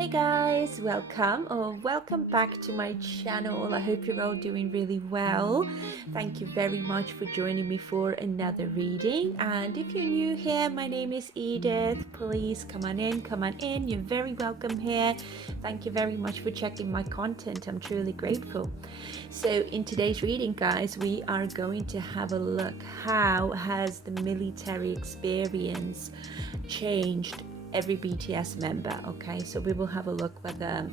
Hey guys, welcome back to my channel. I hope you're all doing really well. Thank you very much for joining me for another reading. And if you're new here, my name is Edith. Please come on in. You're very welcome here. Thank you very much for checking my content. I'm truly grateful. So in today's reading, guys, we are going to have a look how has the military experience changed every BTS member. Okay, so we will have a look whether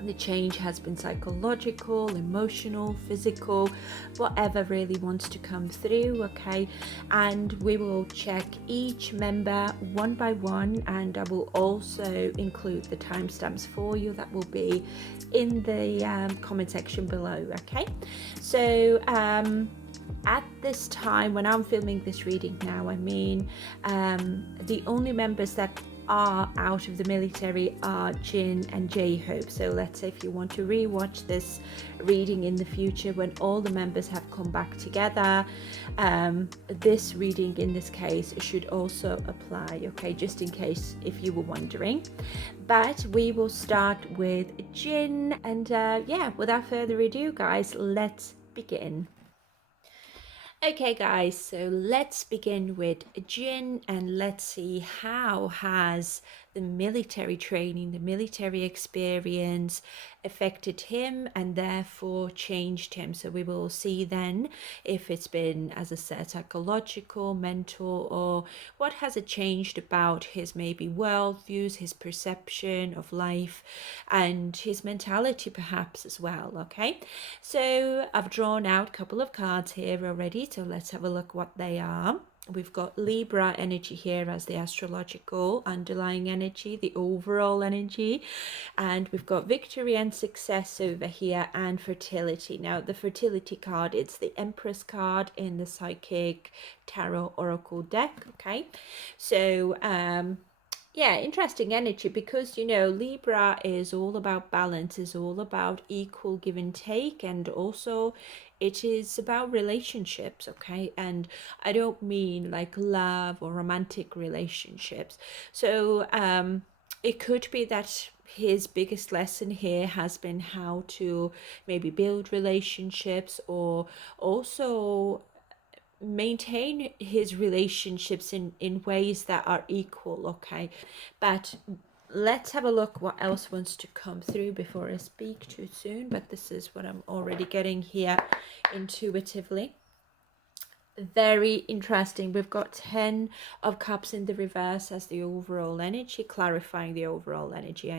the change has been psychological, emotional, physical, whatever really wants to come through. Okay, and we will check each member one by one, and I will also include the timestamps for you that will be in the comment section below. Okay, so at this time when I'm filming this reading now, the only members that are out of the military are Jin and J-Hope. So let's say if you want to rewatch this reading in the future when all the members have come back together, this reading in this case should also apply, okay, just in case if you were wondering. But we will start with Jin, and yeah, without further ado, guys, let's begin. Okay guys, so let's begin with Jin and let's see how has the military training, the military experience affected him and therefore changed him. So we will see then if it's been, as I said, psychological, mental, or what has it changed about his maybe worldviews, his perception of life and his mentality perhaps as well. Okay, so I've drawn out a couple of cards here already, so let's have a look what they are. We've got Libra energy here as the astrological underlying energy, the overall energy, and we've got victory and success over here and fertility. Now the fertility card, it's the Empress card in the Psychic Tarot Oracle deck. Okay, so yeah, interesting energy because, you know, Libra is all about balance, is all about equal give and take, and also it is about relationships. Okay, and I don't mean like love or romantic relationships. So it could be that his biggest lesson here has been how to maybe build relationships or also maintain his relationships in ways that are equal. Okay, but let's have a look what else wants to come through before I speak too soon. But this is what I'm already getting here intuitively. Very interesting. We've got 10 of cups in the reverse as the overall energy, clarifying the overall energy.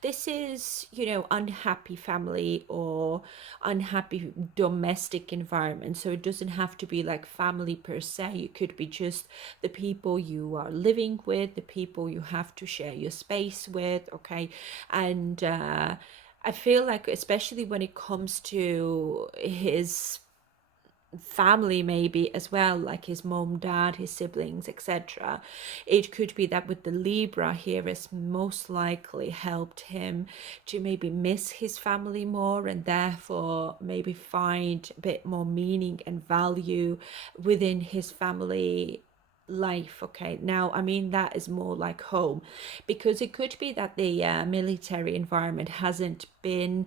This is, you know, unhappy family or unhappy domestic environment. So it doesn't have to be like family per se. It could be just the people you are living with, the people you have to share your space with. Okay, and I feel like especially when it comes to his family maybe as well, like his mom, dad, his siblings, etc., it could be that with the Libra here has most likely helped him to maybe miss his family more and therefore maybe find a bit more meaning and value within his family life. Okay, now that is more like home, because it could be that the military environment hasn't been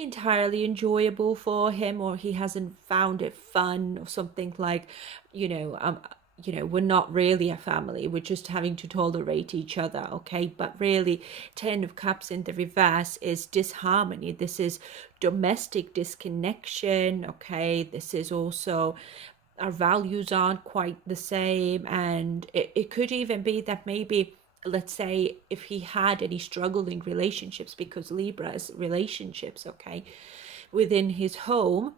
entirely enjoyable for him, or he hasn't found it fun, or something like, we're not really a family, we're just having to tolerate each other. Okay, but really 10 of cups in the reverse is disharmony. This is domestic disconnection. Okay, this is also our values aren't quite the same, and it could even be that maybe, let's say, if he had any struggling relationships, because Libra is relationships, okay, within his home,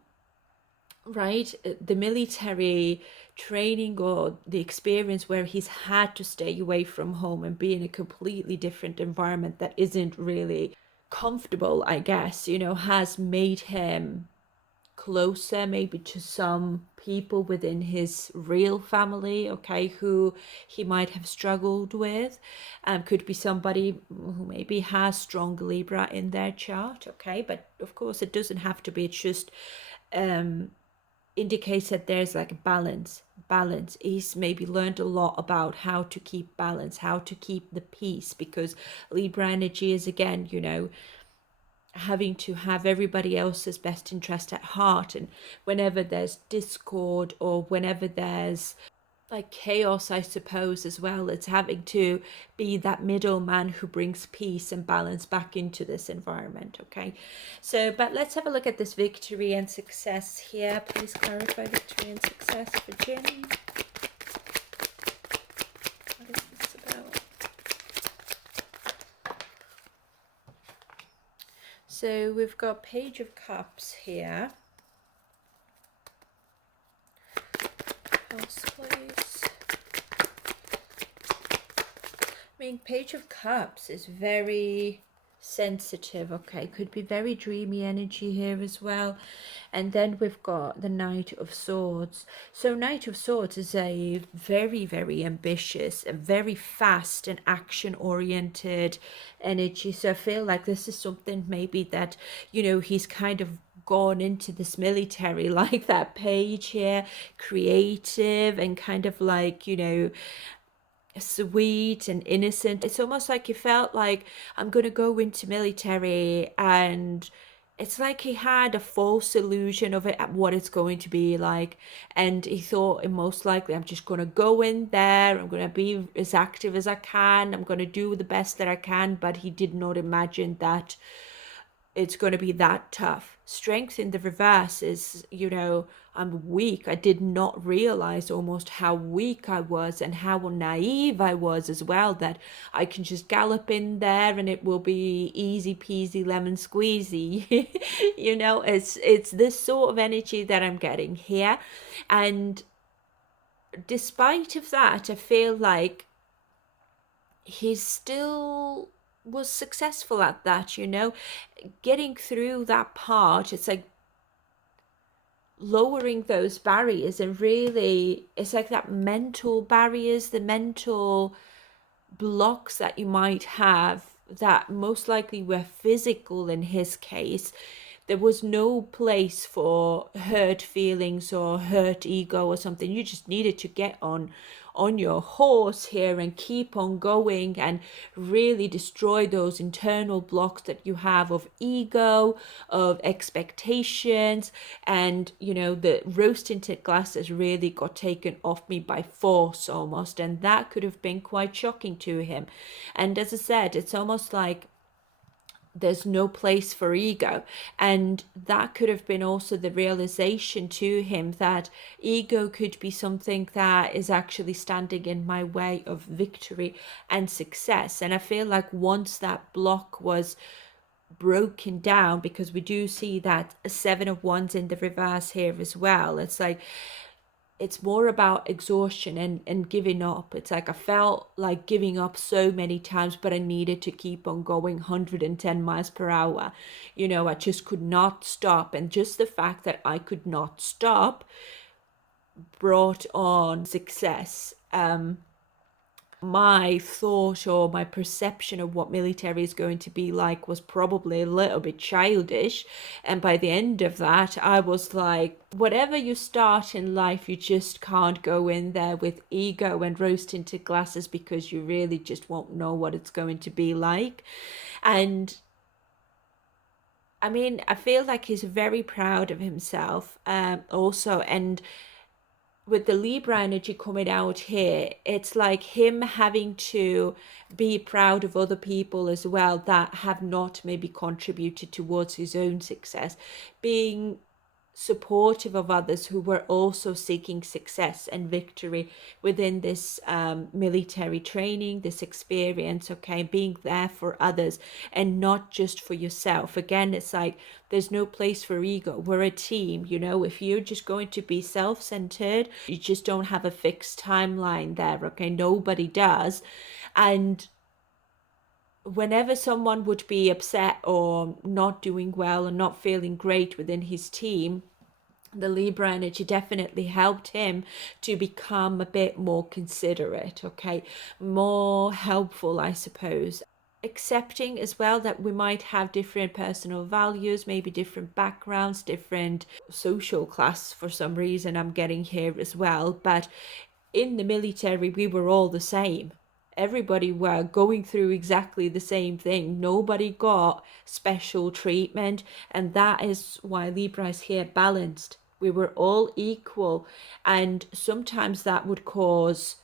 right, the military training or the experience where he's had to stay away from home and be in a completely different environment that isn't really comfortable, I guess, has made him closer maybe to some people within his real family, okay, who he might have struggled with. Could be somebody who maybe has strong Libra in their chart. Okay, but of course it doesn't have to be. It's just indicates that there's like a balance. He's maybe learned a lot about how to keep balance, how to keep the peace, because Libra energy is, again, having to have everybody else's best interest at heart. And whenever there's discord, or whenever there's like chaos, I suppose, as well, it's having to be that middleman who brings peace and balance back into this environment. Okay, so but let's have a look at this victory and success here. Please clarify victory and success for Jim. What is this about? So we've got Page of Cups here. Pass, please. I mean, Page of Cups is very sensitive. Okay, could be very dreamy energy here as well. And then we've got the Knight of Swords. So Knight of Swords is a very, very ambitious, a very fast and action oriented energy. So I feel like this is something maybe that, he's kind of gone into this military like that page here, creative and kind of like, sweet and innocent. It's almost like he felt like, I'm going to go into military, and it's like he had a false illusion of it, what it's going to be like, and he thought, most likely, I'm just going to go in there, I'm going to be as active as I can, I'm going to do the best that I can. But he did not imagine that it's going to be that tough. Strength in the reverse is, I'm weak. I did not realize almost how weak I was and how naive I was as well, that I can just gallop in there and it will be easy peasy lemon squeezy. It's this sort of energy that I'm getting here. And despite of that, I feel like he's still was successful at that, getting through that part. It's like lowering those barriers, and really it's like that mental barriers, the mental blocks that you might have, that most likely were physical in his case. There was no place for hurt feelings or hurt ego or something. You just needed to get on your horse here and keep on going and really destroy those internal blocks that you have of ego, of expectations. And the rose tinted glasses really got taken off me by force almost, and that could have been quite shocking to him. And as I said, it's almost like there's no place for ego, and that could have been also the realization to him that ego could be something that is actually standing in my way of victory and success. And I feel like once that block was broken down, because we do see that Seven of Wands in the reverse here as well, it's like it's more about exhaustion and giving up. It's like I felt like giving up so many times, but I needed to keep on going 110 miles per hour. I just could not stop. And just the fact that I could not stop brought on success. My thought or my perception of what military is going to be like was probably a little bit childish. And by the end of that, I was like, whatever you start in life, you just can't go in there with ego and rose tinted glasses, because you really just won't know what it's going to be like. And I mean, I feel like he's very proud of himself also. And with the Libra energy coming out here, it's like him having to be proud of other people as well that have not maybe contributed towards his own success, being supportive of others who were also seeking success and victory within this military training, this experience. Okay, being there for others and not just for yourself. Again, it's like there's no place for ego. We're a team. If you're just going to be self-centered, you just don't have a fixed timeline there. Okay, nobody does. And whenever someone would be upset or not doing well and not feeling great within his team, the Libra energy definitely helped him to become a bit more considerate, okay, more helpful, I suppose. accepting as well that we might have different personal values, maybe different backgrounds, different social class for some reason I'm getting here as well. But in the military, we were all the same. Everybody were going through exactly the same thing. Nobody got special treatment. And that is why Libra is here balanced. We were all equal. And sometimes that would cause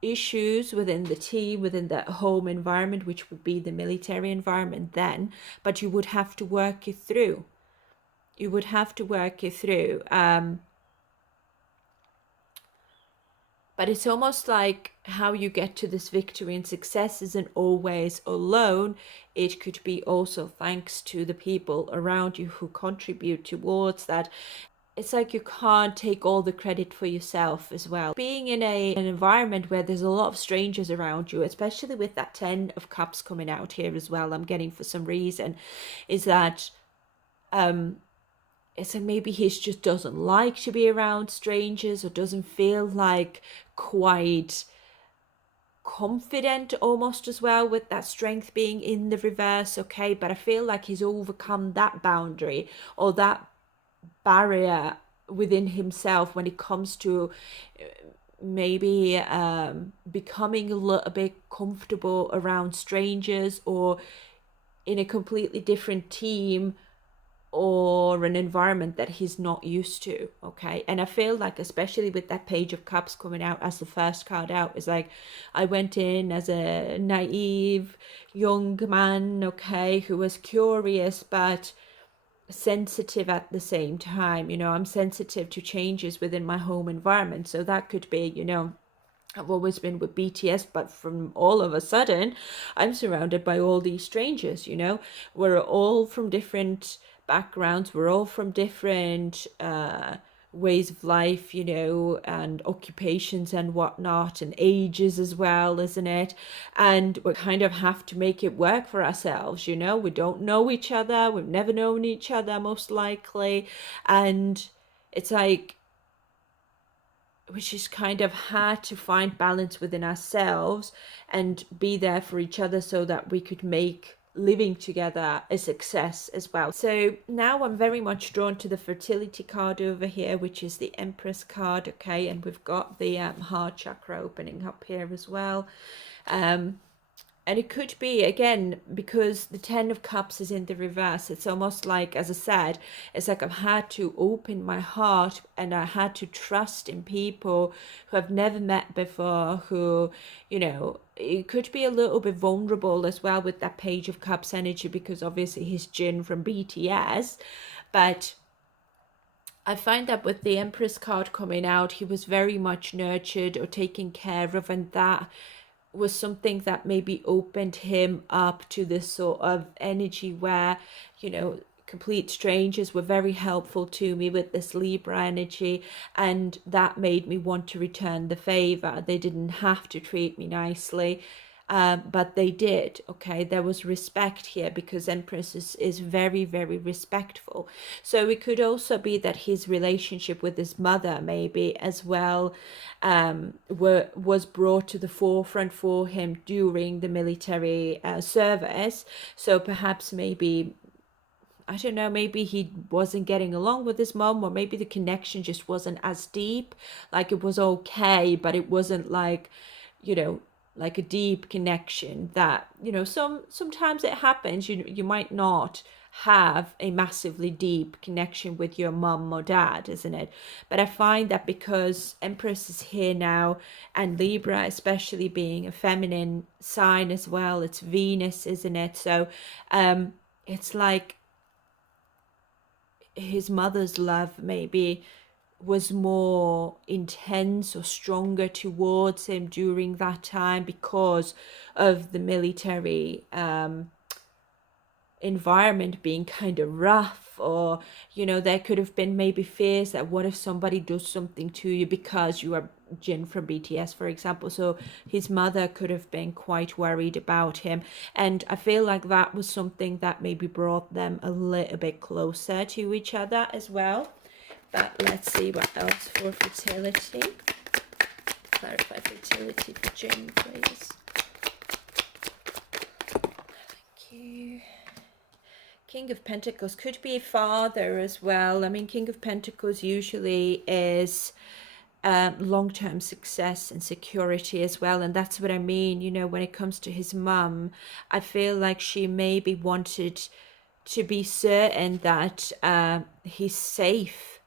issues within the team, within the home environment, which would be the military environment then. But you would have to work it through. You would have to work it through. But it's almost like how you get to this victory and success isn't always alone. It could be also thanks to the people around you who contribute towards that. It's like you can't take all the credit for yourself as well. Being in an environment where there's a lot of strangers around you, especially with that 10 of Cups coming out here as well, I'm getting for some reason, is that it's like maybe he just doesn't like to be around strangers or doesn't feel like quite confident almost as well with that strength being in the reverse. Okay, but I feel like he's overcome that boundary or that barrier within himself when it comes to maybe becoming a little bit comfortable around strangers or in a completely different team or an environment that he's not used to. Okay, and I feel like especially with that Page of Cups coming out as the first card out, is like I went in as a naive young man, okay, who was curious but sensitive at the same time. I'm sensitive to changes within my home environment, so that could be, I've always been with BTS, but from all of a sudden I'm surrounded by all these strangers. We're all from different backgrounds, we're all from different ways of life, and occupations and whatnot, and ages as well, isn't it? And we kind of have to make it work for ourselves. We don't know each other, we've never known each other most likely, and it's like we just kind of had to find balance within ourselves and be there for each other so that we could make living together a success as well. So now I'm very much drawn to the fertility card over here, which is the Empress card. Okay, and we've got the heart chakra opening up here as well. And it could be, again, because the 10 of Cups is in the reverse, it's almost like, as I said, it's like I've had to open my heart and I had to trust in people who I've never met before, who, it could be a little bit vulnerable as well with that Page of Cups energy, because obviously he's Jin from BTS. But I find that with the Empress card coming out, he was very much nurtured or taken care of, and that was something that maybe opened him up to this sort of energy where, complete strangers were very helpful to me with this Libra energy, and that made me want to return the favor. They didn't have to treat me nicely, but they did. Okay, there was respect here because Empress is very, very respectful. So it could also be that his relationship with his mother maybe as well was brought to the forefront for him during the military service. So perhaps maybe, I don't know, maybe he wasn't getting along with his mom, or maybe the connection just wasn't as deep. Like it was okay, but it wasn't like, like a deep connection that, sometimes it happens. You might not have a massively deep connection with your mum or dad, isn't it? But I find that because Empress is here now, and Libra especially being a feminine sign as well, it's Venus, isn't it? So it's like his mother's love maybe was more intense or stronger towards him during that time because of the military environment being kind of rough. Or there could have been maybe fears that what if somebody does something to you because you are Jin from BTS, for example. So his mother could have been quite worried about him, and I feel like that was something that maybe brought them a little bit closer to each other as well. But let's see what else for fertility. Clarify fertility for Jin, please. King of Pentacles could be father as well. I mean, King of Pentacles usually is long-term success and security as well, and that's what I mean, you know, when it comes to his mum. I feel like she maybe wanted to be certain that he's safe.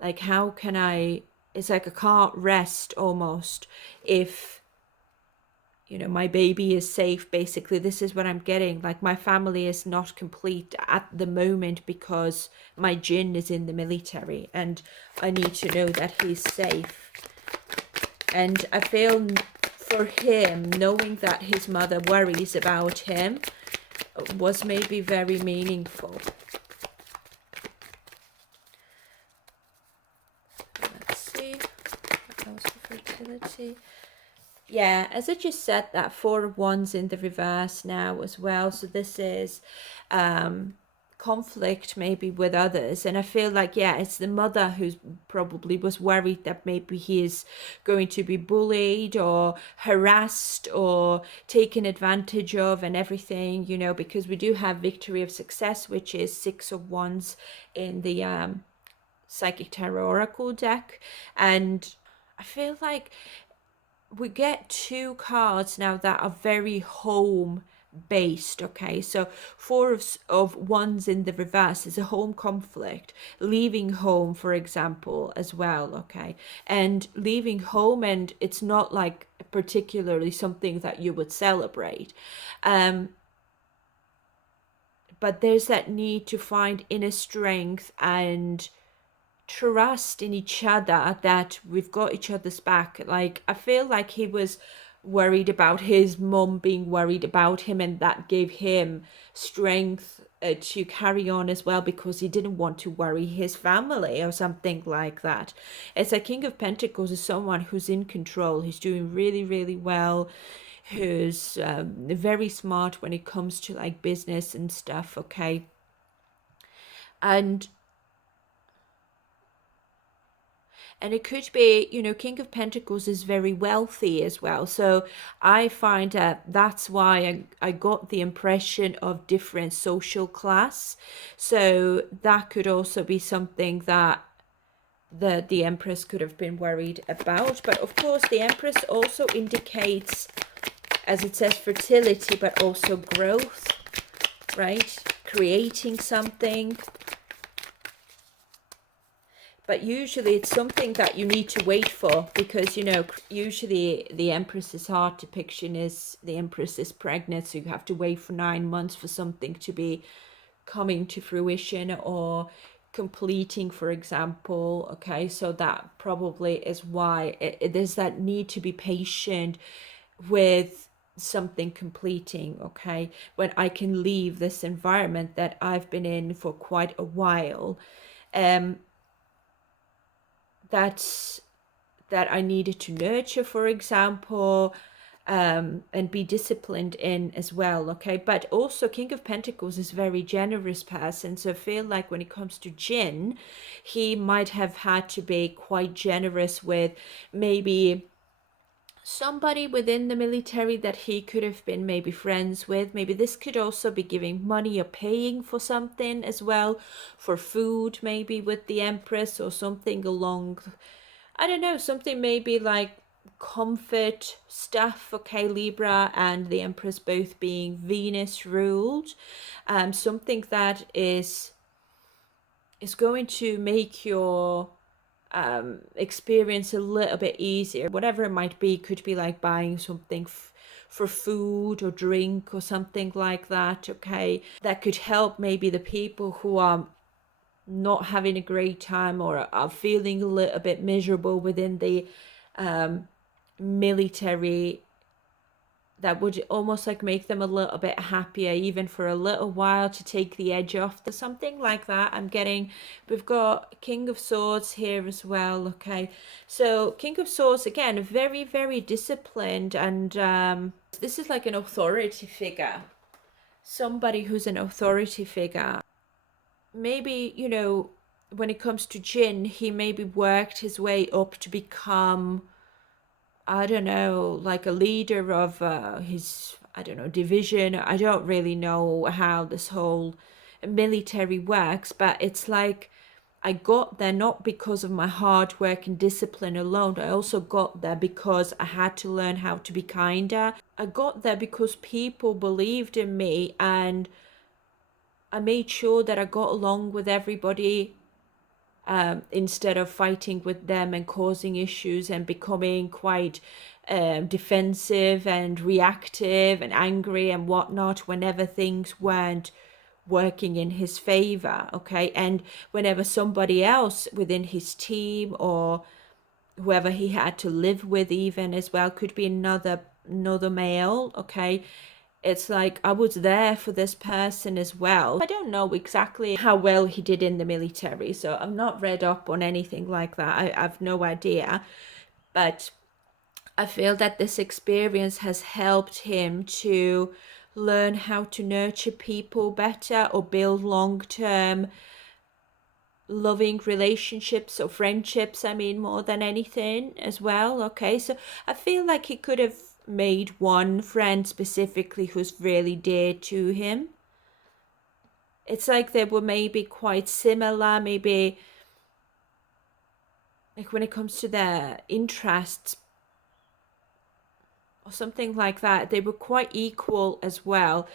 Like, how can I, it's like I can't rest almost if, you know, my baby is safe. Basically, this is what I'm getting. Like, my family is not complete at the moment because my Jin is in the military and I need to know that he's safe. And I feel for him, knowing that his mother worries about him was maybe very meaningful. Let's see. What else for fertility? Yeah, as I just said, that Four of Wands in the reverse now as well. So this is conflict maybe with others. And I feel like, yeah, it's the mother who probably was worried that maybe he is going to be bullied or harassed or taken advantage of and everything, you know, because we do have Victory of Success, which is Six of Wands in the Psychic Tarot Oracle deck. And I feel like we get two cards now that are very home based. Okay, so Four of Wands in the reverse is a home conflict, leaving home, for example, as well. Okay, and leaving home, and it's not like particularly something that you would celebrate, but there's that need to find inner strength and trust in each other, that we've got each other's back. Like, I feel like he was worried about his mum being worried about him, and that gave him strength to carry on as well, because he didn't want to worry his family or something like that. It's a King of Pentacles is someone who's in control, who's doing really, really well, who's very smart when it comes to like business and stuff. Okay, and it could be, you know, King of Pentacles is very wealthy as well. So I find that's why I got the impression of different social class. So that could also be something that the Empress could have been worried about. But of course, the Empress also indicates, as it says, fertility, but also growth, right? Creating something. But usually it's something that you need to wait for, because, you know, usually the Empress's heart depiction is the Empress is pregnant, so you have to wait for 9 months for something to be coming to fruition or completing, for example. Okay, so that probably is why there's that need to be patient with something completing. Okay, when I can leave this environment that I've been in for quite a while, that I needed to nurture, for example, and be disciplined in as well. Okay, but also King of Pentacles is a very generous person, so I feel like when it comes to Jin, he might have had to be quite generous with maybe somebody within the military that he could have been maybe friends with. Maybe this could also be giving money or paying for something as well, for food maybe with the Empress, or something along, I don't know, something maybe like comfort stuff. Okay, Libra and the Empress both being Venus ruled, something that is going to make your experience a little bit easier, whatever it might be. Could be like buying something for food or drink or something like that. Okay, that could help maybe the people who are not having a great time or are feeling a little bit miserable within the military. That would almost like make them a little bit happier, even for a little while, to take the edge off. There's something like that I'm getting. We've got King of Swords here as well. Okay, so King of Swords, again, very, very disciplined, and this is like an authority figure, somebody who's an authority figure. Maybe, you know, when it comes to Jin, he maybe worked his way up to become, I don't know, like a leader of his I don't know, division. I don't really know how this whole military works, but it's like I got there not because of my hard work and discipline alone. I also got there because I had to learn how to be kinder. I got there because people believed in me, and I made sure that I got along with everybody, instead of fighting with them and causing issues and becoming quite defensive and reactive and angry and whatnot whenever things weren't working in his favor. Okay, and whenever somebody else within his team or whoever he had to live with, even as well, could be another male. Okay, it's like I was there for this person as well. I don't know exactly how well he did in the military, so I'm not read up on anything like that. I have no idea, but I feel that this experience has helped him to learn how to nurture people better or build long-term loving relationships or friendships, I mean, more than anything as well. Okay, so I feel like he could have made one friend specifically who's really dear to him. It's like they were maybe quite similar, maybe like when it comes to their interests or something like that, they were quite equal as well.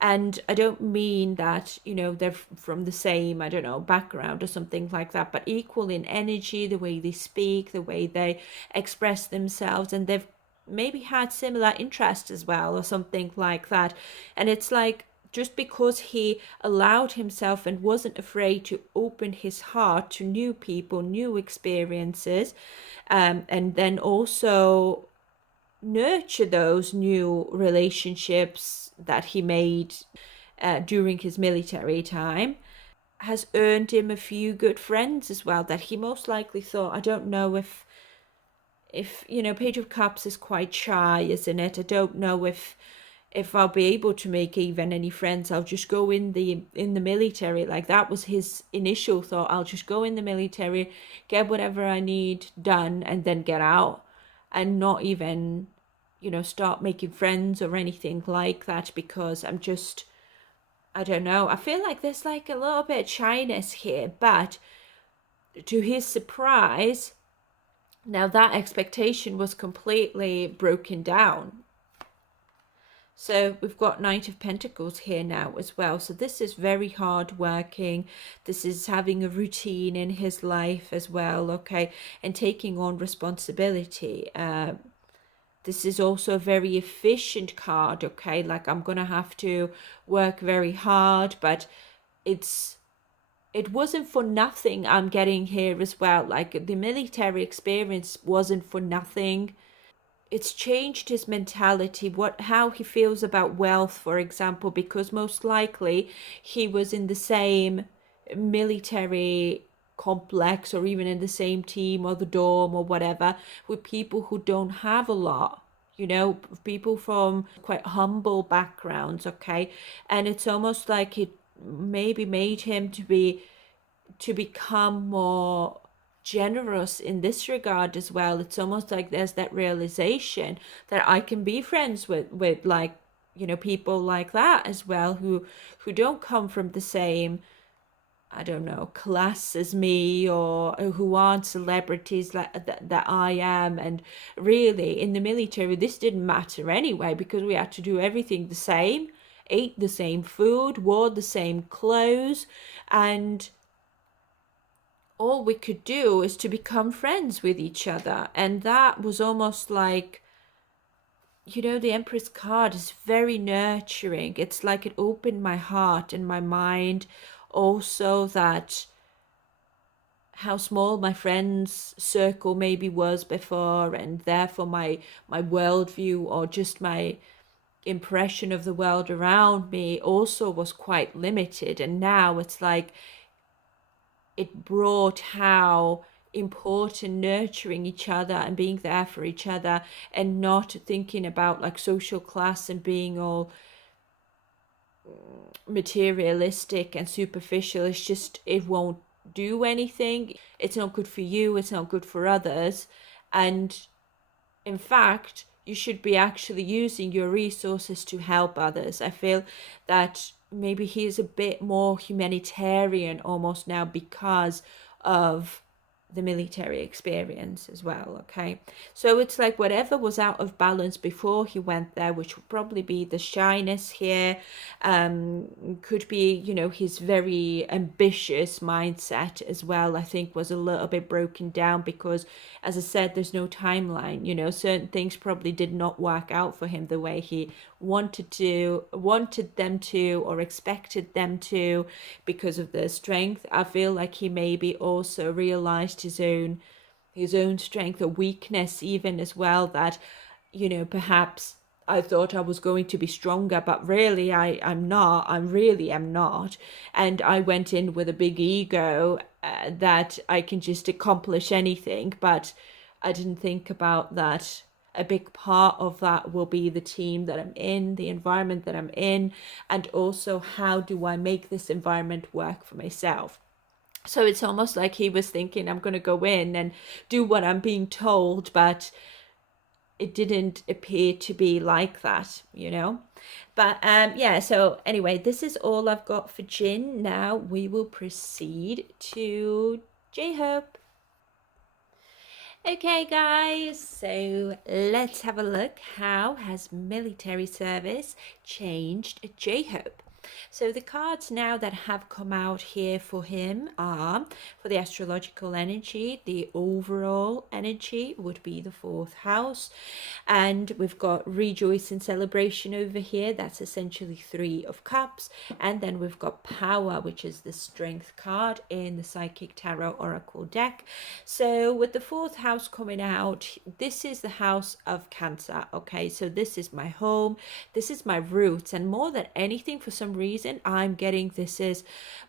And I don't mean that, they're from the same, I don't know, background or something like that, but equal in energy, the way they speak, the way they express themselves, and they've maybe had similar interests as well or something like that. And it's like, just because he allowed himself and wasn't afraid to open his heart to new people, new experiences, and then also nurture those new relationships that he made during his military time, has earned him a few good friends as well that he most likely thought, I don't know if Page of Cups is quite shy, isn't it? I don't know if I'll be able to make even any friends. I'll just go in the military. Like, that was his initial thought. I'll just go in the military, get whatever I need done, and then get out, and not even start making friends or anything like that, because I don't know, I feel like there's like a little bit of shyness here. But to his surprise, now that expectation was completely broken down. So we've got Knight of Pentacles here now as well. So this is very hard working. This is having a routine in his life as well, okay, and taking on responsibility. This is also a very efficient card, okay, like I'm gonna have to work very hard, but it wasn't for nothing. I'm getting here as well, like the military experience wasn't for nothing. It's changed his mentality, how he feels about wealth, for example, because most likely he was in the same military complex or even in the same team or the dorm or whatever with people who don't have a lot, people from quite humble backgrounds, okay, and it's almost like it maybe made him to become more generous in this regard as well. It's almost like there's that realization that I can be friends with like people like that as well, who don't come from the same, I don't know, class as me, or who aren't celebrities like that I am. And really, in the military, this didn't matter anyway, because we had to do everything the same, ate the same food, wore the same clothes, and all we could do is to become friends with each other. And that was almost like, the Empress card is very nurturing. It's like it opened my heart and my mind. Also, that how small my friends circle maybe was before, and therefore my worldview, or just my impression of the world around me, also was quite limited. And now it's like it brought how important nurturing each other and being there for each other, and not thinking about like social class and being all materialistic and superficial. It's just, it won't do anything. It's not good for you, it's not good for others. And in fact, you should be actually using your resources to help others. I feel that maybe he's a bit more humanitarian almost now because of the military experience as well. Okay, so it's like whatever was out of balance before he went there, which would probably be the shyness here, could be, you know, his very ambitious mindset as well, I think was a little bit broken down because, as I said, there's no timeline. You know, certain things probably did not work out for him the way he wanted them to, or expected them to, because of their strength. I feel like he maybe also realized his own strength or weakness even as well, that, you know, perhaps I thought I was going to be stronger, but really I'm not. I really am not. And I went in with a big ego, that I can just accomplish anything, but I didn't think about that a big part of that will be the team that I'm in, the environment that I'm in, and also how do I make this environment work for myself. So it's almost like he was thinking, I'm going to go in and do what I'm being told, but it didn't appear to be like that, you know. But yeah, so anyway, this is all I've got for Jin. Now we will proceed to J-Hope. Okay guys, so let's have a look. How has military service changed J-Hope? So the cards now that have come out here for him are, for the astrological energy, the overall energy would be the fourth house. And we've got rejoice and celebration over here. That's essentially 3 of cups. And then we've got power, which is the strength card in the psychic tarot oracle deck. So with the fourth house coming out, this is the house of Cancer. Okay, so this is my home, this is my roots, and more than anything, for some reason I'm getting this is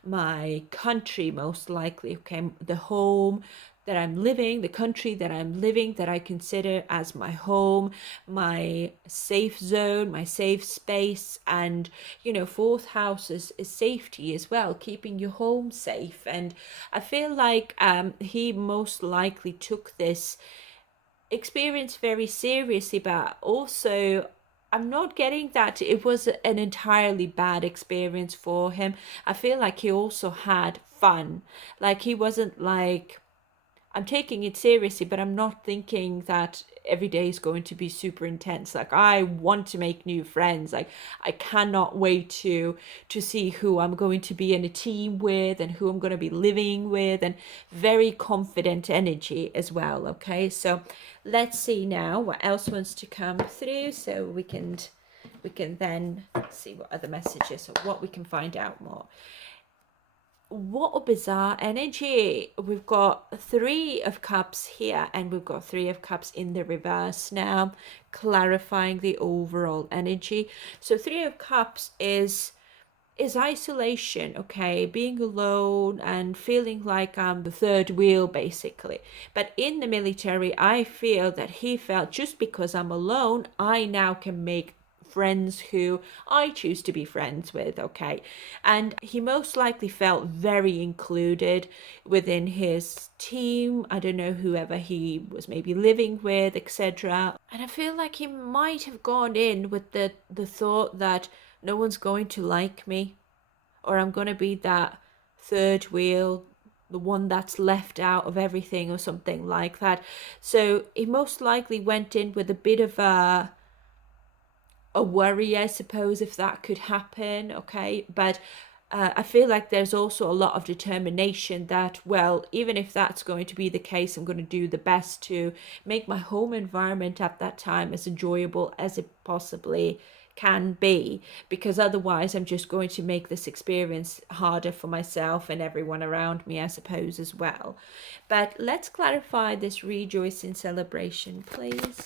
my country, most likely. Okay, the home that I'm living, the country that I'm living, that I consider as my home, my safe zone, my safe space. And, you know, fourth house is safety as well, keeping your home safe. And I feel like he most likely took this experience very seriously, but also I'm not getting that it was an entirely bad experience for him. I feel like he also had fun. Like he wasn't like, I'm taking it seriously, but I'm not thinking that every day is going to be super intense. Like I want to make new friends. Like I cannot wait to see who I'm going to be in a team with and who I'm going to be living with, and very confident energy as well. Okay, so let's see now what else wants to come through, so we can then see what other messages or what we can find out more. What a bizarre energy. We've got 3 of cups here, and we've got 3 of cups in the reverse now, clarifying the overall energy. So 3 of cups is isolation, okay, being alone and feeling like I'm the third wheel basically. But in the military, I feel that he felt, just because I'm alone, I now can make friends who I choose to be friends with, okay? And he most likely felt very included within his team. I don't know, whoever he was maybe living with, etc. And I feel like he might have gone in with the thought that no one's going to like me, or I'm going to be that third wheel, the one that's left out of everything, or something like that. So he most likely went in with a bit of a worry, I suppose, if that could happen, okay? But I feel like there's also a lot of determination that, well, even if that's going to be the case, I'm going to do the best to make my home environment at that time as enjoyable as it possibly can be, because otherwise I'm just going to make this experience harder for myself and everyone around me, I suppose, as well. But let's clarify this rejoice in celebration, please.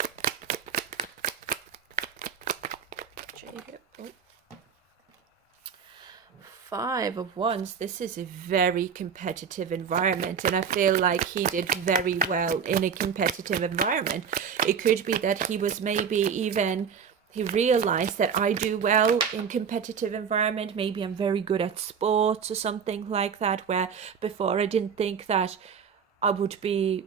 5 of Wands. This is a very competitive environment, and I feel like he did very well in a competitive environment. It could be that he was maybe even, he realized that I do well in competitive environment. Maybe I'm very good at sports or something like that, where before I didn't think that I would be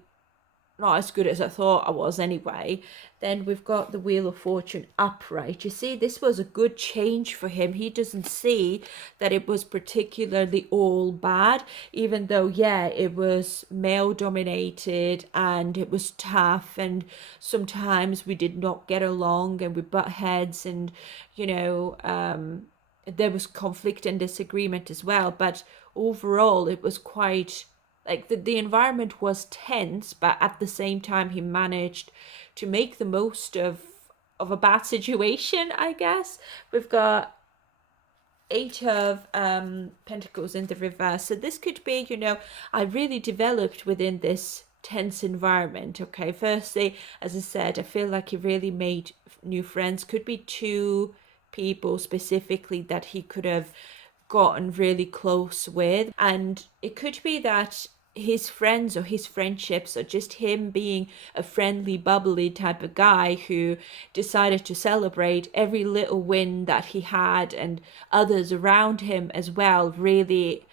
not as good as I thought I was anyway. Then we've got the Wheel of Fortune upright. You see, this was a good change for him. He doesn't see that it was particularly all bad, even though, yeah, it was male dominated and it was tough, and sometimes we did not get along and we butt heads, and, you know, there was conflict and disagreement as well. But overall, it was quite like the environment was tense, but at the same time he managed to make the most of a bad situation, I guess. We've got eight of pentacles in the reverse, so this could be, you know, I really developed within this tense environment. Okay, firstly, as I said, I feel like he really made new friends. Could be two people specifically that he could have gotten really close with, and it could be that his friends or his friendships or just him being a friendly bubbly type of guy who decided to celebrate every little win that he had, and others around him as well really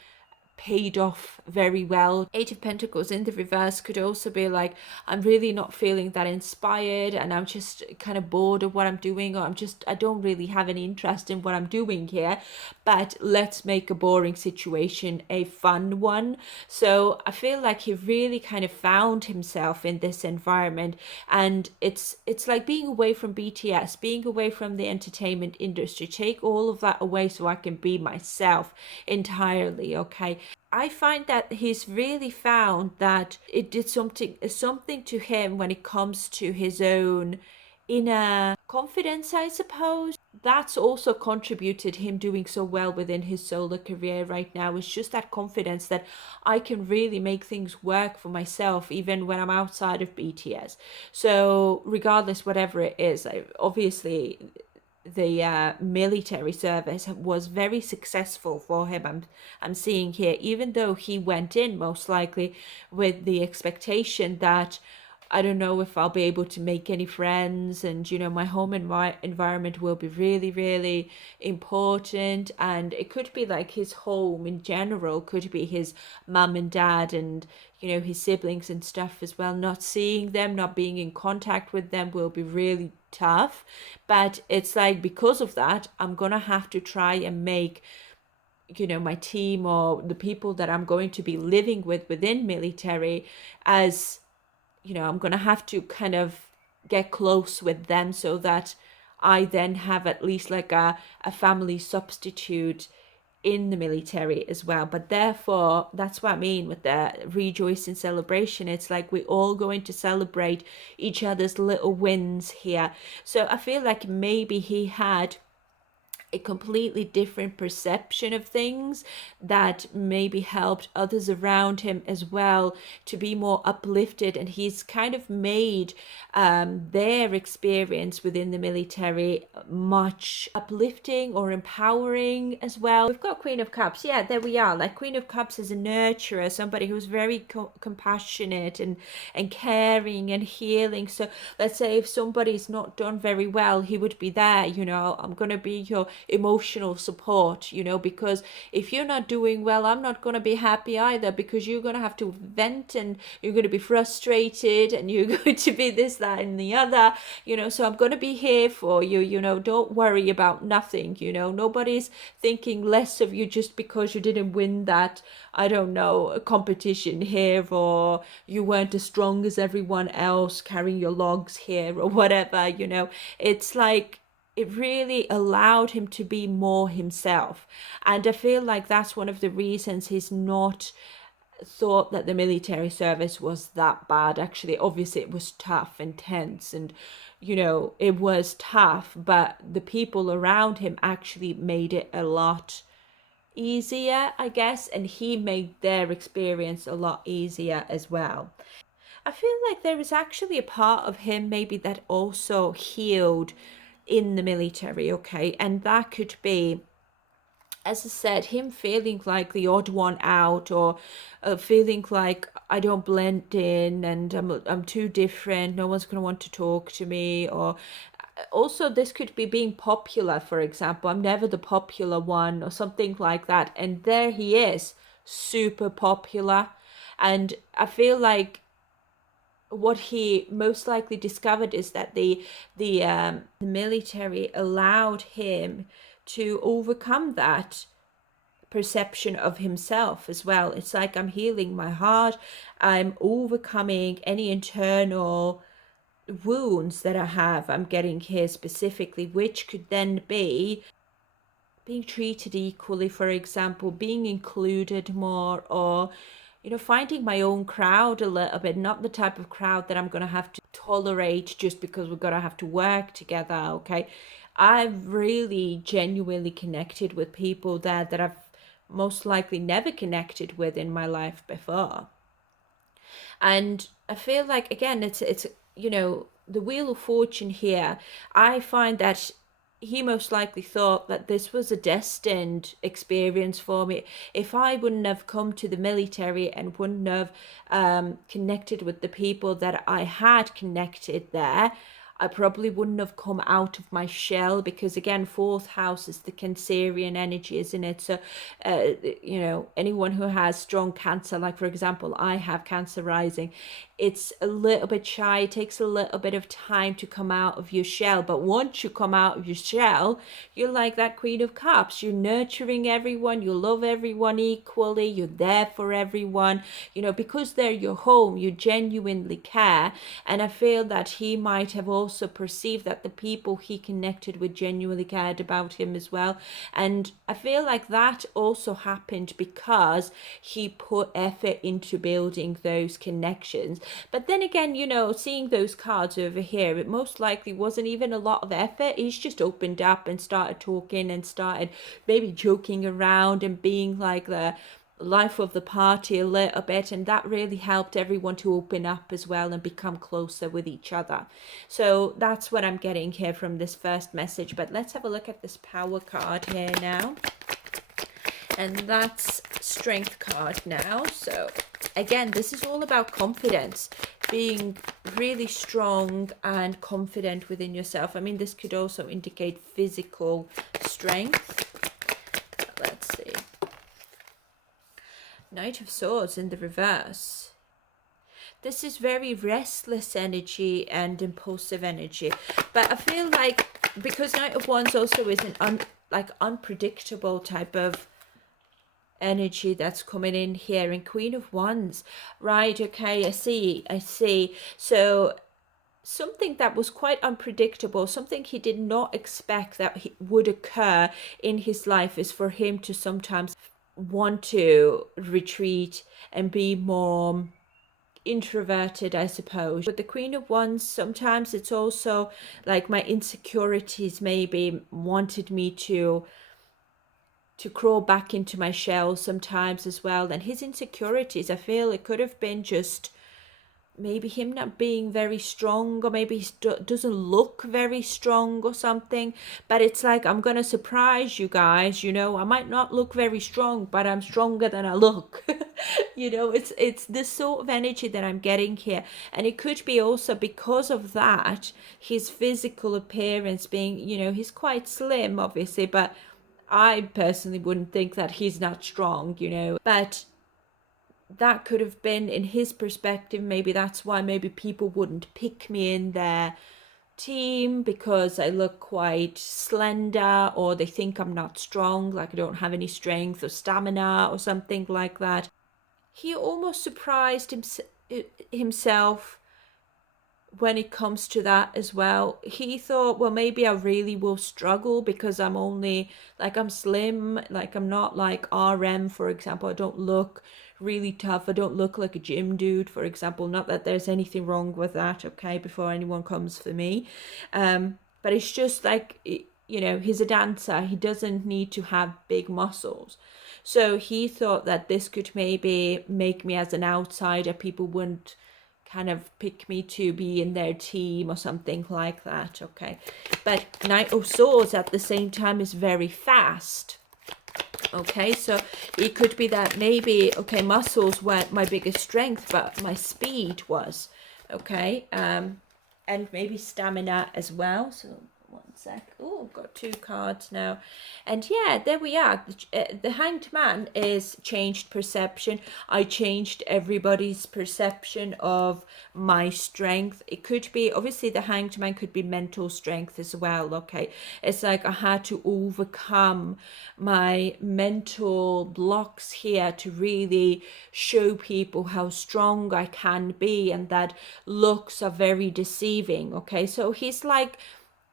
paid off very well. Eight of Pentacles in the reverse could also be like, I'm really not feeling that inspired and I'm just kind of bored of what I'm doing, or I don't really have any interest in what I'm doing here, but let's make a boring situation a fun one. So I feel like he really kind of found himself in this environment, and it's like being away from BTS, being away from the entertainment industry. Take all of that away so I can be myself entirely. Okay, I find that he's really found that it did something to him when it comes to his own inner confidence, I suppose. That's also contributed him doing so well within his solo career right now. It's just that confidence that I can really make things work for myself even when I'm outside of BTS. So regardless, whatever it is, obviously the military service was very successful for him. I'm seeing here, even though he went in most likely with the expectation that I don't know if I'll be able to make any friends, and you know, my home environment will be really, really important. And it could be like his home in general, could be his mum and dad, and you know, his siblings and stuff as well. Not seeing them, not being in contact with them will be really tough. But it's like, because of that, I'm gonna have to try and make, you know, my team or the people that I'm going to be living with within military, as you know, I'm going to have to kind of get close with them so that I then have at least like a family substitute in the military as well. But therefore, that's what I mean with the rejoice and celebration. It's like we're all going to celebrate each other's little wins here. So I feel like maybe he had a completely different perception of things that maybe helped others around him as well to be more uplifted, and he's kind of made their experience within the military much uplifting or empowering as well. We've got Queen of Cups. Yeah, there we are. Like, Queen of Cups is a nurturer, somebody who's very compassionate and caring and healing. So let's say if somebody's not done very well, he would be there. You know, I'm going to be your emotional support, you know, because if you're not doing well, I'm not going to be happy either, because you're going to have to vent and you're going to be frustrated and you're going to be this, that, and the other, you know. So I'm going to be here for you, you know. Don't worry about nothing, you know. Nobody's thinking less of you just because you didn't win that, I don't know, a competition here, or you weren't as strong as everyone else carrying your logs here, or whatever, you know. It's like, it really allowed him to be more himself. And I feel like that's one of the reasons he's not thought that the military service was that bad. Actually, obviously it was tough and tense, and you know, it was tough, but the people around him actually made it a lot easier, I guess, and he made their experience a lot easier as well. I feel like there is actually a part of him maybe that also healed in the military, okay? And that could be, as I said, him feeling like the odd one out, or feeling like I don't blend in and I'm too different, no one's going to want to talk to me. Or also, this could be being popular, for example. I'm never the popular one, or something like that. And there he is, super popular. And I feel like what he most likely discovered is that the military allowed him to overcome that perception of himself as well. It's like, I'm healing my heart, I'm overcoming any internal wounds that I have. I'm getting here specifically, which could then be being treated equally, for example, being included more, or finding my own crowd a little bit, not the type of crowd that I'm going to have to tolerate just because we're going to have to work together. Okay, I've really genuinely connected with people there that I've most likely never connected with in my life before. And I feel like, again, it's the Wheel of Fortune here. I find that he most likely thought that this was a destined experience for me. If I wouldn't have come to the military and wouldn't have connected with the people that I had connected there, I probably wouldn't have come out of my shell, because again, fourth house is the Cancerian energy, isn't it? So anyone who has strong Cancer, like for example I have Cancer rising, it's a little bit shy. It takes a little bit of time to come out of your shell, but once you come out of your shell, you're like that Queen of Cups. You're nurturing everyone, you love everyone equally, you're there for everyone, because they're your home, you genuinely care. And I feel that he might have also perceived that the people he connected with genuinely cared about him as well. And I feel like that also happened because he put effort into building those connections. But then again, seeing those cards over here, it most likely wasn't even a lot of effort. He's just opened up and started talking and started maybe joking around and being like the life of the party a little bit, and that really helped everyone to open up as well and become closer with each other. So that's what I'm getting here from this first message. But let's have a look at this Power card here now, and that's Strength card now. So again, this is all about confidence, being really strong and confident within yourself. I mean, this could also indicate physical strength. Let's see. Knight of Swords in the reverse. This is very restless energy and impulsive energy. But I feel like, because Knight of Wands also is an unpredictable type of energy that's coming in here, and Queen of Wands, right? Okay, I see. So something that was quite unpredictable, something he did not expect that would occur in his life, is for him to sometimes want to retreat and be more introverted, I suppose. With the Queen of Wands, sometimes it's also like my insecurities maybe wanted me to crawl back into my shell sometimes as well. And his insecurities, I feel it could have been just maybe him not being very strong, or maybe he doesn't look very strong or something. But it's like, I'm gonna surprise you guys, I might not look very strong, but I'm stronger than I look. It's this sort of energy that I'm getting here. And it could be also because of that, his physical appearance being, he's quite slim obviously, but I personally wouldn't think that he's not strong, but that could have been, in his perspective, maybe that's why maybe people wouldn't pick me in their team, because I look quite slender, or they think I'm not strong, like I don't have any strength or stamina or something like that. He almost surprised himself when it comes to that as well. He thought, well, maybe I really will struggle because I'm only, like, I'm slim, like I'm not like RM, for example. I don't look really tough. I don't look like a gym dude, for example. Not that there's anything wrong with that, okay, before anyone comes for me. But it's just like, he's a dancer. He doesn't need to have big muscles. So he thought that this could maybe make me as an outsider. People wouldn't kind of pick me to be in their team or something like that, okay? But Knight of Swords at the same time is very fast, okay? So it could be that maybe, okay, muscles weren't my biggest strength, but my speed was, okay? And maybe stamina as well. So One sec. Oh, got two cards now. And yeah, there we are. The Hanged Man is changed perception. I changed everybody's perception of my strength. It could be, obviously, the Hanged Man could be mental strength as well, okay? It's like I had to overcome my mental blocks here to really show people how strong I can be, and that looks are very deceiving, okay? So he's like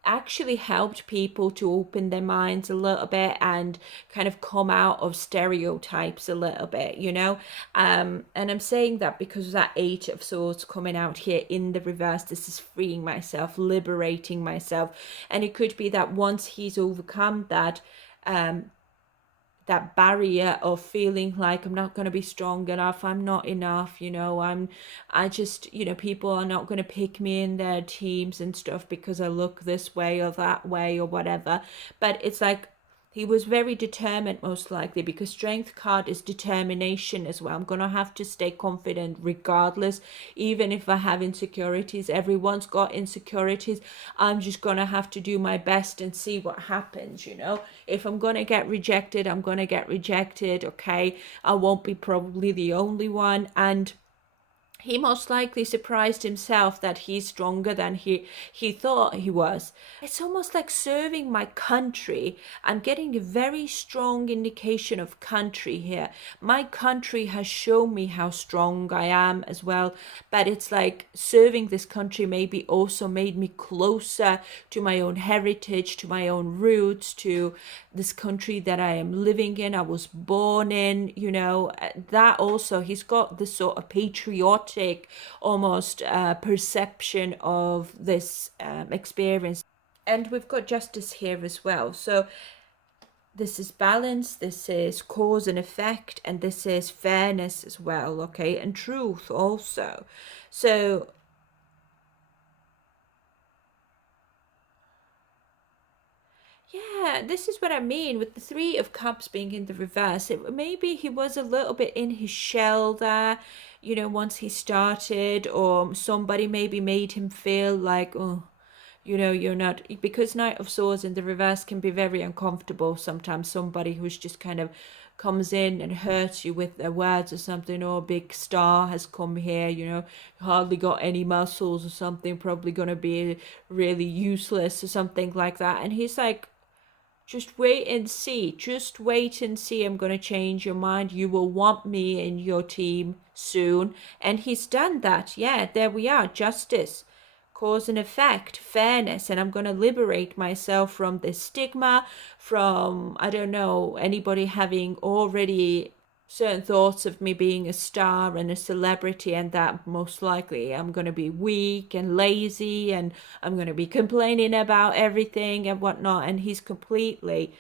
actually helped people to open their minds a little bit and kind of come out of stereotypes a little bit, you know. And I'm saying that because of that Eight of Swords coming out here in the reverse. This is freeing myself, liberating myself. And it could be that once he's overcome that that barrier of feeling like I'm not going to be strong enough, I'm not enough, you know, I just, you know, people are not going to pick me in their teams and stuff because I look this way or that way or whatever. But it's like he was very determined, most likely, because strength card is determination as well. I'm going to have to stay confident regardless, even if I have insecurities. Everyone's got insecurities. I'm just going to have to do my best and see what happens, you know. If I'm going to get rejected, I'm going to get rejected, okay? I won't be probably the only one. And he most likely surprised himself that he's stronger than he thought he was. It's almost like serving my country. I'm getting a very strong indication of country here. My country has shown me how strong I am as well, but it's like serving this country maybe also made me closer to my own heritage, to my own roots, to this country that I am living in, I was born in, you know. That also, he's got this sort of patriotic almost perception of this experience. And we've got justice here as well. So this is balance, this is cause and effect, and this is fairness as well, okay, and truth also. So yeah, this is what I mean with the Three of Cups being in the reverse. Maybe he was a little bit in his shell there, you know, once he started, or somebody maybe made him feel like, oh, you know, you're not, because Knight of Swords in the reverse can be very uncomfortable sometimes. Somebody who's just kind of comes in and hurts you with their words or something, or a big star has come here, you know, hardly got any muscles or something, probably going to be really useless or something like that. And he's like, just wait and see. Just wait and see. I'm going to change your mind. You will want me in your team soon. And he's done that. Yeah, there we are. Justice, cause and effect, fairness. And I'm going to liberate myself from this stigma, from, I don't know, anybody having already certain thoughts of me being a star and a celebrity, and that most likely I'm going to be weak and lazy and I'm going to be complaining about everything and whatnot. And he's completely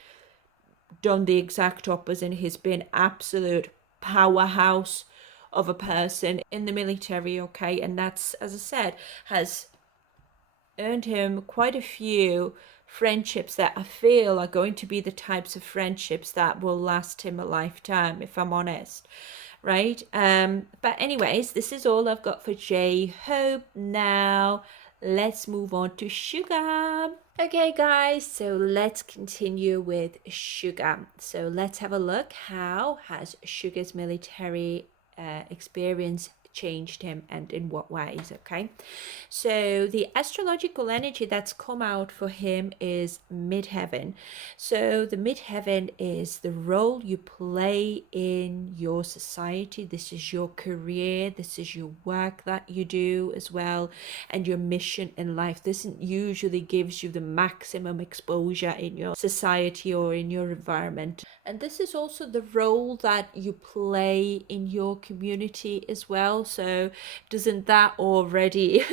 done the exact opposite. He's been absolute powerhouse of a person in the military, okay? And that's, as I said, has earned him quite a few friendships that I feel are going to be the types of friendships that will last him a lifetime, if I'm honest. Right? But anyways, this is all I've got for J-Hope. Now let's move on to Suga. Okay guys, so let's continue with Suga. So let's have a look. How has Suga's military experience changed him, and in what ways? Okay, so the astrological energy that's come out for him is midheaven. So the midheaven is the role you play in your society. This is your career, this is your work that you do as well, and your mission in life. This usually gives you the maximum exposure in your society or in your environment. And this is also the role that you play in your community as well. So doesn't that already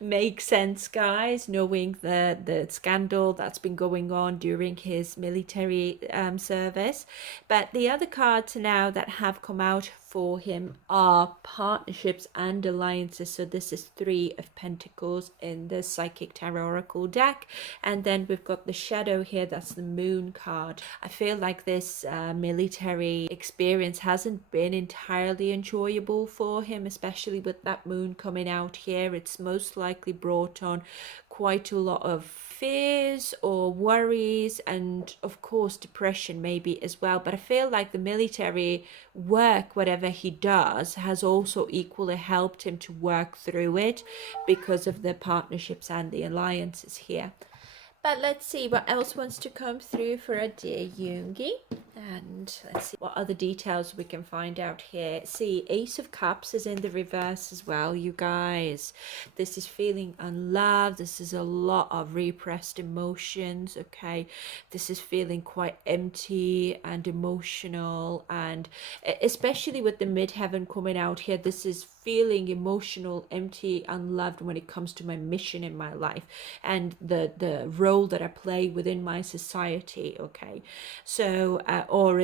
make sense, guys, knowing the scandal that's been going on during his military service? But the other cards now that have come out for him are partnerships and alliances. So this is Three of Pentacles in the Psychic Tarot Oracle deck, and then we've got the shadow here, that's the Moon card. I feel like this military experience hasn't been entirely enjoyable for him, especially with that Moon coming out here. It's most likely brought on quite a lot of fears or worries, and of course depression maybe as well. But I feel like the military work, whatever he does, has also equally helped him to work through it because of the partnerships and the alliances here. But let's see what else wants to come through for a dear Yoongi. And let's see what other details we can find out here. See, Ace of Cups is in the reverse as well, you guys. This is feeling unloved. This is a lot of repressed emotions, okay? This is feeling quite empty and emotional. And especially with the midheaven coming out here, this is feeling emotional, empty, unloved when it comes to my mission in my life and the role that I play within my society, okay? So or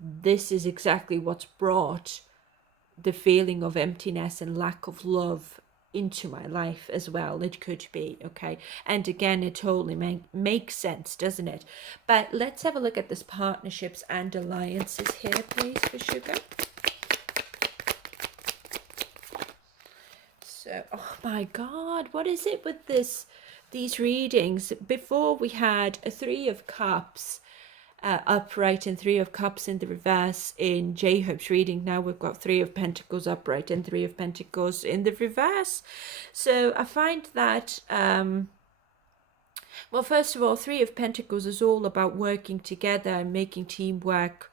this is exactly what's brought the feeling of emptiness and lack of love into my life as well. It could be, okay? And again, it totally makes sense, doesn't it? But let's have a look at this partnerships and alliances here, please, for Suga. So, oh my God, what is it with these readings? Before we had a Three of Cups upright and Three of Cups in the reverse in J-Hope's reading. Now we've got Three of Pentacles upright and Three of Pentacles in the reverse. So I find that, well, first of all, Three of Pentacles is all about working together and making teamwork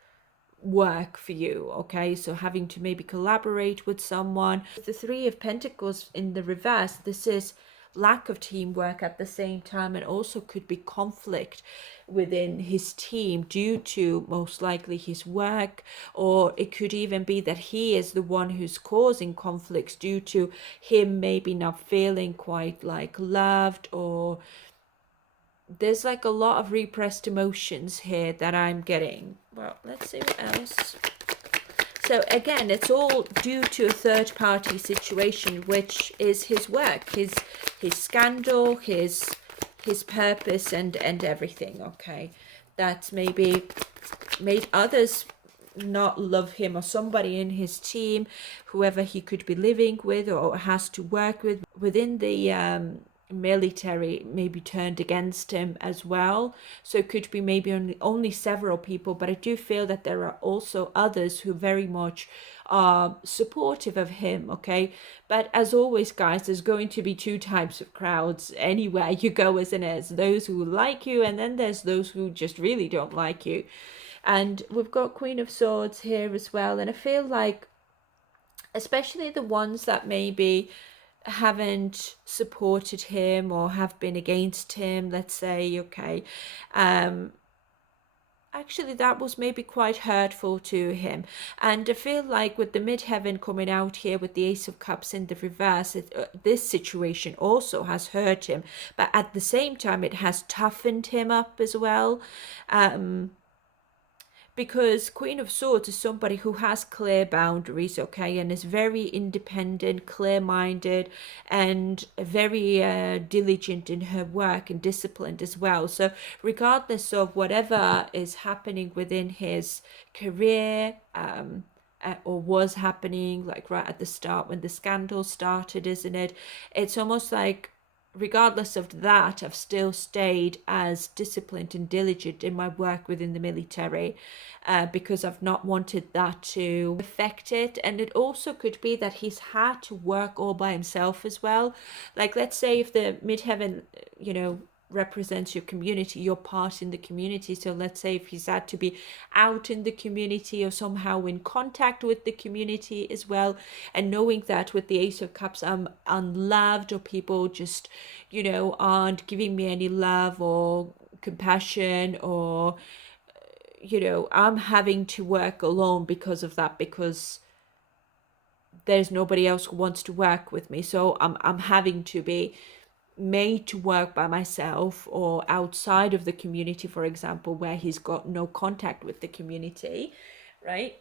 work for you, okay? So having to maybe collaborate with someone. The Three of Pentacles in the reverse, this is lack of teamwork at the same time, and also could be conflict within his team due to most likely his work, or it could even be that he is the one who's causing conflicts due to him maybe not feeling quite like loved, or there's like a lot of repressed emotions here that I'm getting. Well, let's see what else. So again, it's all due to a third party situation, which is his work, his scandal, his purpose and everything, okay? That's maybe made others not love him, or somebody in his team, whoever he could be living with or has to work with within the military, maybe turned against him as well. So it could be maybe only several people, but I do feel that there are also others who very much are supportive of him, okay? But as always, guys, there's going to be two types of crowds anywhere you go, isn't it? There's those who like you, and then there's those who just really don't like you. And we've got Queen of Swords here as well, and I feel like especially the ones that maybe haven't supported him or have been against him, let's say, okay, actually that was maybe quite hurtful to him. And I feel like with the midheaven coming out here with the Ace of Cups in the reverse, this situation also has hurt him, but at the same time it has toughened him up as well. Because Queen of Swords is somebody who has clear boundaries, okay, and is very independent, clear-minded, and very diligent in her work and disciplined as well. So regardless of whatever is happening within his career, or was happening, like right at the start when the scandal started, isn't it? It's almost like regardless of that, I've still stayed as disciplined and diligent in my work within the military, because I've not wanted that to affect it. And it also could be that he's had to work all by himself as well. Like, let's say if the midheaven, represents your community, your part in the community. So let's say if he's had to be out in the community or somehow in contact with the community as well, and knowing that with the Ace of Cups I'm unloved, or people just aren't giving me any love or compassion, or I'm having to work alone because of that, because there's nobody else who wants to work with me. So I'm having to be made to work by myself, or outside of the community, for example, where he's got no contact with the community, right?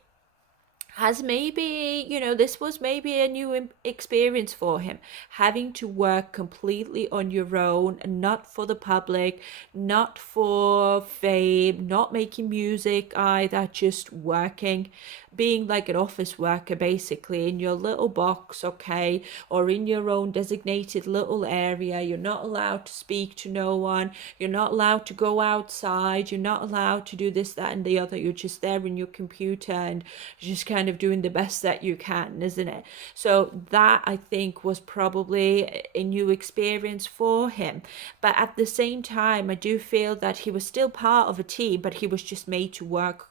has maybe, this was maybe a new experience for him, having to work completely on your own, not for the public, not for fame, not making music either, just working, being like an office worker basically in your little box, okay, or in your own designated little area. You're not allowed to speak to no one, you're not allowed to go outside, you're not allowed to do this, that, and the other. You're just there in your computer and just kind of doing the best that you can, isn't it? So that, I think, was probably a new experience for him. But at the same time, I do feel that he was still part of a team, but he was just made to work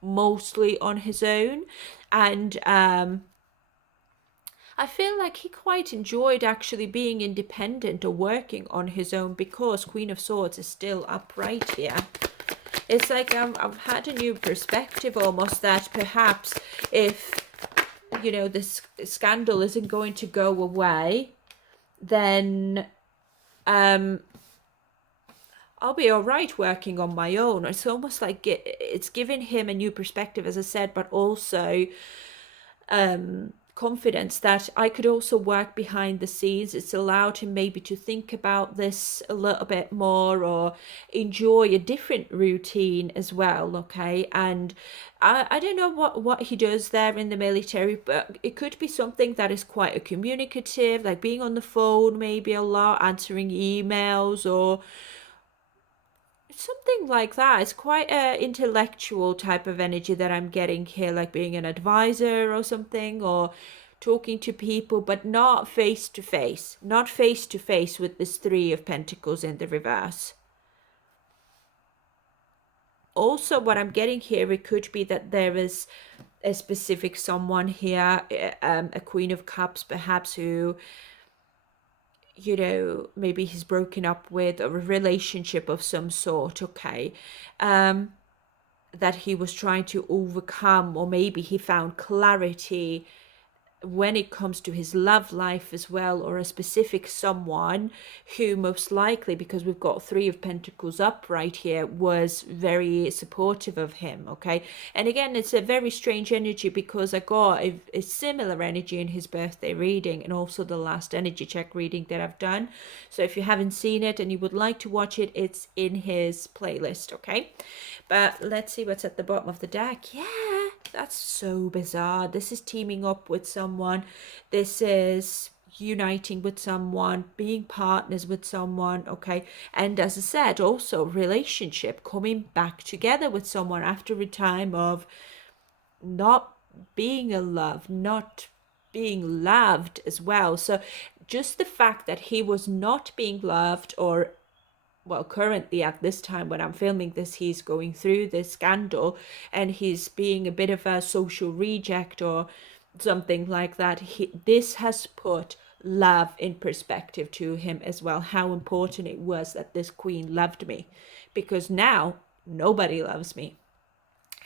mostly on his own. And I feel like he quite enjoyed actually being independent or working on his own, because Queen of Swords is still upright here. It's like I've had a new perspective almost, that perhaps if, this scandal isn't going to go away, then I'll be all right working on my own. It's almost like it's given him a new perspective, as I said, but also confidence that I could also work behind the scenes. It's allowed him maybe to think about this a little bit more, or enjoy a different routine as well, okay? And I don't know what he does there in the military, but it could be something that is quite a communicative, like being on the phone maybe a lot, answering emails, or something like that. It's quite a intellectual type of energy that I'm getting here, like being an advisor or something, or talking to people, but not face to face, not face to face with this Three of Pentacles in the reverse. Also, what I'm getting here, it could be that there is a specific someone here, a Queen of Cups perhaps, who, maybe he's broken up with, or a relationship of some sort, okay, that he was trying to overcome, or maybe he found clarity when it comes to his love life as well, or a specific someone who most likely, because we've got Three of Pentacles up right here, was very supportive of him, okay? And again, it's a very strange energy, because I got a similar energy in his birthday reading, and also the last energy check reading that I've done. So if you haven't seen it and you would like to watch it, it's in his playlist, okay? But let's see what's at the bottom of the deck. Yeah, that's so bizarre. This is teaming up with someone. This is uniting with someone, being partners with someone, okay? And as I said, also relationship, coming back together with someone after a time of not being in love, not being loved as well. So just the fact that he was not being loved, or well, currently at this time when I'm filming this, he's going through this scandal and he's being a bit of a social reject or something like that. This has put love in perspective to him as well, how important it was that this queen loved me, because now nobody loves me.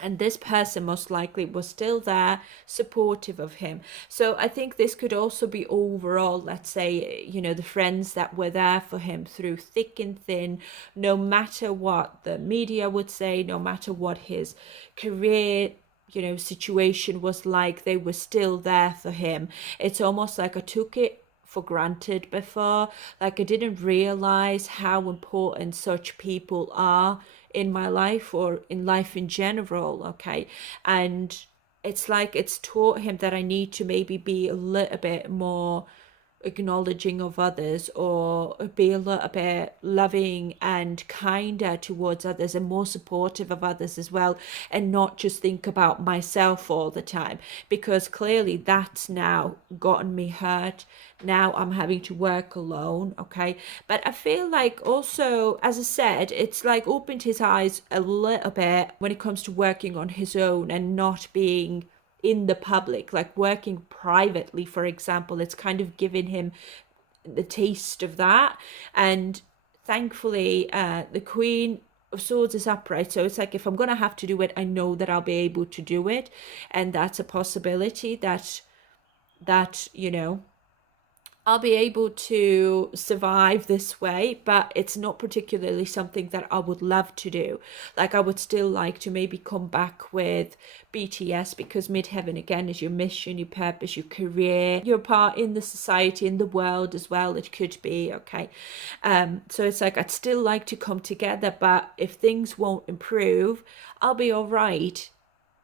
And this person most likely was still there, supportive of him. So I think this could also be overall, let's say, the friends that were there for him through thick and thin, no matter what the media would say, no matter what his career situation was like, they were still there for him. It's almost like I took it for granted before, like I didn't realize how important such people are in my life, or in life in general, okay? And it's like it's taught him that I need to maybe be a little bit more acknowledging of others, or be a little bit loving and kinder towards others, and more supportive of others as well, and not just think about myself all the time, because clearly that's now gotten me hurt. Now I'm having to work alone, okay? But I feel like also, as I said, it's like opened his eyes a little bit when it comes to working on his own and not being in the public, like working privately, for example. It's kind of given him the taste of that. And thankfully, the Queen of Swords is upright, so it's like if I'm gonna have to do it, I know that I'll be able to do it, and that's a possibility that I'll be able to survive this way, but it's not particularly something that I would love to do. Like, I would still like to maybe come back with BTS, because midheaven again is your mission, your purpose, your career, your part in the society, in the world as well. It could be okay. So it's like I'd still like to come together, but if things won't improve, I'll be all right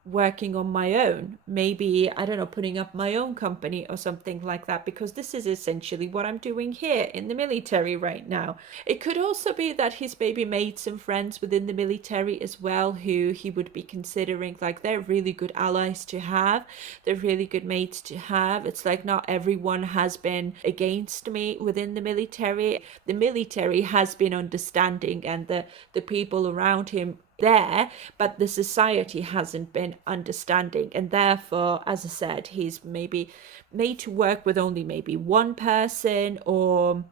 working on my own, maybe, I don't know, putting up my own company or something like that, because this is essentially what I'm doing here in the military right now. It could also be that he's maybe made some friends within the military as well, who he would be considering, like, they're really good allies to have, they're really good mates to have. It's like not everyone has been against me within the military. The military has been understanding, and the people around him there, but the society hasn't been understanding, and therefore, as I said, he's maybe made to work with only maybe one person, or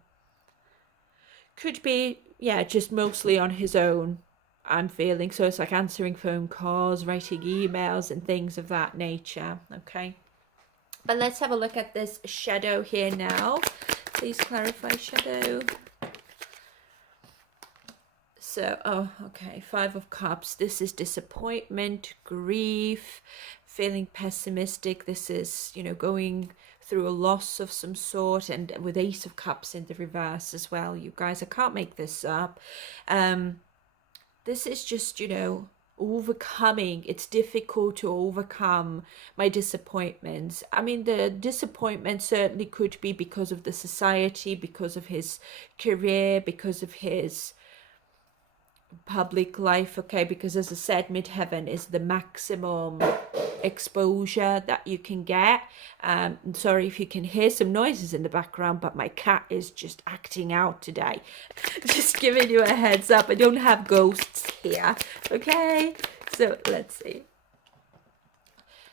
could be, yeah, just mostly on his own, I'm feeling. So it's like answering phone calls, writing emails, and things of that nature. Okay, but let's have a look at this shadow here now. Please clarify, shadow. So, oh, okay, Five of Cups. This is disappointment, grief, feeling pessimistic. This is, going through a loss of some sort, and with Ace of Cups in the reverse as well. You guys, I can't make this up. This is just, overcoming. It's difficult to overcome my disappointments. I mean, the disappointment certainly could be because of the society, because of his career, because of his public life, okay, because as I said, midheaven is the maximum exposure that you can get. I'm sorry if you can hear some noises in the background, but my cat is just acting out today. Just giving you a heads up, I don't have ghosts here, okay? So let's see.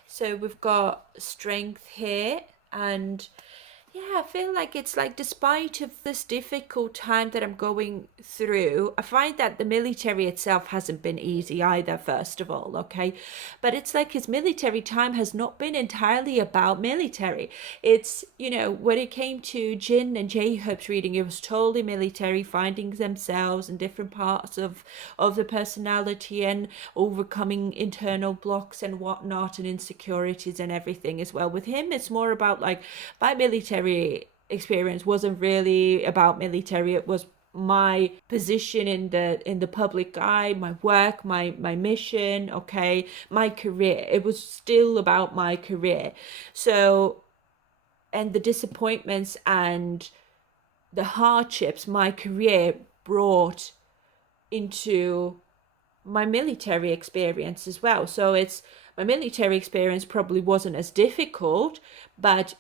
So we've got strength here, and yeah, I feel like it's like, despite of this difficult time that I'm going through, I find that the military itself hasn't been easy either, first of all, okay? But it's like his military time has not been entirely about military. It's, when it came to Jin and J-Hope's reading, it was totally military, finding themselves in different parts of the personality, and overcoming internal blocks and whatnot, and insecurities and everything as well. With him, it's more about like, my military experience wasn't really about military. It was my position in the public eye, my work, my mission, okay, my career. It was still about my career. So, and the disappointments and the hardships my career brought into my military experience as well. So it's, my military experience probably wasn't as difficult, but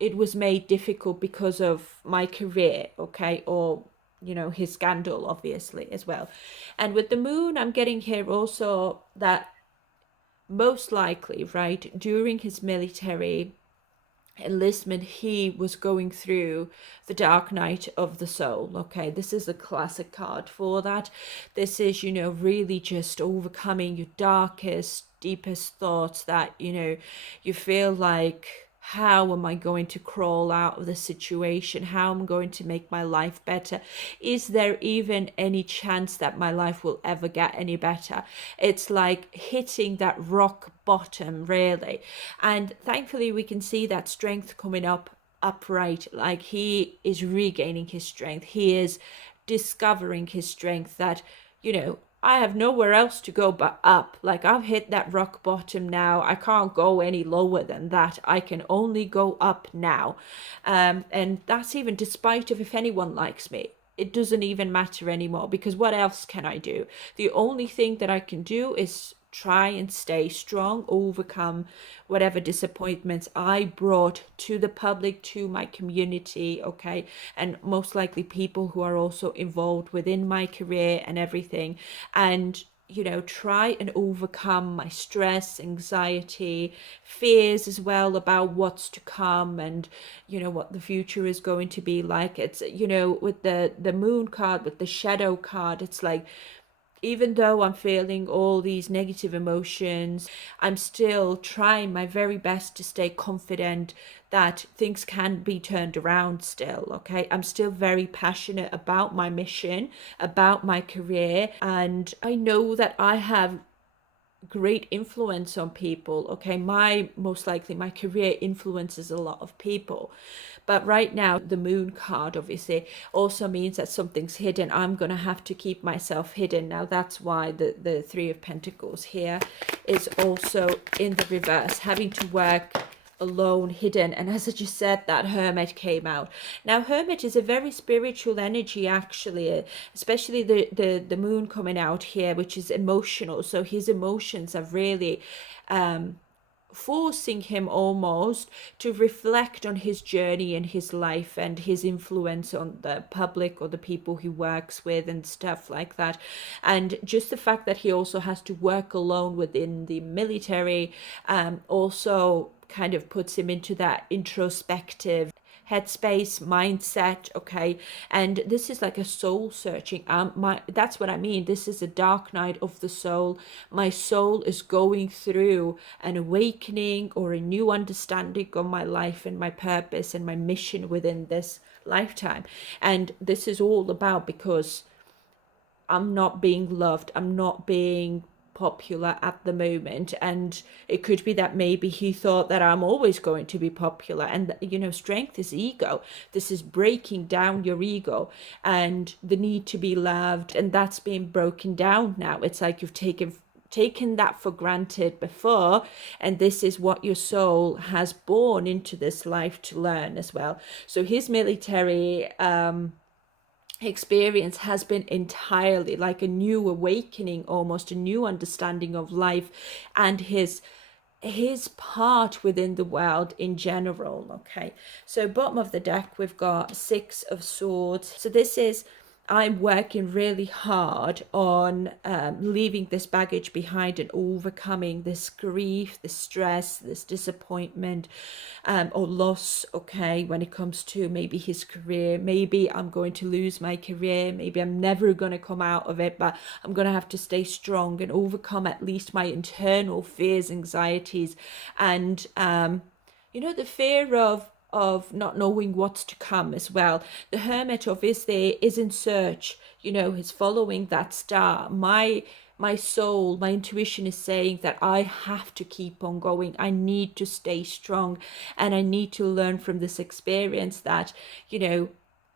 it was made difficult because of my career, okay, or his scandal, obviously, as well. And with the moon, I'm getting here also that most likely, right, during his military enlistment, he was going through the dark night of the soul. Okay, this is a classic card for that. This is, really just overcoming your darkest, deepest thoughts, that you feel like, how am I going to crawl out of the situation? How am I going to make my life better? Is there even any chance that my life will ever get any better? It's like hitting that rock bottom, really. And thankfully, we can see that strength coming up upright. Like, he is regaining his strength. He is discovering his strength, that, I have nowhere else to go but up. Like, I've hit that rock bottom now. I can't go any lower than that. I can only go up now. And that's even despite of if anyone likes me. It doesn't even matter anymore, because what else can I do? The only thing that I can do is try and stay strong, overcome whatever disappointments I brought to the public, to my community, okay, and most likely people who are also involved within my career and everything, and try and overcome my stress, anxiety, fears as well about what's to come, and what the future is going to be like. It's with the moon card, with the shadow card, it's like, even though I'm feeling all these negative emotions, I'm still trying my very best to stay confident that things can be turned around still, okay? I'm still very passionate about my mission, about my career, and I know that I have great influence on people, okay? Most likely my career influences a lot of people, but right now the moon card obviously also means that something's hidden. I'm gonna have to keep myself hidden. Now that's why the Three of Pentacles here is also in the reverse, having to work alone, hidden. And as I just said, that Hermit came out. Now Hermit is a very spiritual energy, actually, especially the moon coming out here, which is emotional. So his emotions are really forcing him almost to reflect on his journey in his life and his influence on the public or the people he works with and stuff like that. And just the fact that he also has to work alone within the military also kind of puts him into that introspective headspace, mindset, okay? And this is like a soul searching. That's what I mean. This is a dark night of the soul. My soul is going through an awakening or a new understanding of my life and my purpose and my mission within this lifetime. And this is all about because I'm not being loved, I'm not being popular at the moment, and it could be that maybe he thought that I'm always going to be popular. And strength is ego. This is breaking down your ego and the need to be loved, and that's being broken down now. It's like you've taken that for granted before, and this is what your soul has born into this life to learn as well. So his military experience has been entirely like a new awakening, almost a new understanding of life and his part within the world in general. Okay, so bottom of the deck we've got Six of Swords. So this is, I'm working really hard on leaving this baggage behind and overcoming this grief, this stress, this disappointment or loss, okay, when it comes to maybe his career. Maybe I'm going to lose my career. Maybe I'm never going to come out of it, but I'm going to have to stay strong and overcome at least my internal fears, anxieties, and, the fear of not knowing what's to come as well. The Hermit obviously is in search, is following that star. My soul, my intuition is saying that I have to keep on going. I need to stay strong, and I need to learn from this experience that,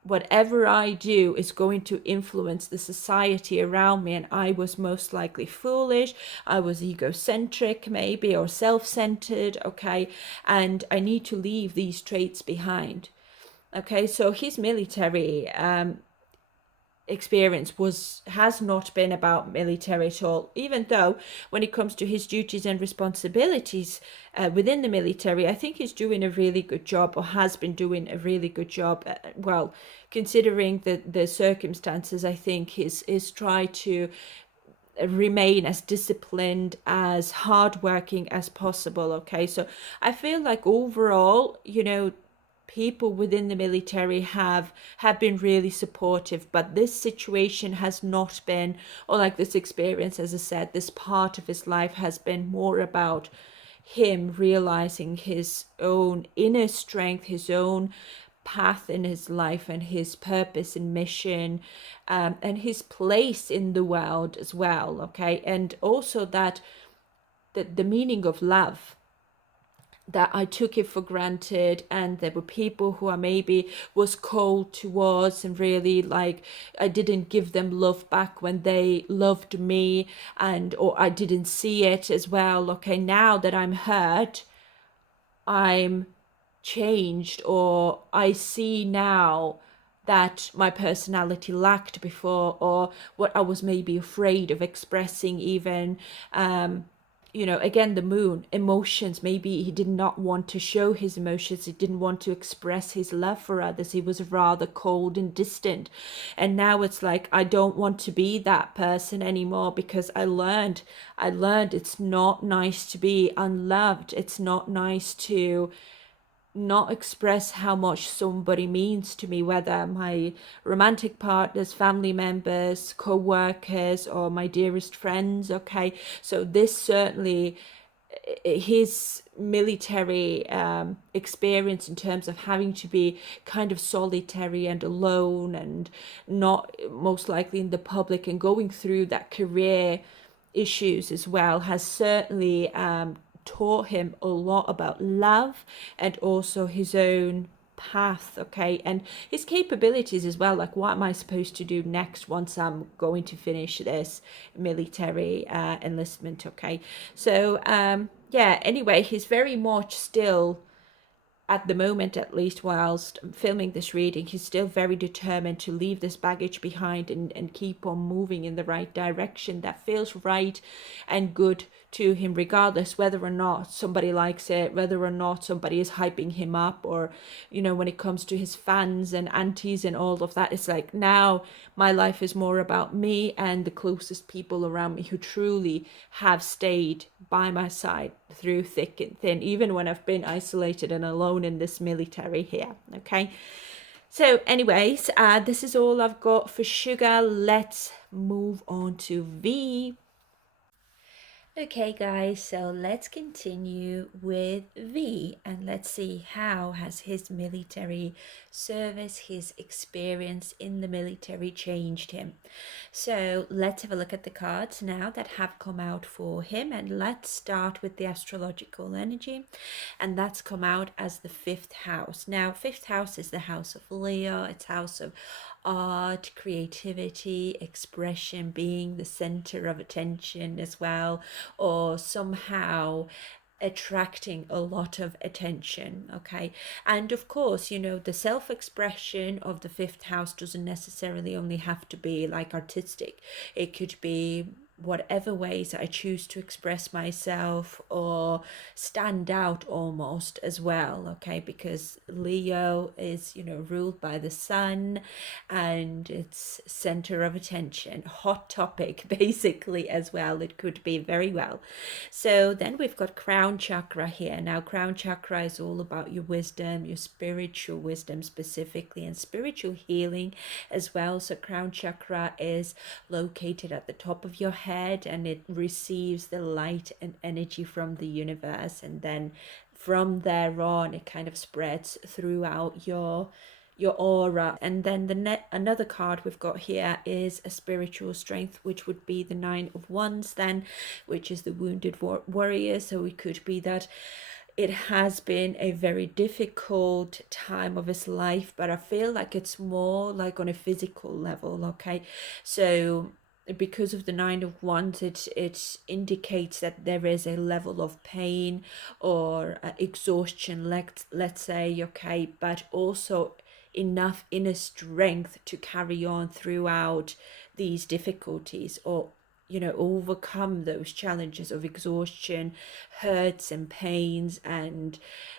whatever I do is going to influence the society around me. And I was most likely foolish. I was egocentric, maybe, or self-centered, okay? And I need to leave these traits behind. Okay, so his military experience has not been about military at all, even though when it comes to his duties and responsibilities within the military, I think he's doing a really good job, or has been doing a really good job. Well, considering the circumstances, I think he's tried to remain as disciplined, as hardworking as possible. Okay, so I feel like overall, people within the military have been really supportive, but this situation has not been, or like this experience, as I said, this part of his life has been more about him realizing his own inner strength, his own path in his life, and his purpose and mission, and his place in the world as well. Okay, and also that the meaning of love, that I took it for granted, and there were people who I maybe was cold towards, and really like I didn't give them love back when they loved me, or I didn't see it as well. Okay, now that I'm hurt, I'm changed, or I see now that my personality lacked before, or what I was maybe afraid of expressing even. Again, the moon, emotions. Maybe he did not want to show his emotions. He didn't want to express his love for others. He was rather cold and distant. And now it's like, I don't want to be that person anymore, because I learned it's not nice to be unloved. It's not nice to not express how much somebody means to me, whether my romantic partners, family members, co-workers, or my dearest friends. Okay, so this certainly, his military experience in terms of having to be kind of solitary and alone and not most likely in the public, and going through that career issues as well, has certainly taught him a lot about love and also his own path. Okay, and his capabilities as well, like what am I supposed to do next once I'm going to finish this military enlistment. Okay, so yeah, anyway, he's very much still, at the moment at least, whilst filming this reading, he's still very determined to leave this baggage behind and keep on moving in the right direction that feels right and good to him, regardless whether or not somebody likes it, whether or not somebody is hyping him up, or, you know, when it comes to his fans and aunties and all of that, it's like, now my life is more about me and the closest people around me who truly have stayed by my side through thick and thin, even when I've been isolated and alone in this military here. Okay, so anyways, this is all I've got for Suga. Let's move on to V. Okay guys, so let's continue with V, and let's see how has his military service, his experience in the military changed him. So let's have a look at the cards now that have come out for him, and let's start with the astrological energy, and that's come out as the fifth house. Now, fifth house is the house of Leo. It's house of art, creativity, expression, being the center of attention as well, or somehow attracting a lot of attention. Okay, and of course, you know, the self-expression of the fifth house doesn't necessarily only have to be like artistic. It could be whatever ways I choose to express myself or stand out almost as well. Okay, because Leo is, you know, ruled by the sun, and it's center of attention, hot topic basically as well. It could be very well. So then we've got crown chakra here. Now, crown chakra is all about your wisdom, your spiritual wisdom specifically, and spiritual healing as well. So crown chakra is located at the top of your head, and it receives the light and energy from the universe, and then from there on it kind of spreads throughout your aura. And then another card we've got here is a spiritual strength, which would be the Nine of Wands then, which is the wounded warrior. So it could be that it has been a very difficult time of his life, but I feel like it's more like on a physical level. Okay, so because of the Nine of Wands, it indicates that there is a level of pain or exhaustion, let's say. Okay, but also enough inner strength to carry on throughout these difficulties, or, you know, overcome those challenges of exhaustion, hurts and pains, and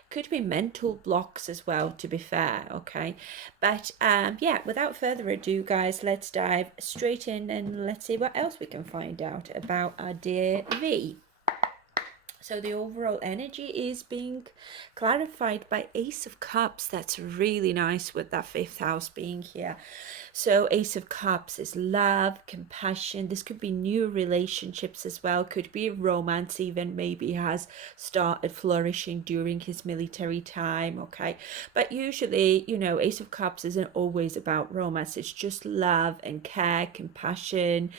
could be mental blocks as well, to be fair. Okay, but yeah, without further ado guys, let's dive straight in and let's see what else we can find out about our dear V. So the overall energy is being clarified by Ace of Cups. That's really nice with that fifth house being here. So Ace of Cups is love, compassion. This could be new relationships as well. Could be romance even, maybe has started flourishing during his military time. Okay, but usually, you know, Ace of Cups isn't always about romance. It's just love and care, compassion,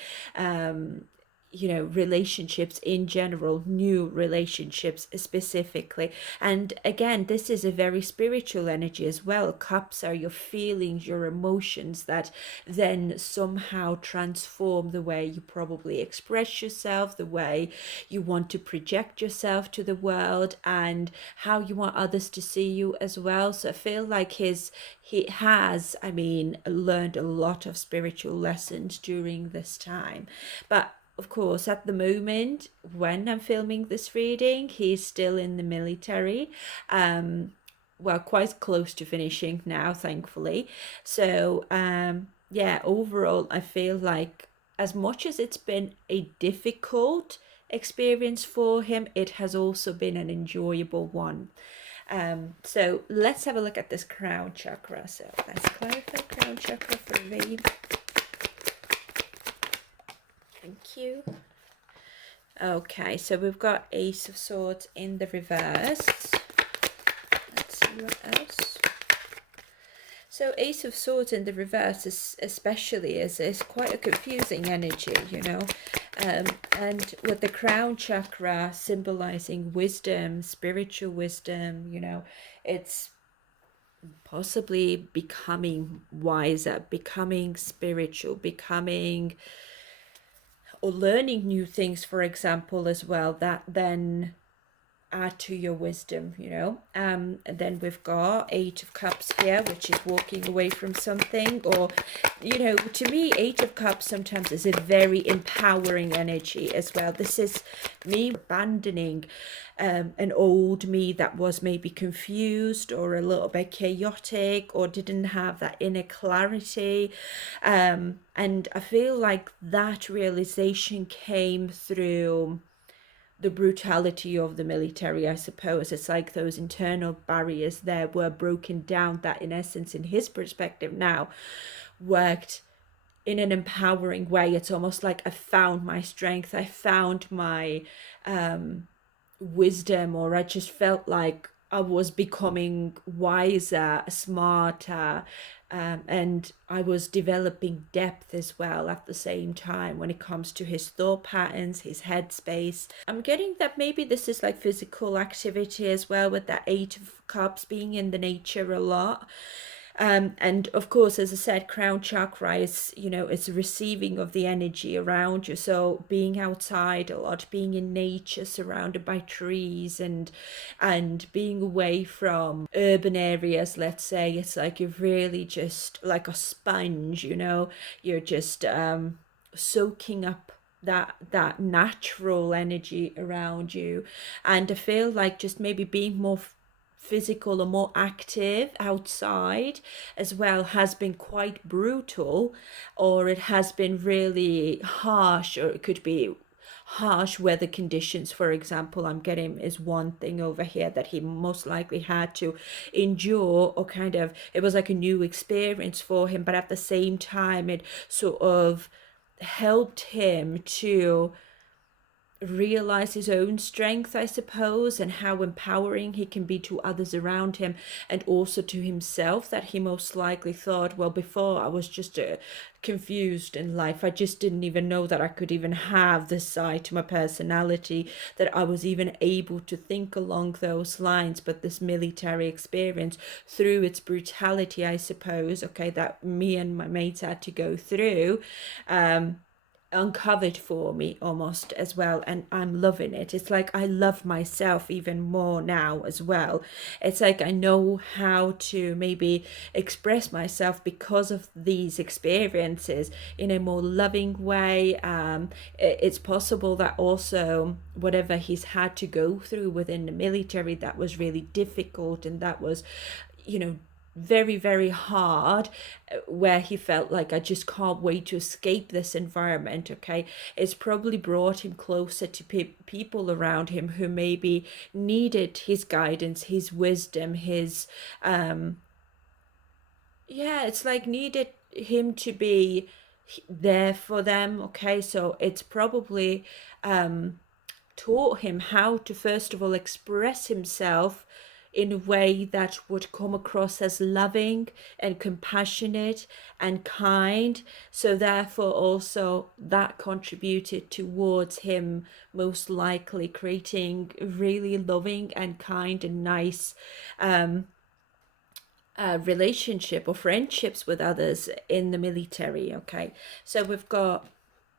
you know, relationships in general, new relationships specifically. And again, this is a very spiritual energy as well. Cups are your feelings, your emotions that then somehow transform the way you probably express yourself, the way you want to project yourself to the world, and how you want others to see you as well. So I feel like he has, I mean, learned a lot of spiritual lessons during this time. But of course, at the moment when I'm filming this reading, he's still in the military. Well, quite close to finishing now, thankfully. So yeah, overall I feel like, as much as it's been a difficult experience for him, it has also been an enjoyable one. So let's have a look at this crown chakra. So let's clarify crown chakra for me. Thank you. Okay, so we've got Ace of Swords in the reverse. Let's see what else. So Ace of Swords in the reverse is quite a confusing energy, you know. And with the crown chakra symbolizing wisdom, spiritual wisdom, you know, it's possibly becoming wiser, becoming spiritual, becoming or learning new things, for example, as well, that then add to your wisdom, you know. And then we've got Eight of Cups here, which is walking away from something, or, you know, to me, Eight of Cups sometimes is a very empowering energy as well. This is me abandoning an old me that was maybe confused or a little bit chaotic or didn't have that inner clarity. And I feel like that realization came through the brutality of the military, I suppose. It's like those internal barriers there were broken down, that in essence, in his perspective now, worked in an empowering way. It's almost like I found my strength, I found my wisdom, or I just felt like I was becoming wiser, smarter, and I was developing depth as well at the same time when it comes to his thought patterns, his headspace. I'm getting that maybe this is like physical activity as well, with that Eight of Cups being in the nature a lot. And of course, as I said, crown chakra is, you know, it's receiving of the energy around you. So being outside a lot, being in nature, surrounded by trees, and being away from urban areas, let's say, it's like you're really just like a sponge, you know, you're just soaking up that natural energy around you. And I feel like just maybe being more physical or more active outside as well has been quite brutal, or it has been really harsh, or it could be harsh weather conditions, for example. I'm getting is one thing over here that he most likely had to endure, or kind of, it was like a new experience for him, but at the same time it sort of helped him to realize his own strength, I suppose, and how empowering he can be to others around him, and also to himself, that he most likely thought, well, before I was just confused in life. I just didn't even know that I could even have this side to my personality, that I was even able to think along those lines. But this military experience, through its brutality, I suppose, okay, that me and my mates had to go through, uncovered for me almost as well, and I'm loving it. It's like I love myself even more now as well. It's like I know how to maybe express myself because of these experiences in a more loving way. It's possible that also whatever he's had to go through within the military, that was really difficult, and that was, you know, very, very hard, where he felt like, I just can't wait to escape this environment. Okay, it's probably brought him closer to people around him who maybe needed his guidance, his wisdom, his yeah, it's like needed him to be there for them. Okay, so it's probably taught him how to first of all express himself in a way that would come across as loving and compassionate and kind. So therefore also that contributed towards him most likely creating really loving and kind and nice relationship or friendships with others in the military. Okay, so we've got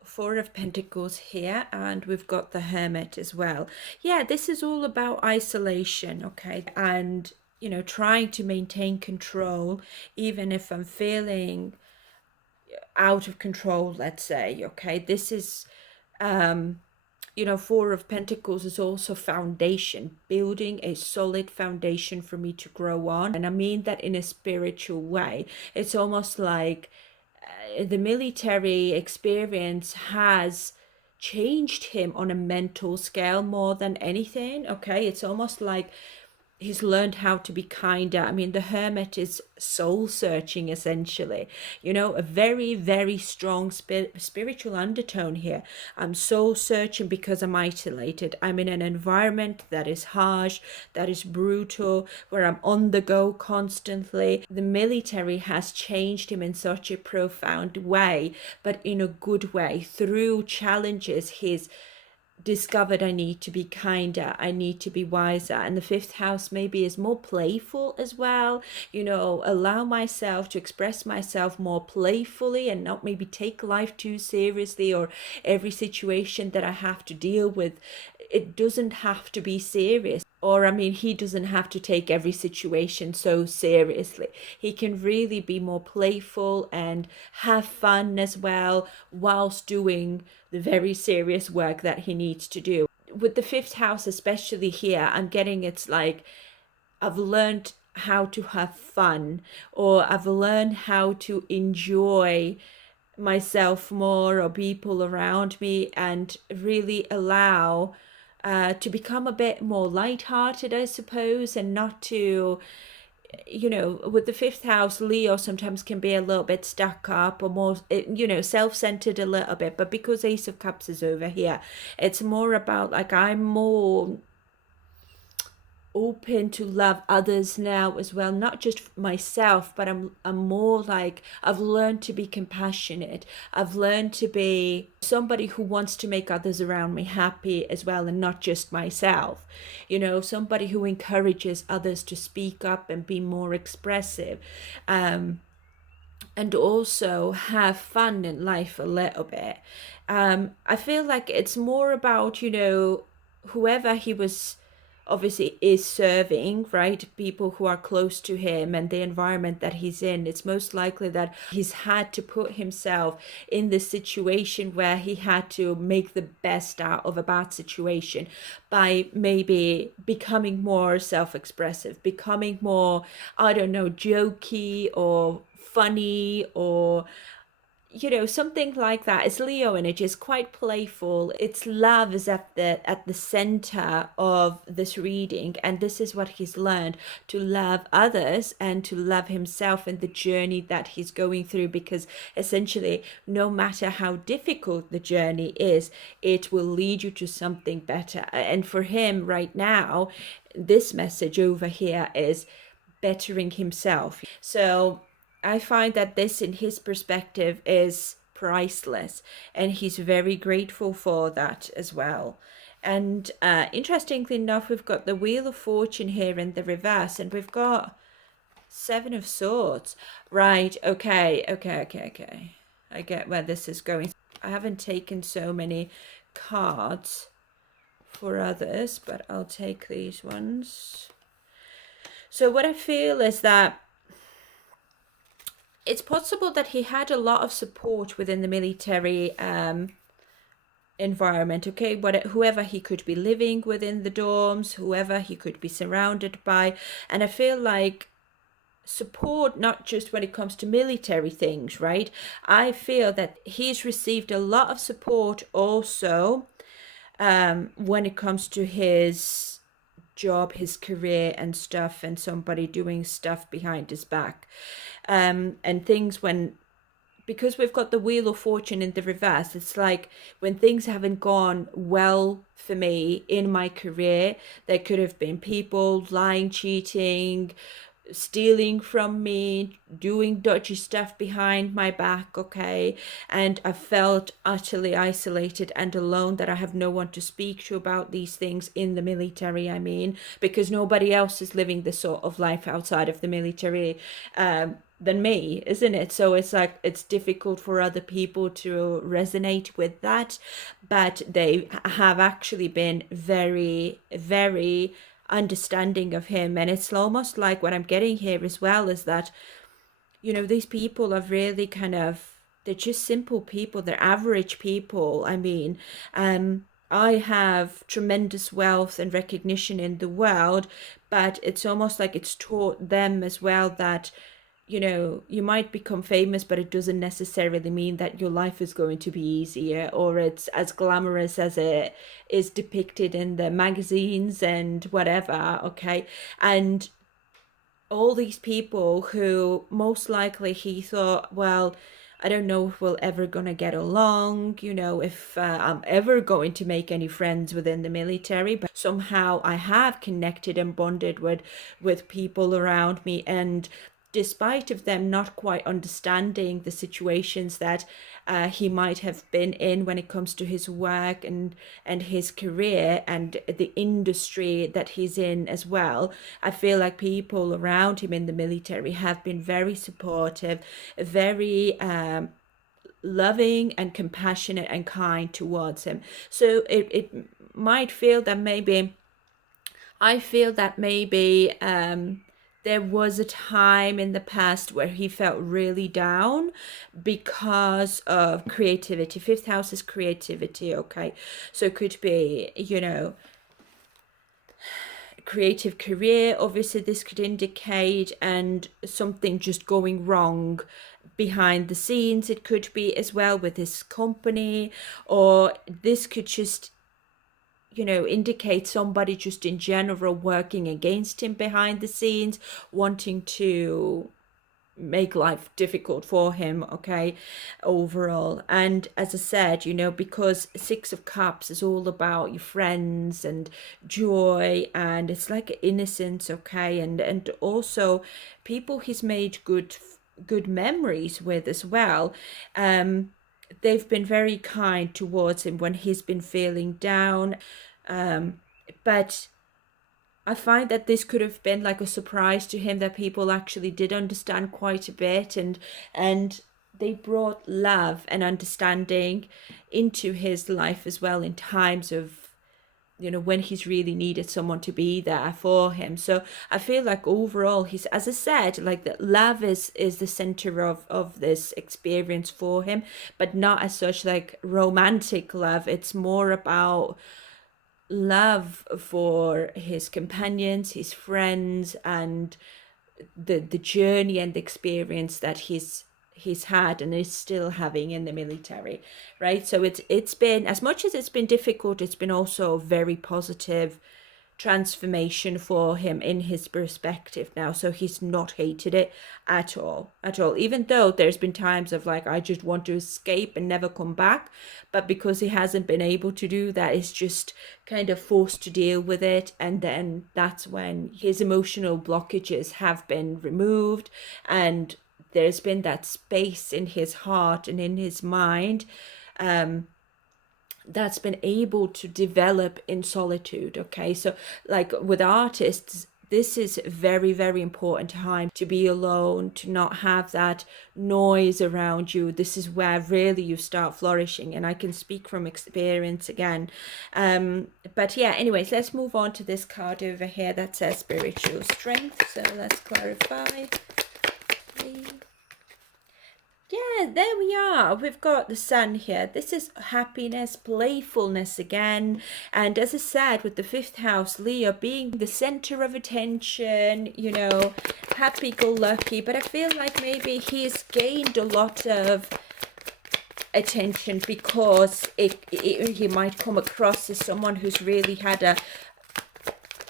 Four of Pentacles here, and we've got the Hermit as well. Yeah, this is all about isolation, okay, and, you know, trying to maintain control even if I'm feeling out of control, let's say. Okay, this is you know, Four of Pentacles is also foundation, building a solid foundation for me to grow on. And I mean that in a spiritual way. It's almost like the military experience has changed him on a mental scale more than anything. Okay, it's almost like he's learned how to be kinder. I mean, the hermit is soul searching essentially, you know, a very, very strong spiritual undertone here. I'm soul searching because I'm isolated. I'm in an environment that is harsh, that is brutal, where I'm on the go constantly. The military has changed him in such a profound way, but in a good way. Through challenges, he's discovered I need to be kinder, I need to be wiser. And the fifth house maybe is more playful as well, you know, allow myself to express myself more playfully and not maybe take life too seriously, or every situation that I have to deal with, it doesn't have to be serious. Or, I mean, he doesn't have to take every situation so seriously. He can really be more playful and have fun as well, whilst doing the very serious work that he needs to do. With the fifth house, especially here, I'm getting it's like I've learned how to have fun, or I've learned how to enjoy myself more, or people around me, and really allow to become a bit more lighthearted, I suppose, and not to, you know, with the fifth house, Leo sometimes can be a little bit stuck up, or more, you know, self-centered a little bit. But because Ace of Cups is over here, it's more about like I'm more open to love others now as well, not just myself, but I'm more like I've learned to be compassionate. I've learned to be somebody who wants to make others around me happy as well, and not just myself, you know, somebody who encourages others to speak up and be more expressive, and also have fun in life a little bit. I feel like it's more about, you know, whoever he was obviously is serving, right? People who are close to him and the environment that he's in. It's most likely that he's had to put himself in this situation where he had to make the best out of a bad situation by maybe becoming more self-expressive, becoming more, I don't know, jokey or funny, or you know, something like that. It's Leo energy, is quite playful. It's love is at the center of this reading, and this is what he's learned, to love others and to love himself in the journey that he's going through, because essentially no matter how difficult the journey is, it will lead you to something better. And for him right now, this message over here is bettering himself. So I find that this, in his perspective, is priceless, and he's very grateful for that as well. And interestingly enough, we've got the Wheel of Fortune here in the reverse, and we've got Seven of Swords. Right, okay. I get where this is going. I haven't taken so many cards for others, but I'll take these ones. So what I feel is that it's possible that he had a lot of support within the military environment, okay? Whoever he could be living within the dorms, whoever he could be surrounded by. And I feel like support, not just when it comes to military things, right? I feel that he's received a lot of support also when it comes to his job, his career and stuff, and somebody doing stuff behind his back, and things when, because we've got the Wheel of Fortune in the reverse, it's like when things haven't gone well for me in my career, there could have been people lying, cheating, stealing from me, doing dodgy stuff behind my back, okay? And I felt utterly isolated and alone, that I have no one to speak to about these things in the military, I mean, because nobody else is living this sort of life outside of the military than me, isn't it? So it's like it's difficult for other people to resonate with that, but they have actually been very, very understanding of him. And it's almost like what I'm getting here as well is that, you know, these people are really kind of, they're just simple people, they're average people. I mean, I have tremendous wealth and recognition in the world, but it's almost like it's taught them as well that, you know, you might become famous, but it doesn't necessarily mean that your life is going to be easier or it's as glamorous as it is depicted in the magazines and whatever, okay? And all these people who most likely he thought, well, I don't know if we're ever gonna get along, you know, if I'm ever going to make any friends within the military, but somehow I have connected and bonded with people around me, and despite of them not quite understanding the situations that he might have been in when it comes to his work and his career and the industry that he's in as well. I feel like people around him in the military have been very supportive, very loving and compassionate and kind towards him. So it might feel that maybe I feel that maybe there was a time in the past where he felt really down because of creativity. Fifth house is creativity, okay? So it could be, you know, creative career. Obviously, this could indicate and something just going wrong behind the scenes. It could be as well with his company, or this could just, you know, indicate somebody just in general working against him behind the scenes, wanting to make life difficult for him, okay, overall. And as I said, you know, because Six of Cups is all about your friends and joy, and it's like innocence, okay, and also people he's made good memories with as well. They've been very kind towards him when he's been feeling down, but I find that this could have been like a surprise to him, that people actually did understand quite a bit, and they brought love and understanding into his life as well in times of, you know, when he's really needed someone to be there for him. So I feel like overall he's, as I said, like that love is the center of this experience for him, but not as such like romantic love. It's more about love for his companions, his friends, and the journey and the experience that he's had and is still having in the military, right? So it's been, as much as it's been difficult, it's been also very positive transformation for him in his perspective now. So he's not hated it at all, even though there's been times of like, I just want to escape and never come back. But because he hasn't been able to do that, he's just kind of forced to deal with it. And then that's when his emotional blockages have been removed, and there's been that space in his heart and in his mind that's been able to develop in solitude, okay? So like with artists, this is very, very important time to be alone, to not have that noise around you. This is where really you start flourishing, and I can speak from experience again. But yeah, anyways, let's move on to this card over here that says spiritual strength. So let's clarify. Yeah, there we are. We've got the sun here. This is happiness, playfulness again. And as I said, with the fifth house, Leo being the center of attention, you know, happy-go-lucky. But I feel like maybe he's gained a lot of attention because he might come across as someone who's really had a,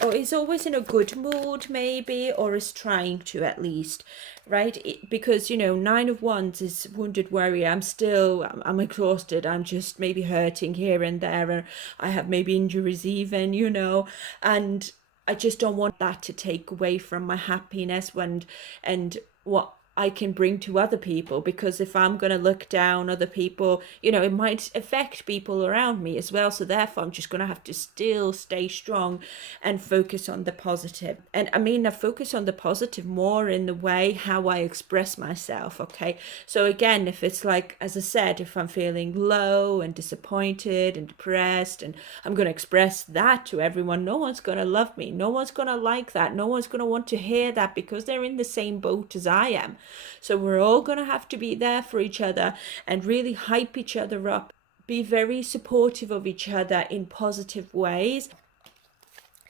or is always in a good mood maybe, or is trying to at least, right? Because, you know, Nine of Wands is wounded warrior. I'm exhausted, I'm just maybe hurting here and there, and I have maybe injuries even, you know, and I just don't want that to take away from my happiness and what I can bring to other people. Because if I'm going to look down other people, you know, it might affect people around me as well. So therefore I'm just going to have to still stay strong and focus on the positive. And I mean, I focus on the positive more in the way how I express myself, okay? So again, if it's like, as I said, if I'm feeling low and disappointed and depressed, and I'm going to express that to everyone, no one's going to love me, no one's going to like that, no one's going to want to hear that, because they're in the same boat as I am. So we're all going to have to be there for each other and really hype each other up, be very supportive of each other in positive ways.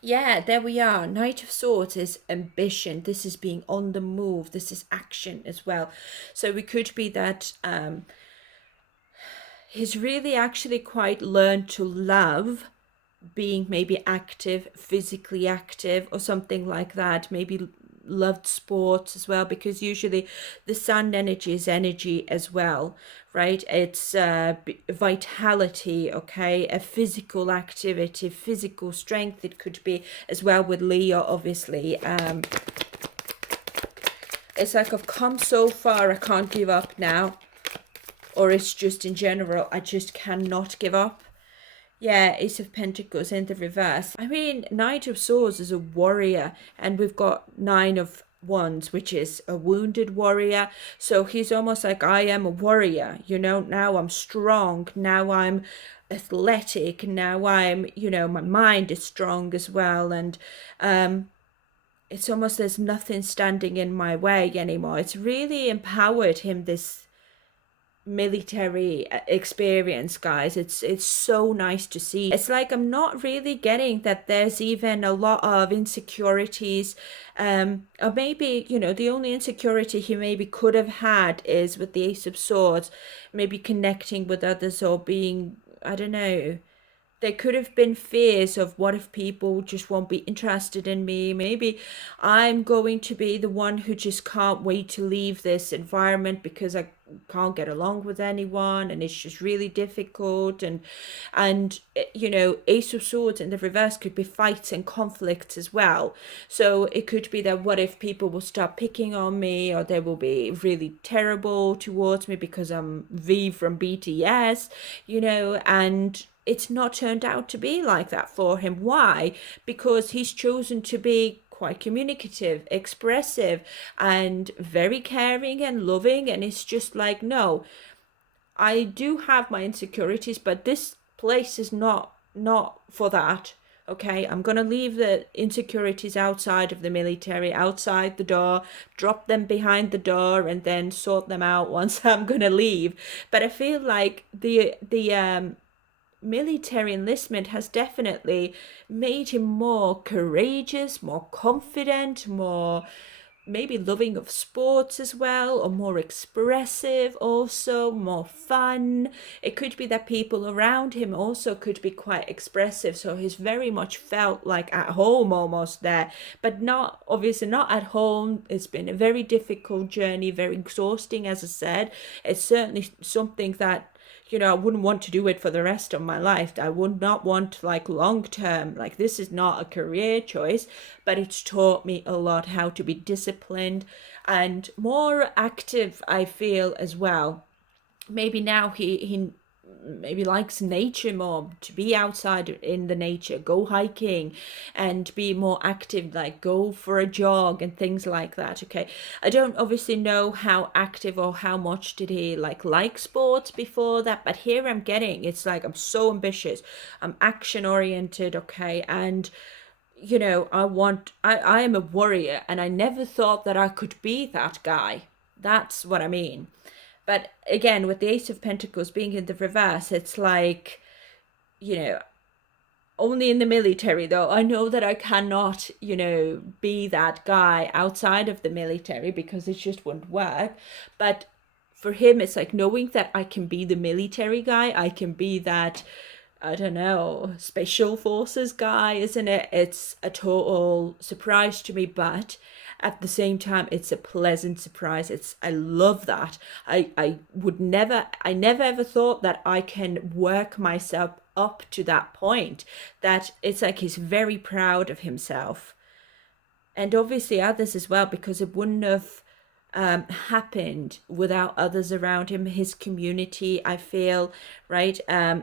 Yeah, there we are. Knight of Swords is ambition. This is being on the move. This is action as well. So we could be that he's really actually quite learned to love being maybe active, physically active, or something like that. Maybe loved sports as well, because usually the sun energy is energy as well, right? It's vitality, okay, a physical activity, physical strength. It could be as well with Leo, obviously. It's like I've come so far, I can't give up now, or it's just in general, I just cannot give up. Yeah, Ace of Pentacles in the reverse. I mean, Knight of Swords is a warrior, and we've got Nine of Wands, which is a wounded warrior. So he's almost like, I am a warrior, you know, now I'm strong, now I'm athletic, now I'm, you know, my mind is strong as well. And it's almost there's nothing standing in my way anymore. It's really empowered him, this military experience, guys. It's so nice to see. It's like I'm not really getting that there's even a lot of insecurities, or maybe, you know, the only insecurity he maybe could have had is with the Ace of Swords, maybe connecting with others, or being, I don't know, there could have been fears of what if people just won't be interested in me. Maybe I'm going to be the one who just can't wait to leave this environment because I can't get along with anyone and it's just really difficult. And you know, Ace of Swords in the reverse could be fights and conflicts as well. So it could be that what if people will start picking on me, or they will be really terrible towards me because I'm V from BTS, you know. And it's not turned out to be like that for him. Why? Because he's chosen to be quite communicative, expressive, and very caring and loving. And it's just like, no, I do have my insecurities, but this place is not for that. Okay, I'm gonna leave the insecurities outside of the military, outside the door, drop them behind the door, and then sort them out once I'm gonna leave. But I feel like the military enlistment has definitely made him more courageous, more confident, more maybe loving of sports as well, or more expressive, also more fun. It could be that people around him also could be quite expressive, so he's very much felt like at home almost there, but not, obviously not at home. It's been a very difficult journey, very exhausting, as I said. It's certainly something that, you know, I wouldn't want to do it for the rest of my life. I would not want, like, long term. Like, this is not a career choice, but it's taught me a lot how to be disciplined and more active, I feel, as well. Maybe now he maybe likes nature more, to be outside in the nature, go hiking and be more active, like go for a jog and things like that. Okay, I don't obviously know how active or how much did he like sports before that, but here I'm getting, it's like I'm so ambitious, I'm action oriented, okay. And you know, I am a warrior, and I never thought that I could be that guy. That's what I mean. But again, with the Ace of Pentacles being in the reverse, it's like, you know, only in the military, though. I know that I cannot, you know, be that guy outside of the military because it just wouldn't work. But for him, it's like knowing that I can be the military guy, I can be that, I don't know, special forces guy, isn't it? It's a total surprise to me, but at the same time, it's a pleasant surprise. It's, I love that. I would never, I never ever thought that I can work myself up to that point. That it's like he's very proud of himself, and obviously others as well, because it wouldn't have happened without others around him, his community, I feel, right?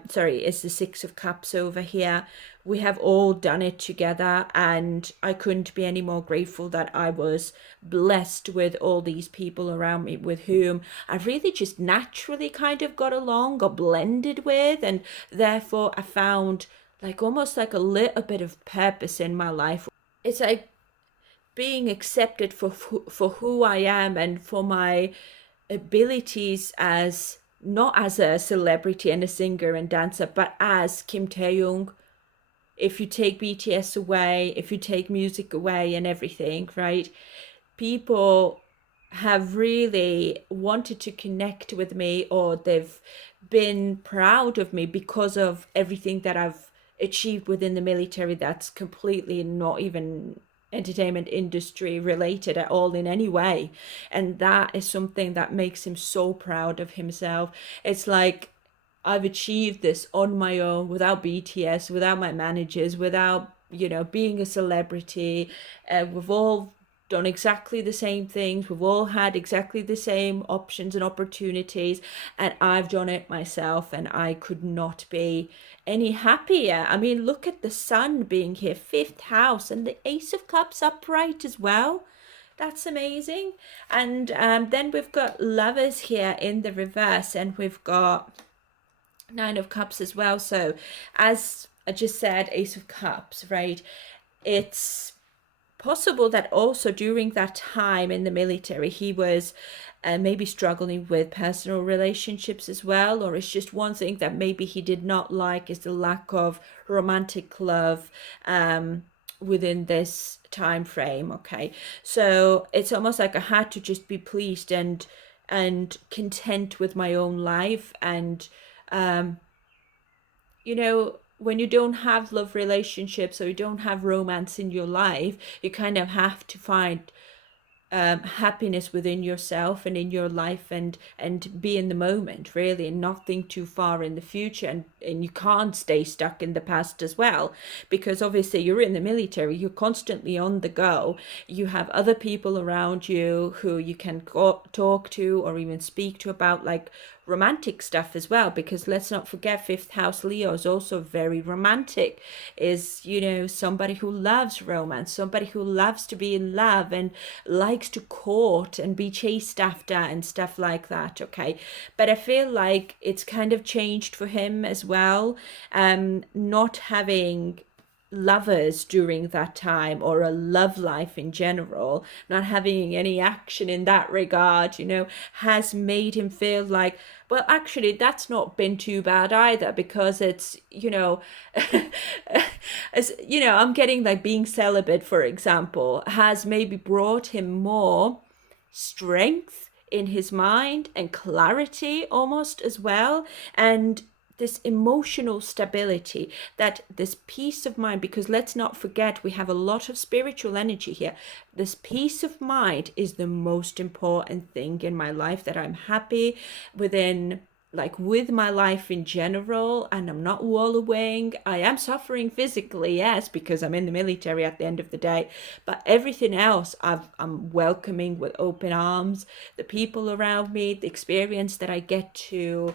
Sorry, it's the Six of Cups over here. We have all done it together, and I couldn't be any more grateful that I was blessed with all these people around me with whom I really just naturally kind of got along or blended with, and therefore I found like almost like a little bit of purpose in my life. It's like being accepted for who I am and for my abilities as not as a celebrity and a singer and dancer, but as Kim Tae-young. if you take BTS away, if you take music away and everything, right? People have really wanted to connect with me, or they've been proud of me because of everything that I've achieved within the military that's completely not even entertainment industry related at all in any way. And that is something that makes him so proud of himself. It's like, I've achieved this on my own, without BTS, without my managers, without, being a celebrity. We've all done exactly the same things. We've all had exactly the same options and opportunities. And I've done it myself, and I could not be any happier. I mean, look at the sun being here, fifth house, and the Ace of Cups upright as well. That's amazing. And then we've got lovers here in the reverse, and we've got Nine of Cups as well. So as I just said, Ace of Cups, right? It's possible that also during that time in the military, he was maybe struggling with personal relationships as well. Or it's just one thing that maybe he did not like is the lack of romantic love within this time frame. Okay, so it's almost like I had to just be pleased and content with my own life. And um, when you don't have love relationships, or you don't have romance in your life, you kind of have to find happiness within yourself and in your life, and be in the moment, really, and not think too far in the future. And you can't stay stuck in the past as well, because obviously you're in the military, you're constantly on the go. You have other people around you who you can talk to or even speak to about like romantic stuff as well, because let's not forget, fifth house Leo is also very romantic, is somebody who loves romance, somebody who loves to be in love and likes to court and be chased after and stuff like that. Okay, but I feel like it's kind of changed for him as well, not having lovers during that time, or a love life in general, not having any action in that regard, has made him feel like, well, actually, that's not been too bad either, because it's, as I'm getting like being celibate, for example, has maybe brought him more strength in his mind and clarity almost as well. And this emotional stability, that this peace of mind, because let's not forget, we have a lot of spiritual energy here. This peace of mind is the most important thing in my life, that I'm happy within, like, with my life in general, and I'm not wallowing. I am suffering physically, yes, because I'm in the military at the end of the day, but everything else I'm welcoming with open arms. The people around me, the experience that I get to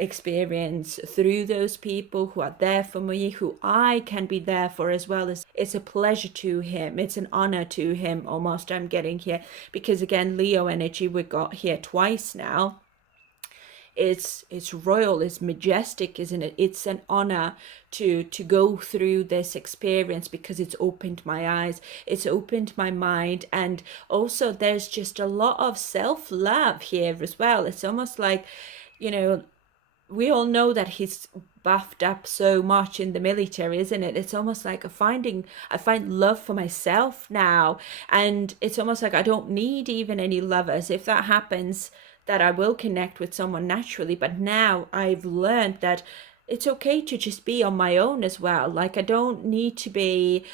experience through those people who are there for me, who I can be there for as well, as it's a pleasure to him, it's an honor to him almost, I'm getting here, because again, Leo energy we got here twice now. It's royal, it's majestic, isn't it? It's an honor to go through this experience, because it's opened my eyes, it's opened my mind. And also there's just a lot of self-love here as well. It's almost like, we all know that he's buffed up so much in the military, isn't it? It's almost like I find love for myself now, and it's almost like I don't need even any lovers. If that happens, that I will connect with someone naturally. But now I've learned that it's okay to just be on my own as well. Like, I don't need to be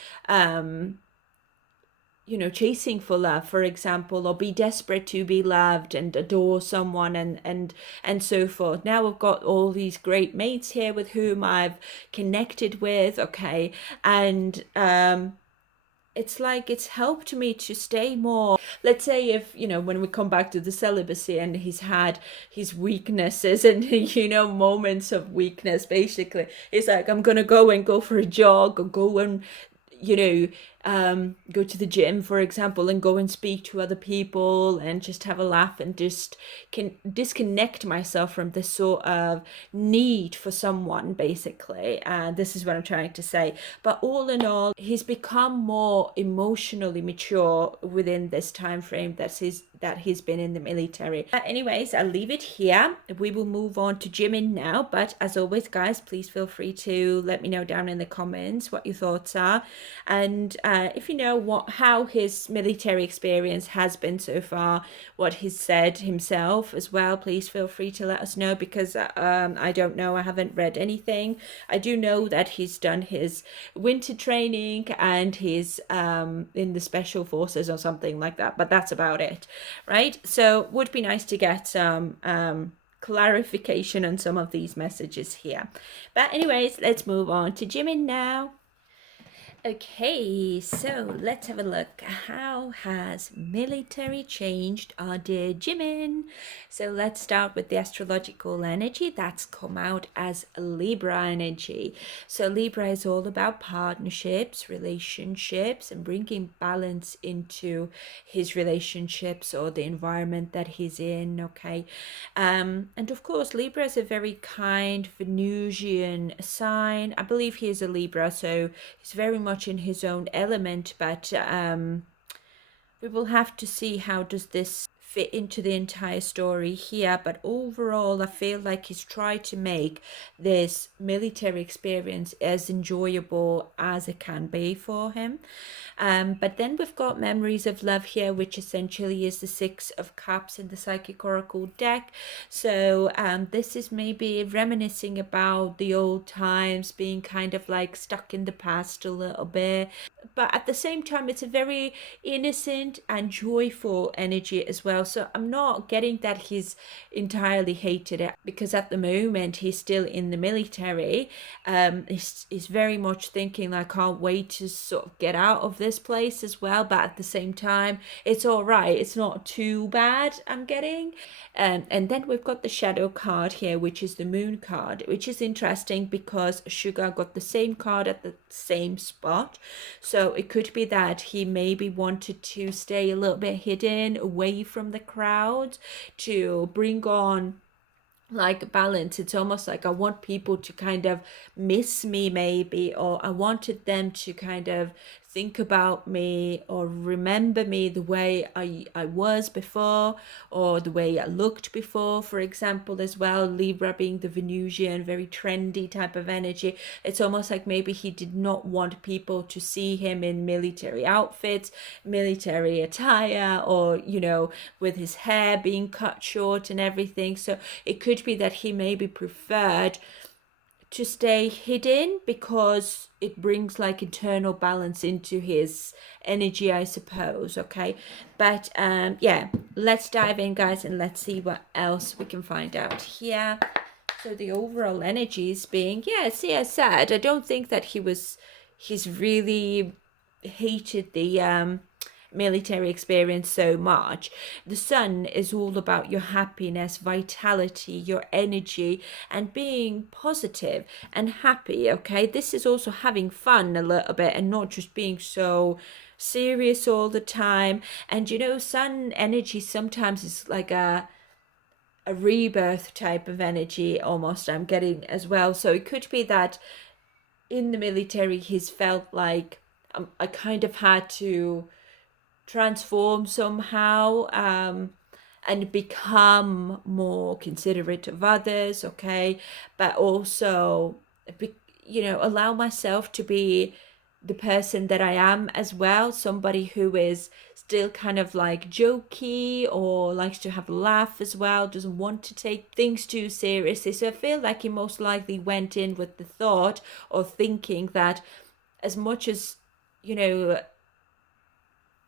chasing for love, for example, or be desperate to be loved and adore someone, and so forth. Now I've got all these great mates here with whom I've connected with, okay, and it's like it's helped me to stay more. Let's say, if when we come back to the celibacy, and he's had his weaknesses and moments of weakness, basically it's like, I'm gonna go for a jog, or go and go to the gym, for example, and go and speak to other people and just have a laugh and just can disconnect myself from this sort of need for someone, basically. And this is what I'm trying to say. But all in all, he's become more emotionally mature within this time frame that he's been in the military. Anyways, I'll leave it here. We will move on to Jimin now. But as always, guys, please feel free to let me know down in the comments what your thoughts are, and if you know how his military experience has been so far, what he's said himself as well, please feel free to let us know, because I don't know, I haven't read anything. I do know that he's done his winter training and he's in the special forces or something like that, but that's about it, right? So would be nice to get some clarification on some of these messages here. But anyways, let's move on to Jimin now. Okay, so let's have a look. How has military changed our dear Jimin? So let's start with the astrological energy that's come out as Libra energy. So Libra is all about partnerships, relationships, and bringing balance into his relationships or the environment that he's in, okay? And of course, Libra is a very kind Venusian sign. I believe he is a Libra, so he's very much in his own element, but we will have to see how does this fit into the entire story here. But overall, I feel like he's tried to make this military experience as enjoyable as it can be for him. But then we've got Memories of Love here, which essentially is the Six of Cups in the Psychic Oracle deck. So this is maybe reminiscing about the old times, being kind of like stuck in the past a little bit. But at the same time, it's a very innocent and joyful energy as well. So I'm not getting that he's entirely hated it, because at the moment he's still in the military. He's very much thinking, I can't wait to sort of get out of this place as well. But at the same time, it's all right. It's not too bad, I'm getting. And then we've got the shadow card here, which is the moon card, which is interesting because Suga got the same card at the same spot. So it could be that he maybe wanted to stay a little bit hidden, away from the crowd, to bring on like balance. It's almost like I want people to kind of miss me maybe, or I wanted them to kind of think about me or remember me the way I was before, or the way I looked before, for example, as well. Libra being the Venusian, very trendy type of energy. It's almost like maybe he did not want people to see him in military outfits, military attire, or, you know, with his hair being cut short and everything. So it could be that he maybe preferred to stay hidden because it brings like internal balance into his energy, I suppose. Okay, but yeah, let's dive in, guys, and let's see what else we can find out here. So the overall energy is being, yeah, see, I said I don't think that he's really hated the military experience so much. The sun is all about your happiness, vitality, your energy, and being positive and happy. Okay, this is also having fun a little bit and not just being so serious all the time. And you know, sun energy sometimes is like a rebirth type of energy almost, I'm getting as well. So it could be that in the military he's felt like I kind of had to transform somehow, and become more considerate of others, okay, but also you know, allow myself to be the person that I am as well, somebody who is still kind of like jokey or likes to have a laugh as well, doesn't want to take things too seriously. So I feel like he most likely went in with the thought or thinking that as much as, you know,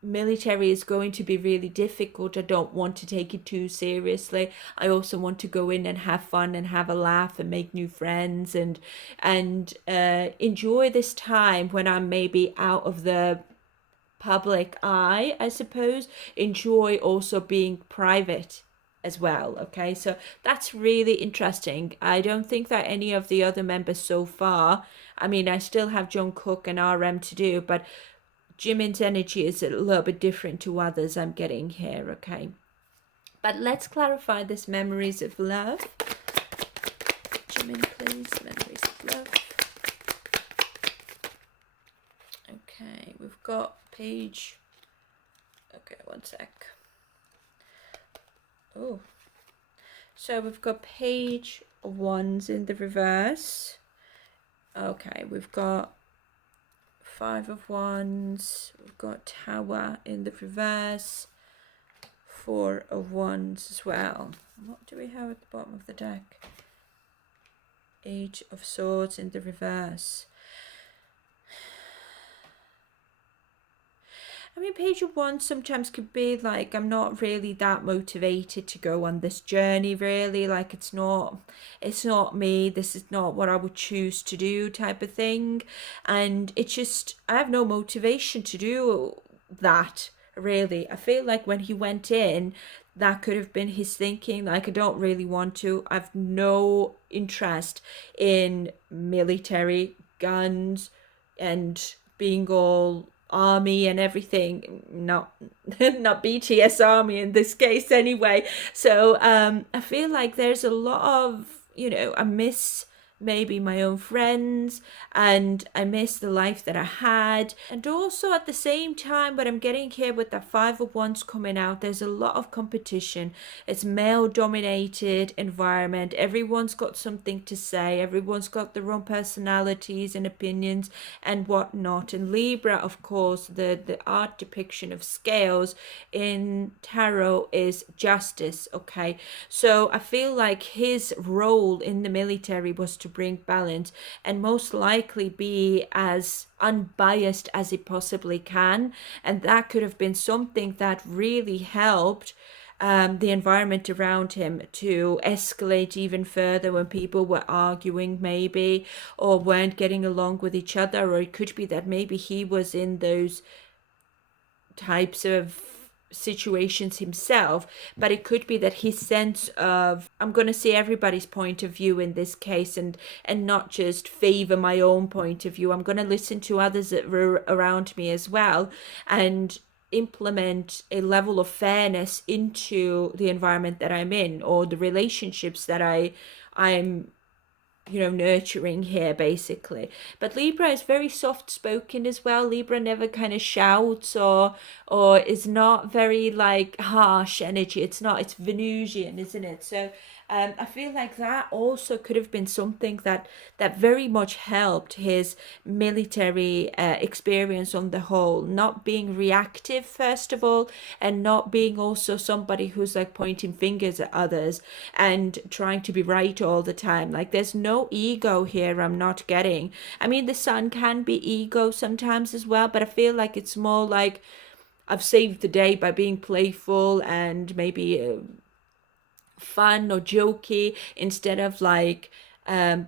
military is going to be really difficult, I don't want to take it too seriously. I also want to go in and have fun and have a laugh and make new friends and enjoy this time when I'm maybe out of the public eye, I suppose. Enjoy also being private as well. Okay, so that's really interesting. I don't think that any of the other members so far, I mean, I still have Jungkook and RM to do, but Jimin's energy is a little bit different to others I'm getting here, okay? But let's clarify this memories of love. Jimin, please, memories of love. Okay, we've got page... Okay, one sec. Oh. So we've got page of wands in the reverse. Okay, we've got 5 of wands. We've got tower in the reverse. 4 of wands as well. What do we have at the bottom of the deck? 8 of swords in the reverse. I mean, page of wands sometimes could be like, I'm not really that motivated to go on this journey, really. Like, it's not me. This is not what I would choose to do, type of thing. And it's just, I have no motivation to do that, really. I feel like when he went in, that could have been his thinking. Like, I don't really want to. I've no interest in military, guns, and being all army and everything, not BTS army in this case anyway. So I feel like there's a lot of, I miss maybe my own friends, and I miss the life that I had. And also at the same time, what I'm getting here with the 5 of wands coming out, there's a lot of competition. It's male dominated environment. Everyone's got something to say. Everyone's got their own personalities and opinions and whatnot. And Libra, of course, the art depiction of scales in tarot is justice, okay? So I feel like his role in the military was to bring balance and most likely be as unbiased as it possibly can. And that could have been something that really helped the environment around him to escalate even further when people were arguing maybe, or weren't getting along with each other. Or it could be that maybe he was in those types of situations himself, but it could be that his sense of, I'm going to see everybody's point of view in this case, and not just favor my own point of view. I'm going to listen to others that were around me as well, and implement a level of fairness into the environment that I'm in, or the relationships that I'm nurturing here, basically. But Libra is very soft spoken as well. Libra never kind of shouts or is not very like harsh energy. It's Venusian, isn't it? So I feel like that also could have been something that very much helped his military experience on the whole. Not being reactive, first of all, and not being also somebody who's like pointing fingers at others and trying to be right all the time. Like, there's no ego here I'm not getting. I mean, the sun can be ego sometimes as well, but I feel like it's more like I've saved the day by being playful and maybe fun or jokey, instead of like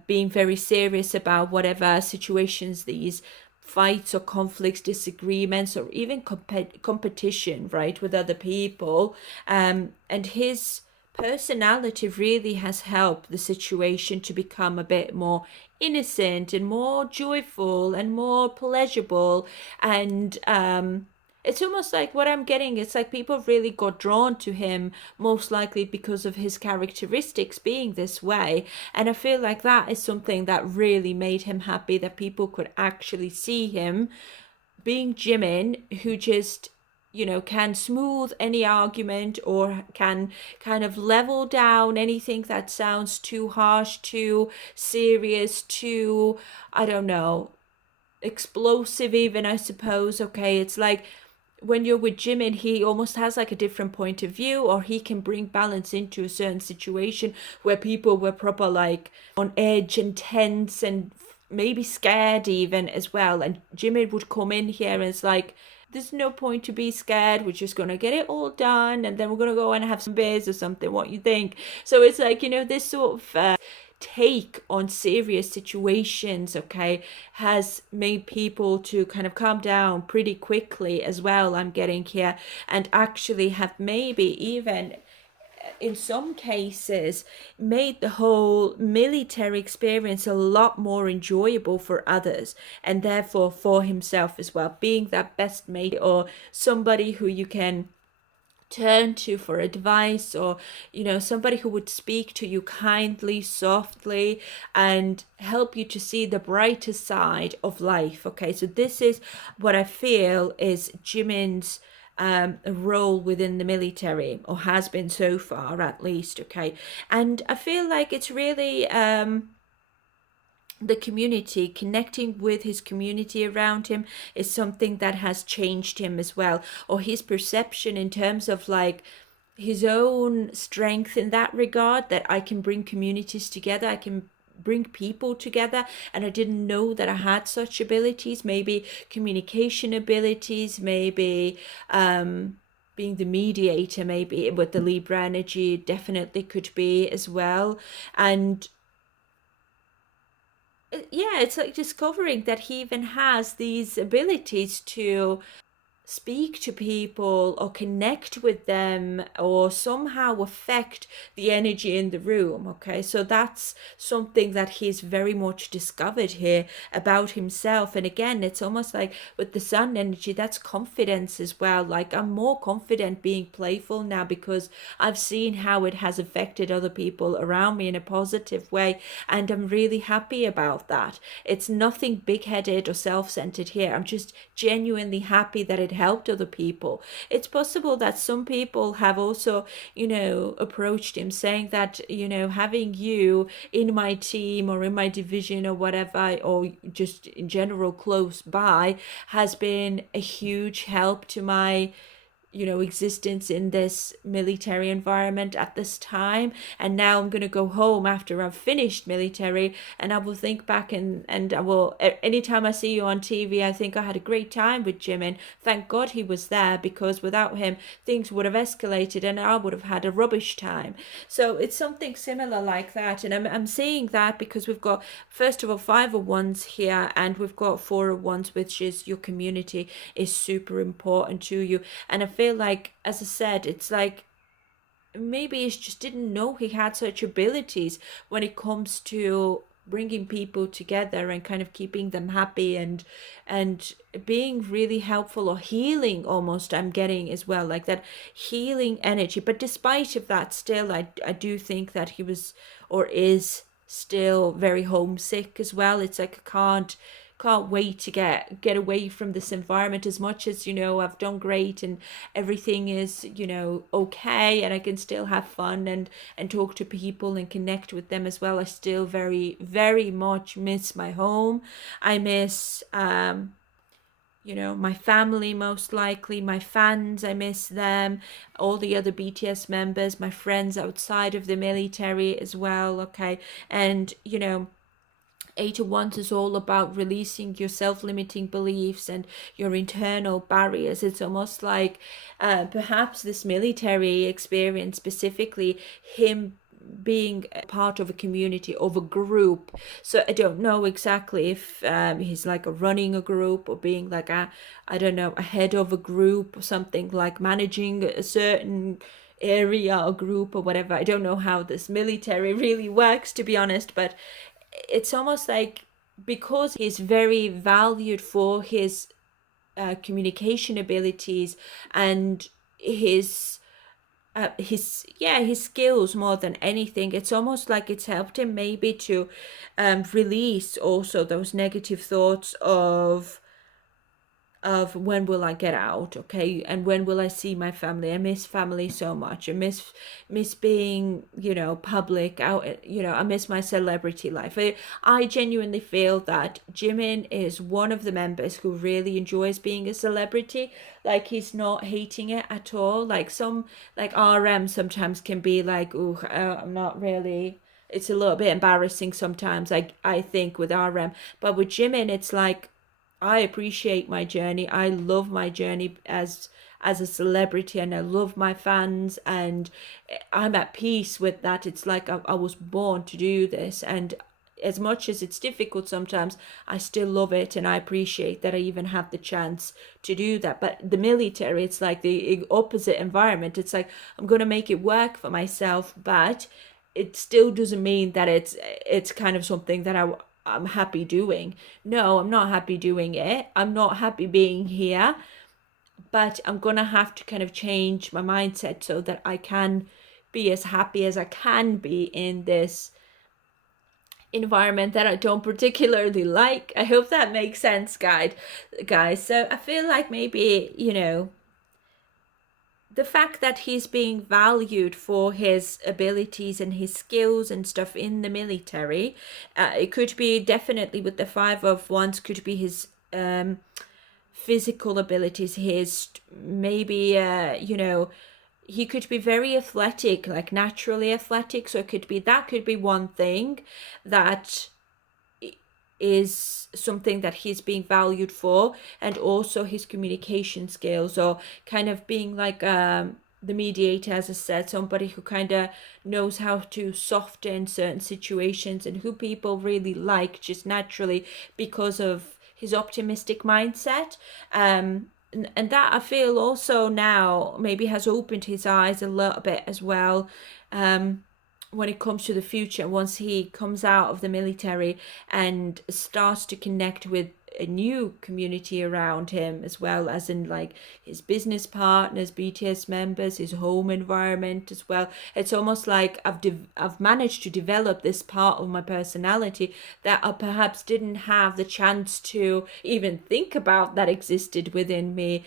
being very serious about whatever situations, these fights or conflicts, disagreements, or even competition, right, with other people. And his personality really has helped the situation to become a bit more innocent and more joyful and more pleasurable. And it's almost like what I'm getting, it's like people really got drawn to him, most likely because of his characteristics being this way. And I feel like that is something that really made him happy, that people could actually see him being Jimin, who just, can smooth any argument, or can kind of level down anything that sounds too harsh, too serious, too, I don't know, explosive even, I suppose. Okay, it's like, when you're with Jimin, he almost has like a different point of view, or he can bring balance into a certain situation where people were proper like on edge and tense and maybe scared even as well. And Jimin would come in here and it's like, there's no point to be scared. We're just going to get it all done. And then we're going to go and have some beers or something. What you think? So it's like, this sort of take on serious situations, okay, has made people to kind of calm down pretty quickly as well, I'm getting here, and actually have maybe even in some cases made the whole military experience a lot more enjoyable for others, and therefore for himself as well, being that best mate or somebody who you can turn to for advice, or somebody who would speak to you kindly, softly, and help you to see the brighter side of life. Okay, so this is what I feel is Jimin's role within the military, or has been so far at least. Okay, and I feel like it's really the community, connecting with his community around him, is something that has changed him as well, or his perception in terms of like his own strength in that regard, that I can bring communities together, I can bring people together, and I didn't know that I had such abilities, maybe communication abilities, maybe being the mediator, maybe with the Libra energy definitely could be as well. And yeah, it's like discovering that he even has these abilities to speak to people or connect with them or somehow affect the energy in the room. Okay, so that's something that he's very much discovered here about himself. And again, it's almost like with the sun energy, that's confidence as well. Like, I'm more confident being playful now because I've seen how it has affected other people around me in a positive way, and I'm really happy about that. It's nothing big-headed or self-centered here. I'm just genuinely happy that it helped other people. It's possible that some people have also, approached him saying that, having you in my team or in my division or whatever, or just in general close by, has been a huge help to my existence in this military environment at this time. And now I'm going to go home after I've finished military, and I will think back, and I will, anytime I see you on TV, I think I had a great time with Jimin. Thank God he was there, because without him things would have escalated and I would have had a rubbish time. So it's something similar like that. And I'm seeing that because we've got, first of all, 5 of Wands here, and we've got 4 of Wands, which is your community is super important to you. And I feel like, as I said, it's like maybe he just didn't know he had such abilities when it comes to bringing people together and kind of keeping them happy, and being really helpful, or healing almost, I'm getting as well, like that healing energy. But despite of that, still I do think that he was, or is still, very homesick as well. It's like I can't wait to get away from this environment. As much as I've done great and everything is okay, and I can still have fun and talk to people and connect with them as well, I still very, very much miss my home. I miss my family, most likely my fans, I miss them, all the other BTS members, my friends outside of the military as well. Okay, and 8 of Wands is all about releasing your self-limiting beliefs and your internal barriers. It's almost like perhaps this military experience, specifically him being a part of a community, of a group. So I don't know exactly if he's like running a group, or being like I don't know, a head of a group, or something, like managing a certain area or group or whatever. I don't know how this military really works, to be honest, but it's almost like, because he's very valued for his communication abilities and his skills more than anything, it's almost like it's helped him maybe to release also those negative thoughts of when will I get out, okay, and when will I see my family. I miss family so much. I miss being public out. I miss my celebrity life. I genuinely feel that Jimin is one of the members who really enjoys being a celebrity. Like, he's not hating it at all. Like some, like RM sometimes can be like, oh, I'm not really, it's a little bit embarrassing sometimes, I think, with RM. But with Jimin, it's like, I appreciate my journey. I love my journey as a celebrity, and I love my fans, and I'm at peace with that. It's like I was born to do this, and as much as it's difficult sometimes, I still love it, and I appreciate that I even have the chance to do that. But the military, it's like the opposite environment. It's like, I'm going to make it work for myself, but it still doesn't mean that it's kind of something that I'm happy doing. No, I'm not happy doing it. I'm not happy being here, but I'm gonna have to kind of change my mindset so that I can be as happy as I can be in this environment that I don't particularly like. I hope that makes sense, guys. So I feel like maybe, the fact that he's being valued for his abilities and his skills and stuff in the military, it could be definitely with the Five of Wands, could be his physical abilities, his maybe he could be very athletic, like naturally athletic. So it could be, that could be one thing that is something that he's being valued for, and also his communication skills, or kind of being like the mediator, as I said, somebody who kind of knows how to soften certain situations and who people really like just naturally because of his optimistic mindset. And that, I feel, also now maybe has opened his eyes a little bit as well, when it comes to the future, once he comes out of the military and starts to connect with a new community around him, as well as in like his business partners, BTS members, his home environment as well. It's almost like I've managed to develop this part of my personality that I perhaps didn't have the chance to even think about that existed within me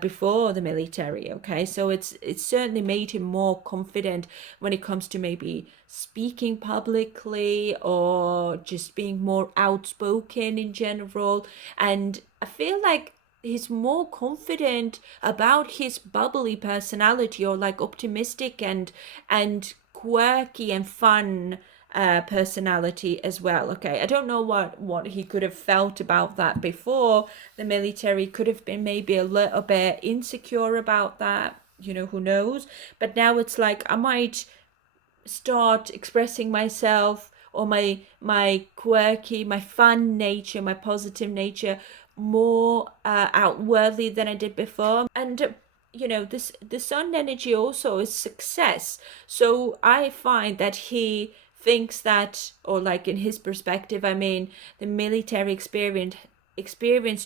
before the military. Okay, so it's certainly made him more confident when it comes to maybe speaking publicly or just being more outspoken in general. And I feel like he's more confident about his bubbly personality, or like optimistic and quirky and fun personality as well. Okay, I don't know what he could have felt about that before the military. Could have been maybe a little bit insecure about that, who knows. But now it's like I might start expressing myself, or my quirky, my fun nature, my positive nature more outwardly than I did before. And this the sun energy also is success. So I find that he thinks that, or like in his perspective, I mean, the military experience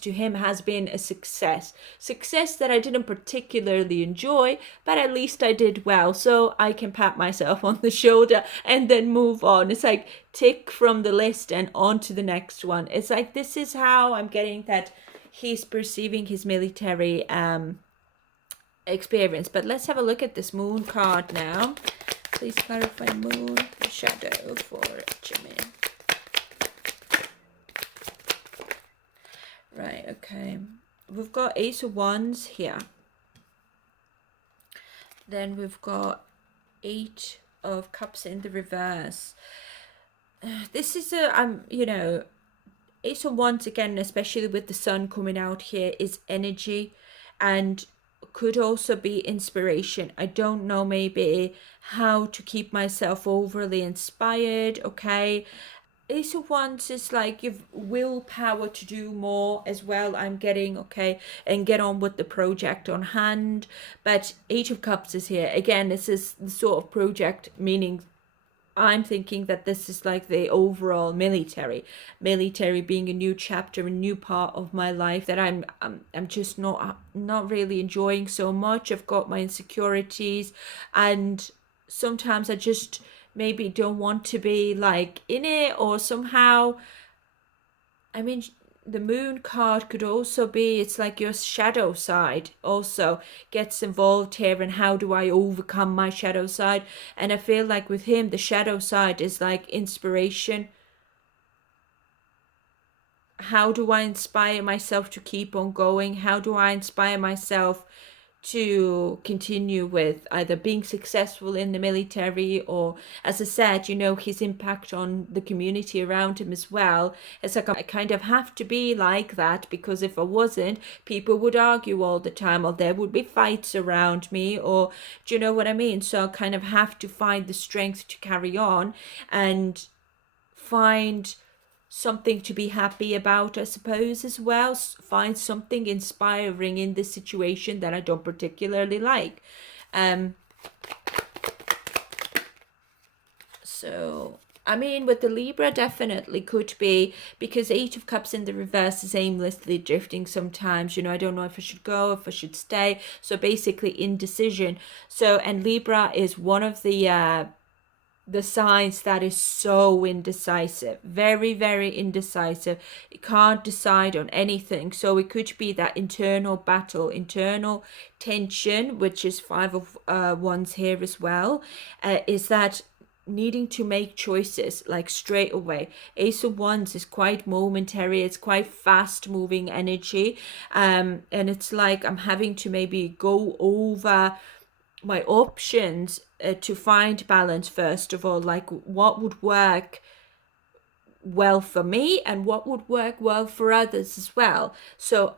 to him has been a success that I didn't particularly enjoy, but at least I did well, so I can pat myself on the shoulder and then move on. It's like tick from the list and on to the next one. It's like, this is how I'm getting that he's perceiving his military experience. But let's have a look at this moon card now. Please clarify moon shadow for Jimin. Right, okay. We've got Ace of Wands here. Then we've got Eight of Cups in the reverse. This is Ace of Wands again, especially with the sun coming out here, is energy and could also be inspiration. I don't know maybe how to keep myself overly inspired, okay? Ace of Wands is like you've willpower to do more as well, I'm getting, okay, and get on with the project on hand. But Eight of Cups is here. Again, this is the sort of project, meaning I'm thinking that this is like the overall military being a new chapter, a new part of my life that I'm just not really enjoying so much. I've got my insecurities, and sometimes I just maybe don't want to be like in it, or somehow, I mean, the moon card could also be, it's like your shadow side also gets involved here, and how do I overcome my shadow side? And I feel like with him, the shadow side is like inspiration. How do I inspire myself to keep on going? How do I inspire myself to continue with either being successful in the military, or, as I said, his impact on the community around him as well. It's like I kind of have to be like that, because if I wasn't, people would argue all the time, or there would be fights around me, or do you know what I mean? So I kind of have to find the strength to carry on and find something to be happy about, I suppose, as well. Find something inspiring in this situation that I don't particularly like. So, I mean, with the Libra, definitely could be, because Eight of Cups in the reverse is aimlessly drifting sometimes. I don't know if I should go, if I should stay. So basically indecision. So, and Libra is one of the signs that is so indecisive, very, very indecisive. It can't decide on anything. So it could be that internal battle, internal tension, which is Five of Wands here as well, is that needing to make choices like straight away. Ace of Wands is quite momentary, it's quite fast moving energy, and it's like I'm having to maybe go over my options to find balance first of all, like what would work well for me and what would work well for others as well. So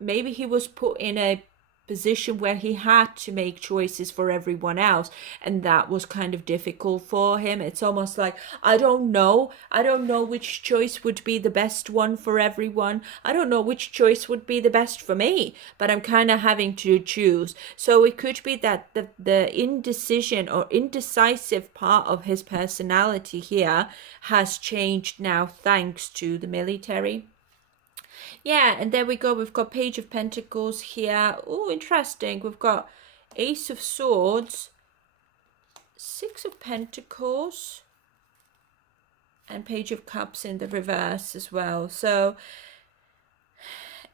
maybe he was put in a position where he had to make choices for everyone else, and that was kind of difficult for him. It's almost like I don't know which choice would be the best one for everyone. I don't know which choice would be the best for me, but I'm kind of having to choose. So it could be that the indecision or indecisive part of his personality here has changed now thanks to the military. Yeah, and there we go. We've got Page of Pentacles here. Oh, interesting. We've got Ace of Swords, Six of Pentacles, and Page of Cups in the reverse as well. So,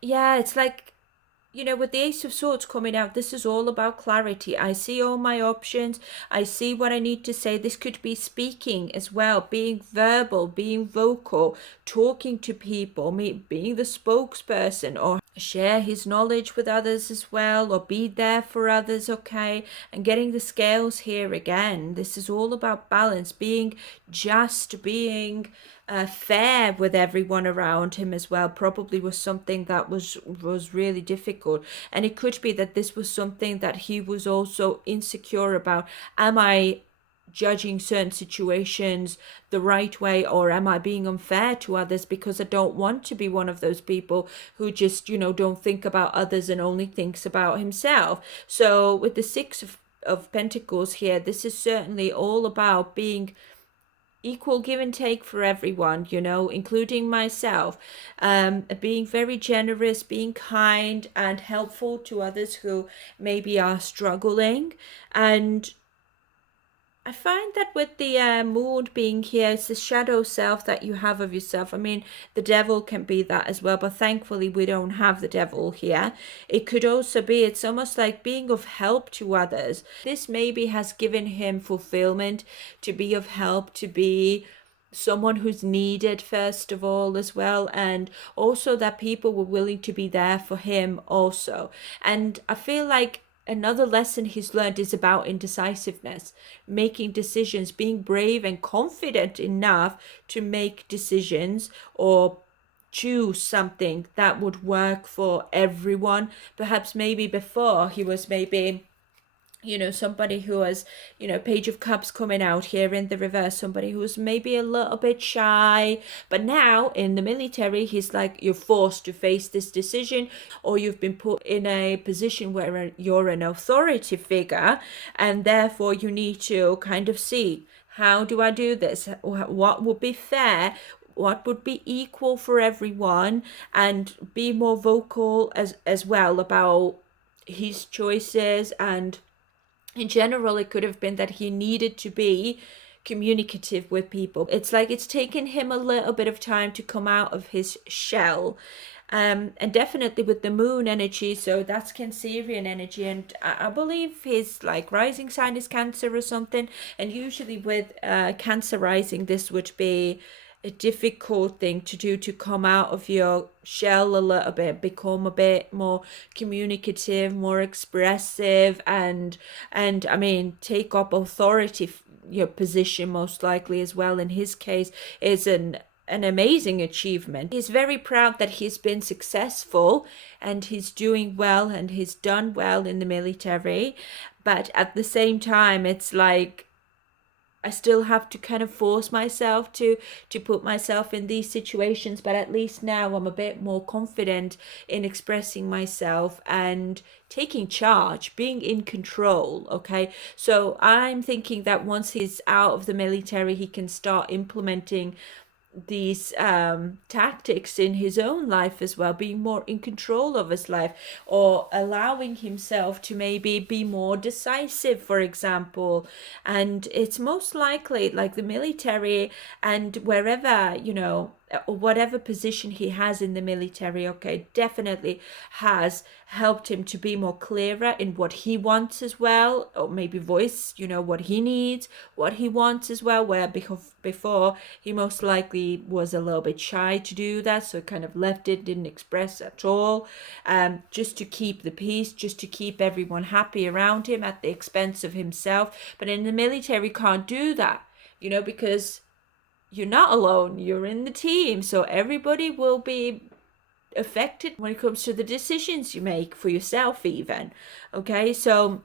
yeah, it's like, with the Ace of Swords coming out, this is all about clarity. I see all my options. I see what I need to say. This could be speaking as well, being verbal, being vocal, talking to people, being the spokesperson, or share his knowledge with others as well, or be there for others, okay? And getting the scales here again. This is all about balance, being just, being fair with everyone around him as well. Probably was something that was really difficult, and it could be that this was something that he was also insecure about. Am I judging certain situations the right way, or am I being unfair to others because I don't want to be one of those people who just don't think about others and only thinks about himself? So with the Six of Pentacles here, this is certainly all about being equal give and take for everyone, including myself, being very generous, being kind and helpful to others who maybe are struggling. And I find that with the moon being here, it's the shadow self that you have of yourself. I mean, the devil can be that as well, but thankfully we don't have the devil here. It could also be, it's almost like being of help to others. This maybe has given him fulfillment, to be of help, to be someone who's needed first of all as well, and also that people were willing to be there for him also. And I feel like another lesson he's learned is about indecisiveness, making decisions, being brave and confident enough to make decisions or choose something that would work for everyone. Perhaps maybe before he was maybe somebody who has, Page of Cups coming out here in the reverse, somebody who's maybe a little bit shy. But now in the military, he's like, you're forced to face this decision, or you've been put in a position where you're an authority figure, and therefore you need to kind of see, how do I do this? What would be fair? What would be equal for everyone? And be more vocal as well about his choices. And in general, it could have been that he needed to be communicative with people. It's like it's taken him a little bit of time to come out of his shell. And definitely with the moon energy, so that's Cancerian energy, and I believe his like rising sign is Cancer or something. And usually with Cancer rising, this would be a difficult thing to do, to come out of your shell a little bit, become a bit more communicative, more expressive, and I mean take up authority, your position most likely as well. In his case, is an amazing achievement. He's very proud that he's been successful and he's doing well and he's done well in the military, but at the same time it's like I still have to kind of force myself to put myself in these situations, but at least now I'm a bit more confident in expressing myself and taking charge, being in control. Okay, so I'm thinking that once he's out of the military, he can start implementing these tactics in his own life as well, being more in control of his life, or allowing himself to maybe be more decisive, for example. And it's most likely like the military and wherever, or whatever position he has in the military, okay, definitely has helped him to be more clearer in what he wants as well, or maybe voice, what he needs, what he wants as well, where before he most likely was a little bit shy to do that, so kind of left it, didn't express at all, just to keep the peace, just to keep everyone happy around him at the expense of himself. But in the military, can't do that, because you're not alone, you're in the team, so everybody will be affected when it comes to the decisions you make for yourself even. Okay, so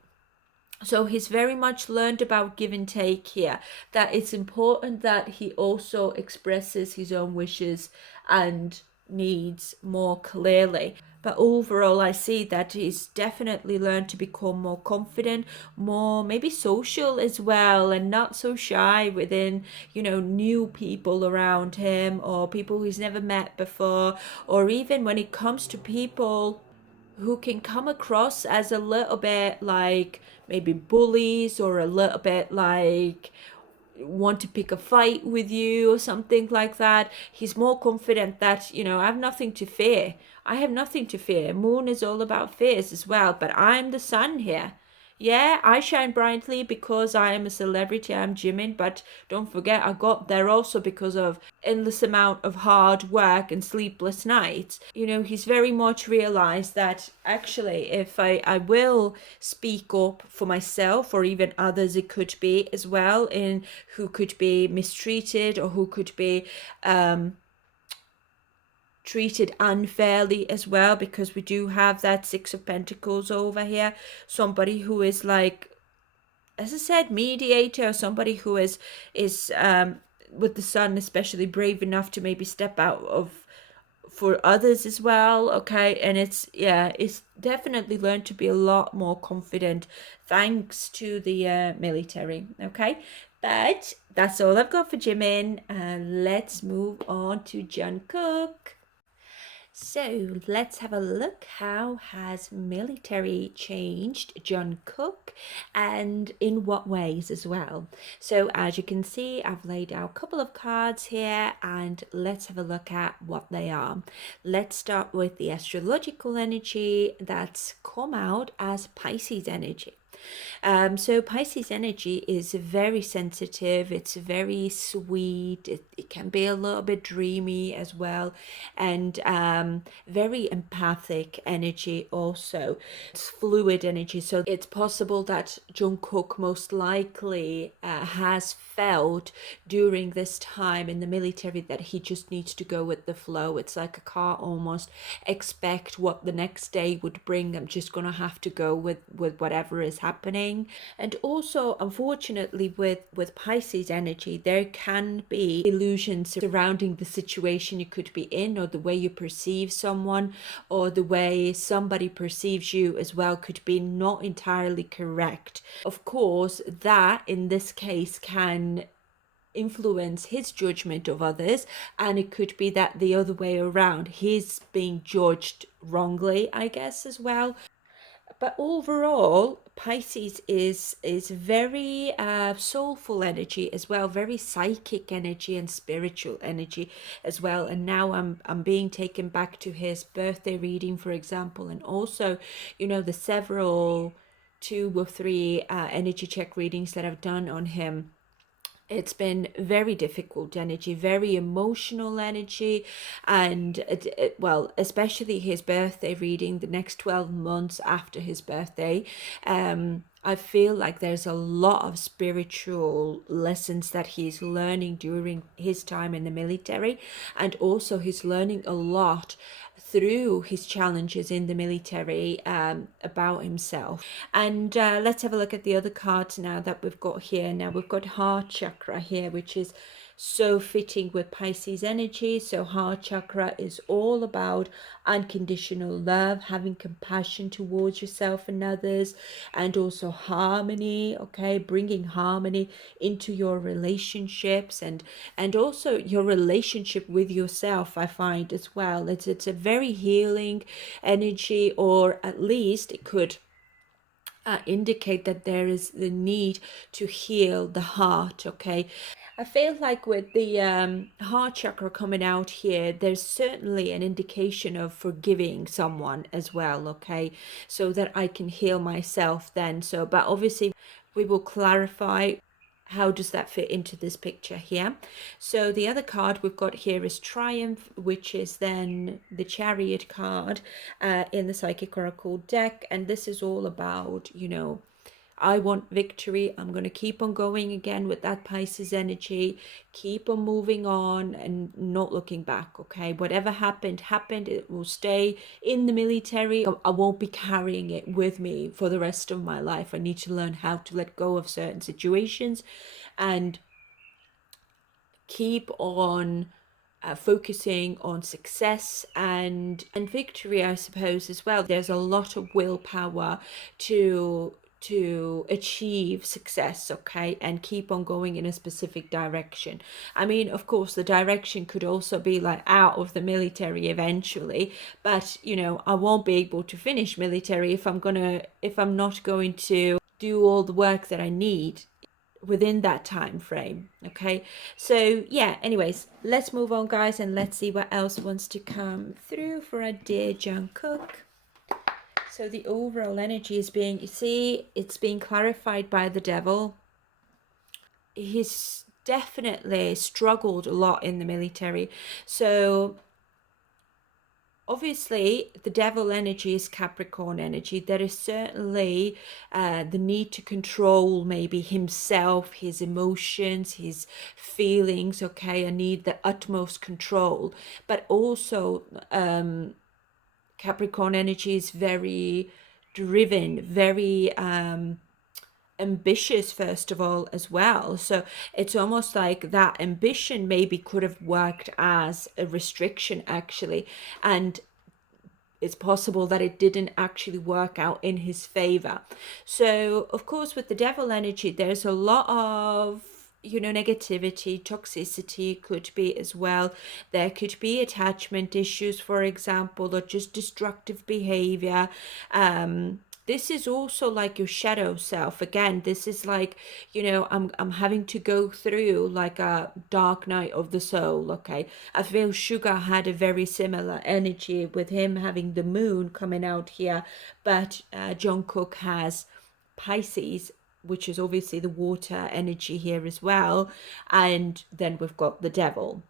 he's very much learned about give and take here, that it's important that he also expresses his own wishes and needs more clearly. But overall, I see that he's definitely learned to become more confident, more maybe social as well, and not so shy within, new people around him or people he's never met before, or even when it comes to people who can come across as a little bit like maybe bullies, or a little bit like want to pick a fight with you or something like that. He's more confident that, I have nothing to fear. I have nothing to fear. Moon is all about fears as well, but I'm the sun here. Yeah, I shine brightly because I am a celebrity. I'm Jimin, but don't forget I got there also because of endless amount of hard work and sleepless nights. He's very much realized that actually if I will speak up for myself or even others, it could be as well, in who could be mistreated or who could be treated unfairly as well, because we do have that Six of Pentacles over here, somebody who is like, as I said, mediator, or somebody who is with the sun especially brave enough to maybe step out of for others as well. Okay, and it's definitely learned to be a lot more confident thanks to the military. Okay, but that's all I've got for Jimin, and let's move on to Jungkook. So let's have a look. How has military changed Jungkook, and in what ways as well? So as you can see, I've laid out a couple of cards here, and let's have a look at what they are. Let's start with the astrological energy that's come out as Pisces energy. So Pisces energy is very sensitive, it's very sweet, it can be a little bit dreamy as well, and very empathic energy also. It's fluid energy, so it's possible that Jungkook most likely has felt during this time in the military that he just needs to go with the flow. It's like a car almost, expect what the next day would bring. I'm just gonna have to go with whatever is happening. And also, unfortunately, with Pisces energy, there can be illusions surrounding the situation you could be in, or the way you perceive someone, or the way somebody perceives you as well, could be not entirely correct. Of course, that in this case can influence his judgment of others, and it could be that the other way around, he's being judged wrongly, I guess, as well. But overall, Pisces is very soulful energy as well, very psychic energy and spiritual energy as well. And now I'm being taken back to his birthday reading, for example, and also, the several 2 or 3 energy check readings that I've done on him. It's been very difficult energy, very emotional energy, and well, especially his birthday reading, the next 12 months after his birthday. I feel like there's a lot of spiritual lessons that he's learning during his time in the military, and also he's learning a lot through his challenges in the military, about himself. And let's have a look at the other cards now that we've got here. Now we've got heart chakra here, which is so fitting with Pisces energy. So heart chakra is all about unconditional love, having compassion towards yourself and others, and also harmony, okay, bringing harmony into your relationships, and also your relationship with yourself. I find as well, it's a very healing energy, or at least it could indicate that there is the need to heal the heart, okay. I feel like with the heart chakra coming out here, there's certainly an indication of forgiving someone as well, okay, so that I can heal myself then. So, but obviously we will clarify how does that fit into this picture here. So the other card we've got here is Triumph, which is then the Chariot card in the Psychic Oracle deck, and this is all about, you know, I want victory. I'm going to keep on going again with that Pisces energy. Keep on moving on and not looking back, okay? Whatever happened, happened. It will stay in the military. I won't be carrying it with me for the rest of my life. I need to learn how to let go of certain situations and keep on focusing on success and victory, I suppose, as well. There's a lot of willpower to achieve success, okay, and keep on going in a specific direction. I mean, of course, the direction could also be like out of the military eventually, but you know, I won't be able to finish military if I'm not going to do all the work that I need within that time frame, okay. So yeah, anyways, let's move on, guys, and let's see what else wants to come through for our dear Jungkook. So the overall energy is being, you see, it's being clarified by the devil. He's definitely struggled a lot in the military. So obviously the devil energy is Capricorn energy. There is certainly the need to control maybe himself, his emotions, his feelings, okay. I need the utmost control, but also Capricorn energy is very driven, very ambitious, first of all, as well. So it's almost like that ambition maybe could have worked as a restriction, actually. And it's possible that it didn't actually work out in his favor. So, of course, with the devil energy, there's a lot of, you know, negativity, toxicity could be as well. There could be attachment issues, for example, or just destructive behavior. This is also like your shadow self. Again, this is like, you know, I'm having to go through like a dark night of the soul, okay. I feel Suga had a very similar energy with him having the moon coming out here, but Jungkook has Pisces, which is obviously the water energy here as well, and then we've got the devil,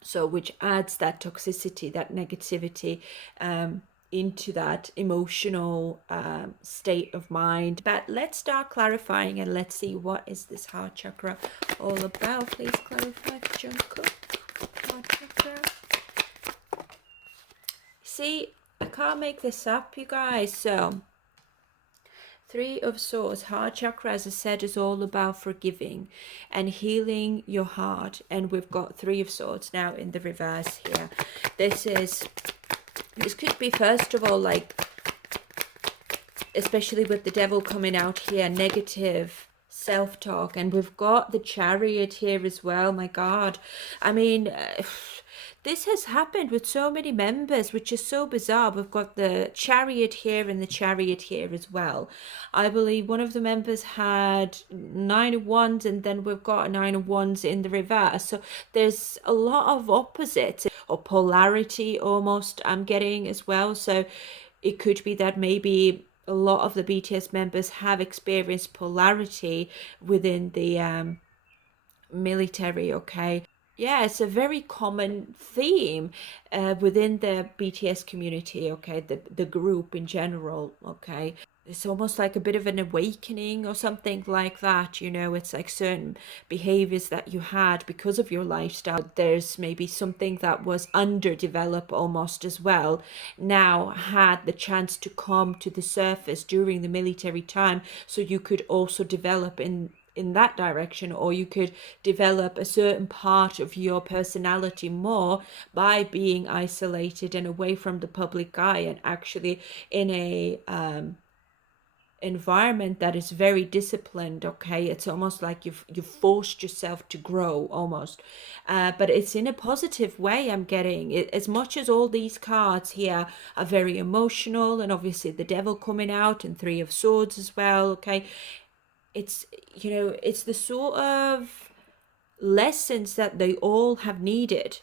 so which adds that toxicity, that negativity into that emotional state of mind. But let's start clarifying and let's see what is this heart chakra all about. Please clarify, Jungkook. Heart chakra. See, I can't make this up, you guys. So Three of Swords, heart chakra, as I said, is all about forgiving and healing your heart. And we've got Three of Swords now in the reverse here. This could be, first of all, like, especially with the devil coming out here, negative self-talk. And we've got the Chariot here as well. My God. I mean, this has happened with so many members, which is so bizarre. We've got the Chariot here and the Chariot here as well. I believe one of the members had 9 of Wands, and then we've got a 9 of Wands in the reverse. So there's a lot of opposites, or polarity almost, I'm getting as well. So it could be that maybe a lot of the BTS members have experienced polarity within the military, okay. Yeah, it's a very common theme within the BTS community, okay, the group in general, okay. It's almost like a bit of an awakening or something like that, you know. It's like certain behaviors that you had because of your lifestyle. There's maybe something that was underdeveloped almost as well, now had the chance to come to the surface during the military time, so you could also develop in that direction, or you could develop a certain part of your personality more by being isolated and away from the public eye, and actually in a environment that is very disciplined. Okay, it's almost like you've forced yourself to grow almost, but it's in a positive way. I'm getting it, as much as all these cards here are very emotional, and obviously the devil coming out and three of swords as well. Okay, it's, you know, it's the sort of lessons that they all have needed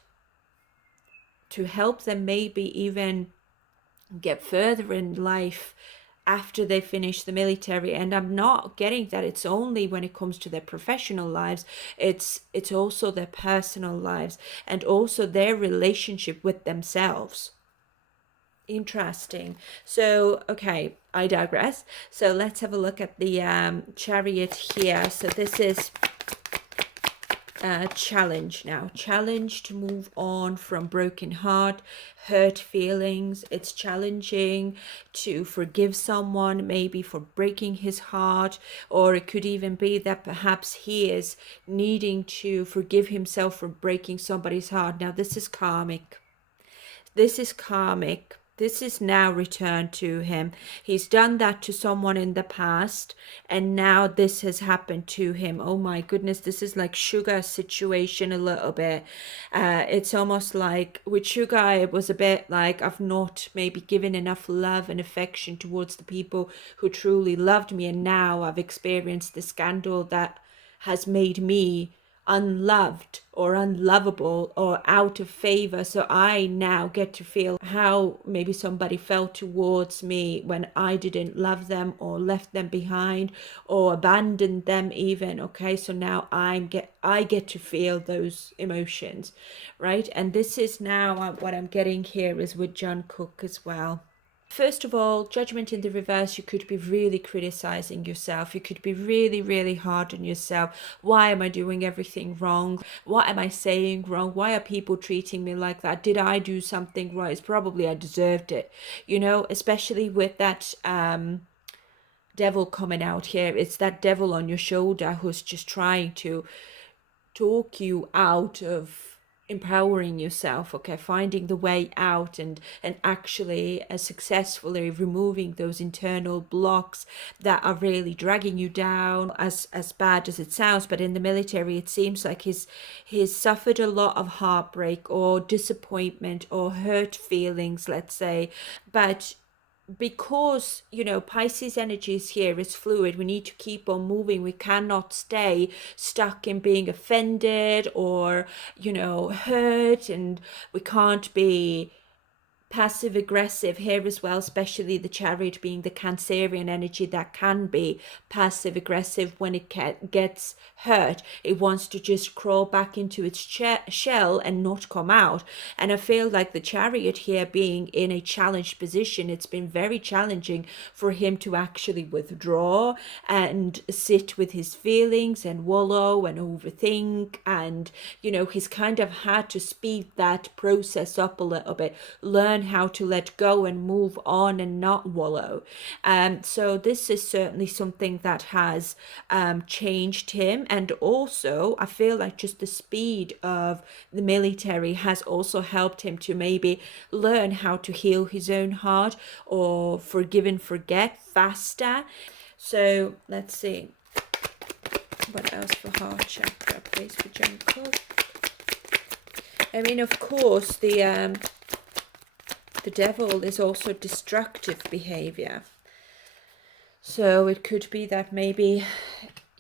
to help them maybe even get further in life after they finish the military. And I'm not getting that it's only when it comes to their professional lives, it's also their personal lives and also their relationship with themselves. Interesting. So, okay, I digress. So let's have a look at the chariot here. So this is challenge now. Challenge to move on from broken heart, hurt feelings. It's challenging to forgive someone maybe for breaking his heart, or it could even be that perhaps he is needing to forgive himself for breaking somebody's heart. Now this is karmic. This is karmic. This is now returned to him. He's done that to someone in the past, and now this has happened to him. Oh my goodness, this is like Suga's situation a little bit. It's almost like with Suga, it was a bit like I've not maybe given enough love and affection towards the people who truly loved me, and now I've experienced the scandal that has made me unloved or unlovable or out of favor. So I now get to feel how maybe somebody felt towards me when I didn't love them or left them behind or abandoned them even. Okay, so now I get to feel those emotions, right? And this is now what I'm getting here is with Jungkook as well. First of all, judgment in the reverse, you could be really criticizing yourself. You could be really, really hard on yourself. Why am I doing everything wrong? What am I saying wrong? Why are people treating me like that? Did I do something right? It's probably I deserved it. You know, especially with that devil coming out here. It's that devil on your shoulder who's just trying to talk you out of empowering yourself, okay, finding the way out and actually successfully removing those internal blocks that are really dragging you down, as bad as it sounds. But in the military it seems like he's suffered a lot of heartbreak or disappointment or hurt feelings, let's say. But because, you know, Pisces energies here is fluid, we need to keep on moving. We cannot stay stuck in being offended or, you know, hurt, and we can't be passive aggressive here as well, especially the chariot being the Cancerian energy that can be passive aggressive when it gets hurt. It wants to just crawl back into its shell and not come out. And I feel like the chariot here being in a challenged position, it's been very challenging for him to actually withdraw and sit with his feelings and wallow and overthink. And, you know, he's kind of had to speed that process up a little bit, learn how to let go and move on and not wallow. So this is certainly something that has changed him. And also I feel like just the speed of the military has also helped him to maybe learn how to heal his own heart or forgive and forget faster. So let's see what else for heart chakra, please, for Jungkook. I mean, of course, the devil is also destructive behavior. So it could be that maybe,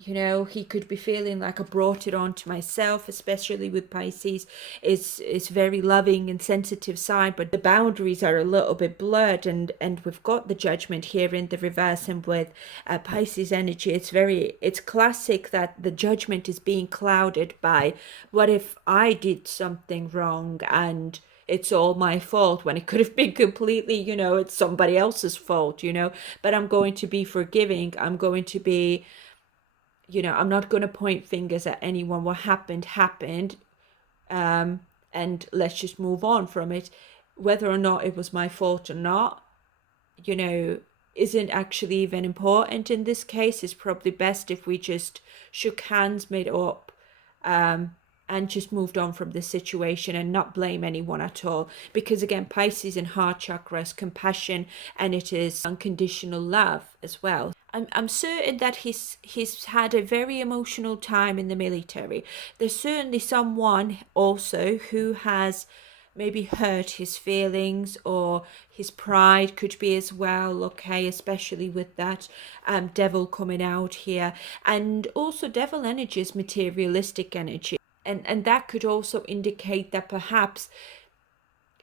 he could be feeling like I brought it on to myself, especially with Pisces. It's very loving and sensitive side, but the boundaries are a little bit blurred, and we've got the Judgment here in the reverse. And with Pisces energy, it's classic that the Judgment is being clouded by, what if I did something wrong and it's all my fault, when it could have been completely, it's somebody else's fault, but I'm going to be forgiving. I'm going to be, I'm not going to point fingers at anyone. What happened happened, and let's just move on from it. Whether or not it was my fault or not, isn't actually even important in this case. It's probably best if we just shook hands, made up, and just moved on from the situation and not blame anyone at all. Because again, Pisces and heart chakra is compassion, and it is unconditional love as well. I'm certain that he's had a very emotional time in the military. There's certainly someone also who has maybe hurt his feelings, or his pride could be as well, okay, especially with that devil coming out here. And also devil energy is materialistic energy, and that could also indicate that perhaps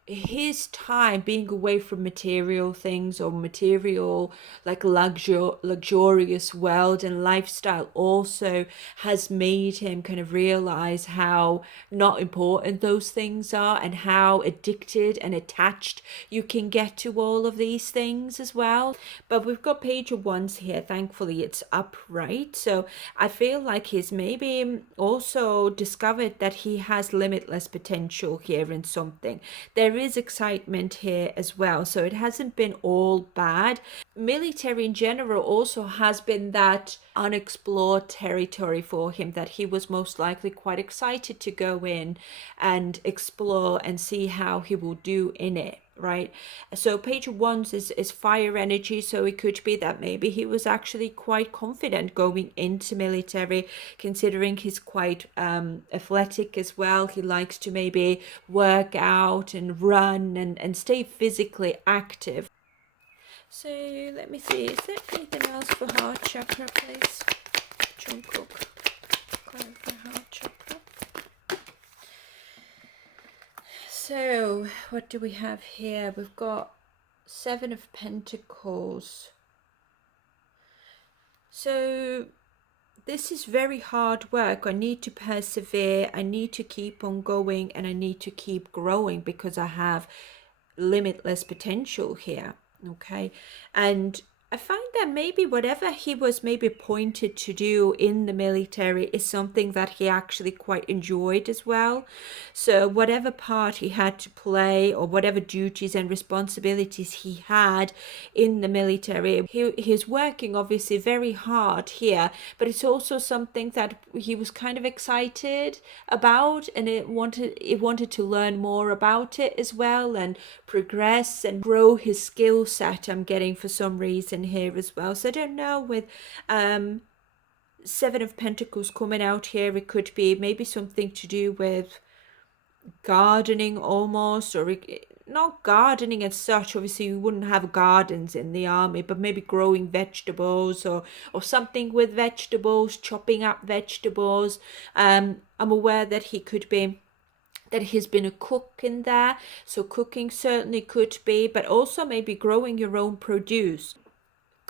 his time being away from material things, or material, like luxurious world and lifestyle, also has made him kind of realize how not important those things are, and how addicted and attached you can get to all of these things as well. But we've got Page of Wands here. Thankfully it's upright, so I feel like he's maybe also discovered that he has limitless potential here in something. There is excitement here as well, so it hasn't been all bad. Military in general also has been that unexplored territory for him, that he was most likely quite excited to go in and explore and see how he will do in it, right? So Page of Wands is fire energy, so it could be that maybe he was actually quite confident going into military, considering he's quite athletic as well. He likes to maybe work out and run and stay physically active. So let me see, is there anything else for heart chakra, please? Jungkook, clarify heart chakra. So what do we have here? We've got Seven of Pentacles. So this is very hard work. I need to persevere. I need to keep on going, and I need to keep growing because I have limitless potential here. Okay, and I find that maybe whatever he was maybe appointed to do in the military is something that he actually quite enjoyed as well. So whatever part he had to play, or whatever duties and responsibilities he had in the military, he's working obviously very hard here, but it's also something that he was kind of excited about, and it wanted to learn more about it as well, and progress and grow his skill set, I'm getting, for some reason here as well. So I don't know, with Seven of Pentacles coming out here, it could be maybe something to do with gardening almost, or not gardening as such. Obviously you wouldn't have gardens in the army, but maybe growing vegetables, or something with vegetables, chopping up vegetables. I'm aware that he's been a cook in there, so cooking certainly could be, but also maybe growing your own produce,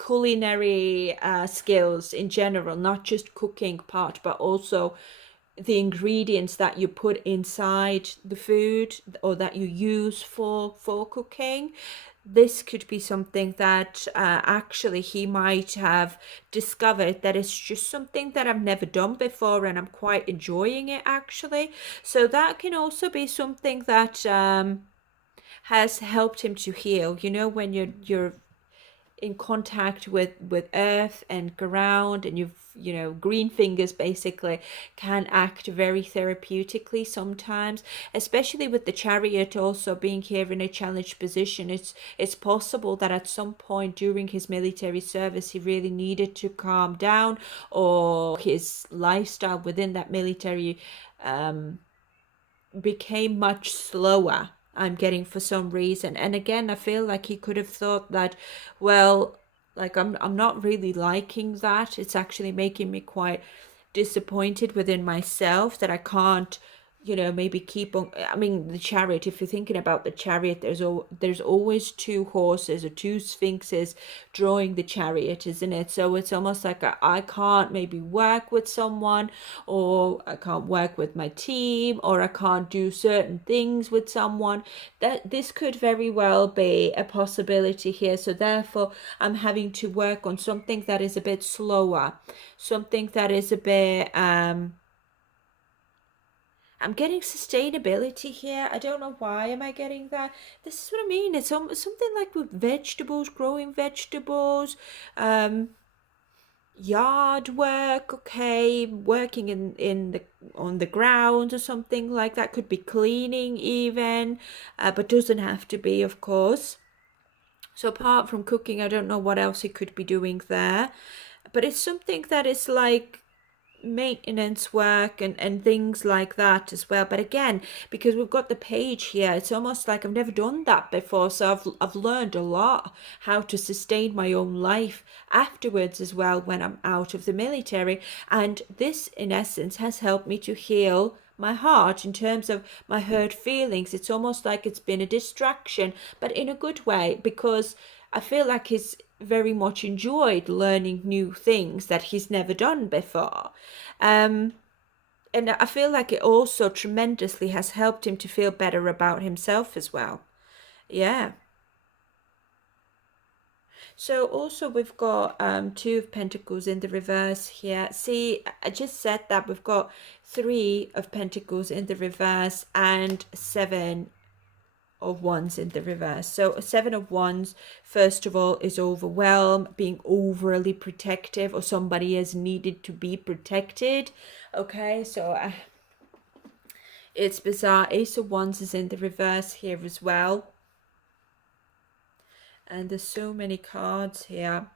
culinary skills in general, not just cooking part, but also the ingredients that you put inside the food, or that you use for cooking. This could be something that actually he might have discovered that it's just something that I've never done before, and I'm quite enjoying it actually. So that can also be something that has helped him to heal. When you're in contact with earth and ground, and green fingers basically can act very therapeutically sometimes, especially with the Chariot also being here in a challenged position. It's possible that at some point during his military service he really needed to calm down, or his lifestyle within that military became much slower, I'm getting, for some reason. And again, I feel like he could have thought that, well, Like I'm not really liking that. It's actually making me quite disappointed within myself that I can't, maybe keep on. I mean, the chariot, if you're thinking about the chariot, there's always two horses or two sphinxes drawing the chariot, isn't it? So it's almost like I can't maybe work with someone, or I can't work with my team, or I can't do certain things with someone. That this could very well be a possibility here. So therefore, I'm having to work on something that is a bit slower, something that is a bit I'm getting sustainability here. I don't know why am I getting that. This is what I mean. It's something like with vegetables, growing vegetables, um, yard work. Okay, working in the on the ground or something like that. Could be cleaning even, but doesn't have to be, of course. So apart from cooking, I don't know what else he could be doing there. But it's something that is like maintenance work and things like that as well. But again, because we've got the page here, it's almost like I've never done that before. So I've learned a lot how to sustain my own life afterwards as well when I'm out of the military. And this, in essence, has helped me to heal my heart in terms of my hurt feelings. It's almost like it's been a distraction, but in a good way, because I feel like he's very much enjoyed learning new things that he's never done before. Um, and I feel like it also tremendously has helped him to feel better about himself as well. Yeah. So also we've got two of Pentacles in the reverse here. See, I just said that we've got three of Pentacles in the reverse and seven of Wands in the reverse. So a Seven of Wands, first of all, is overwhelmed, being overly protective, or somebody has needed to be protected. Okay, so it's bizarre. Ace of Wands is in the reverse here as well. And there's so many cards here.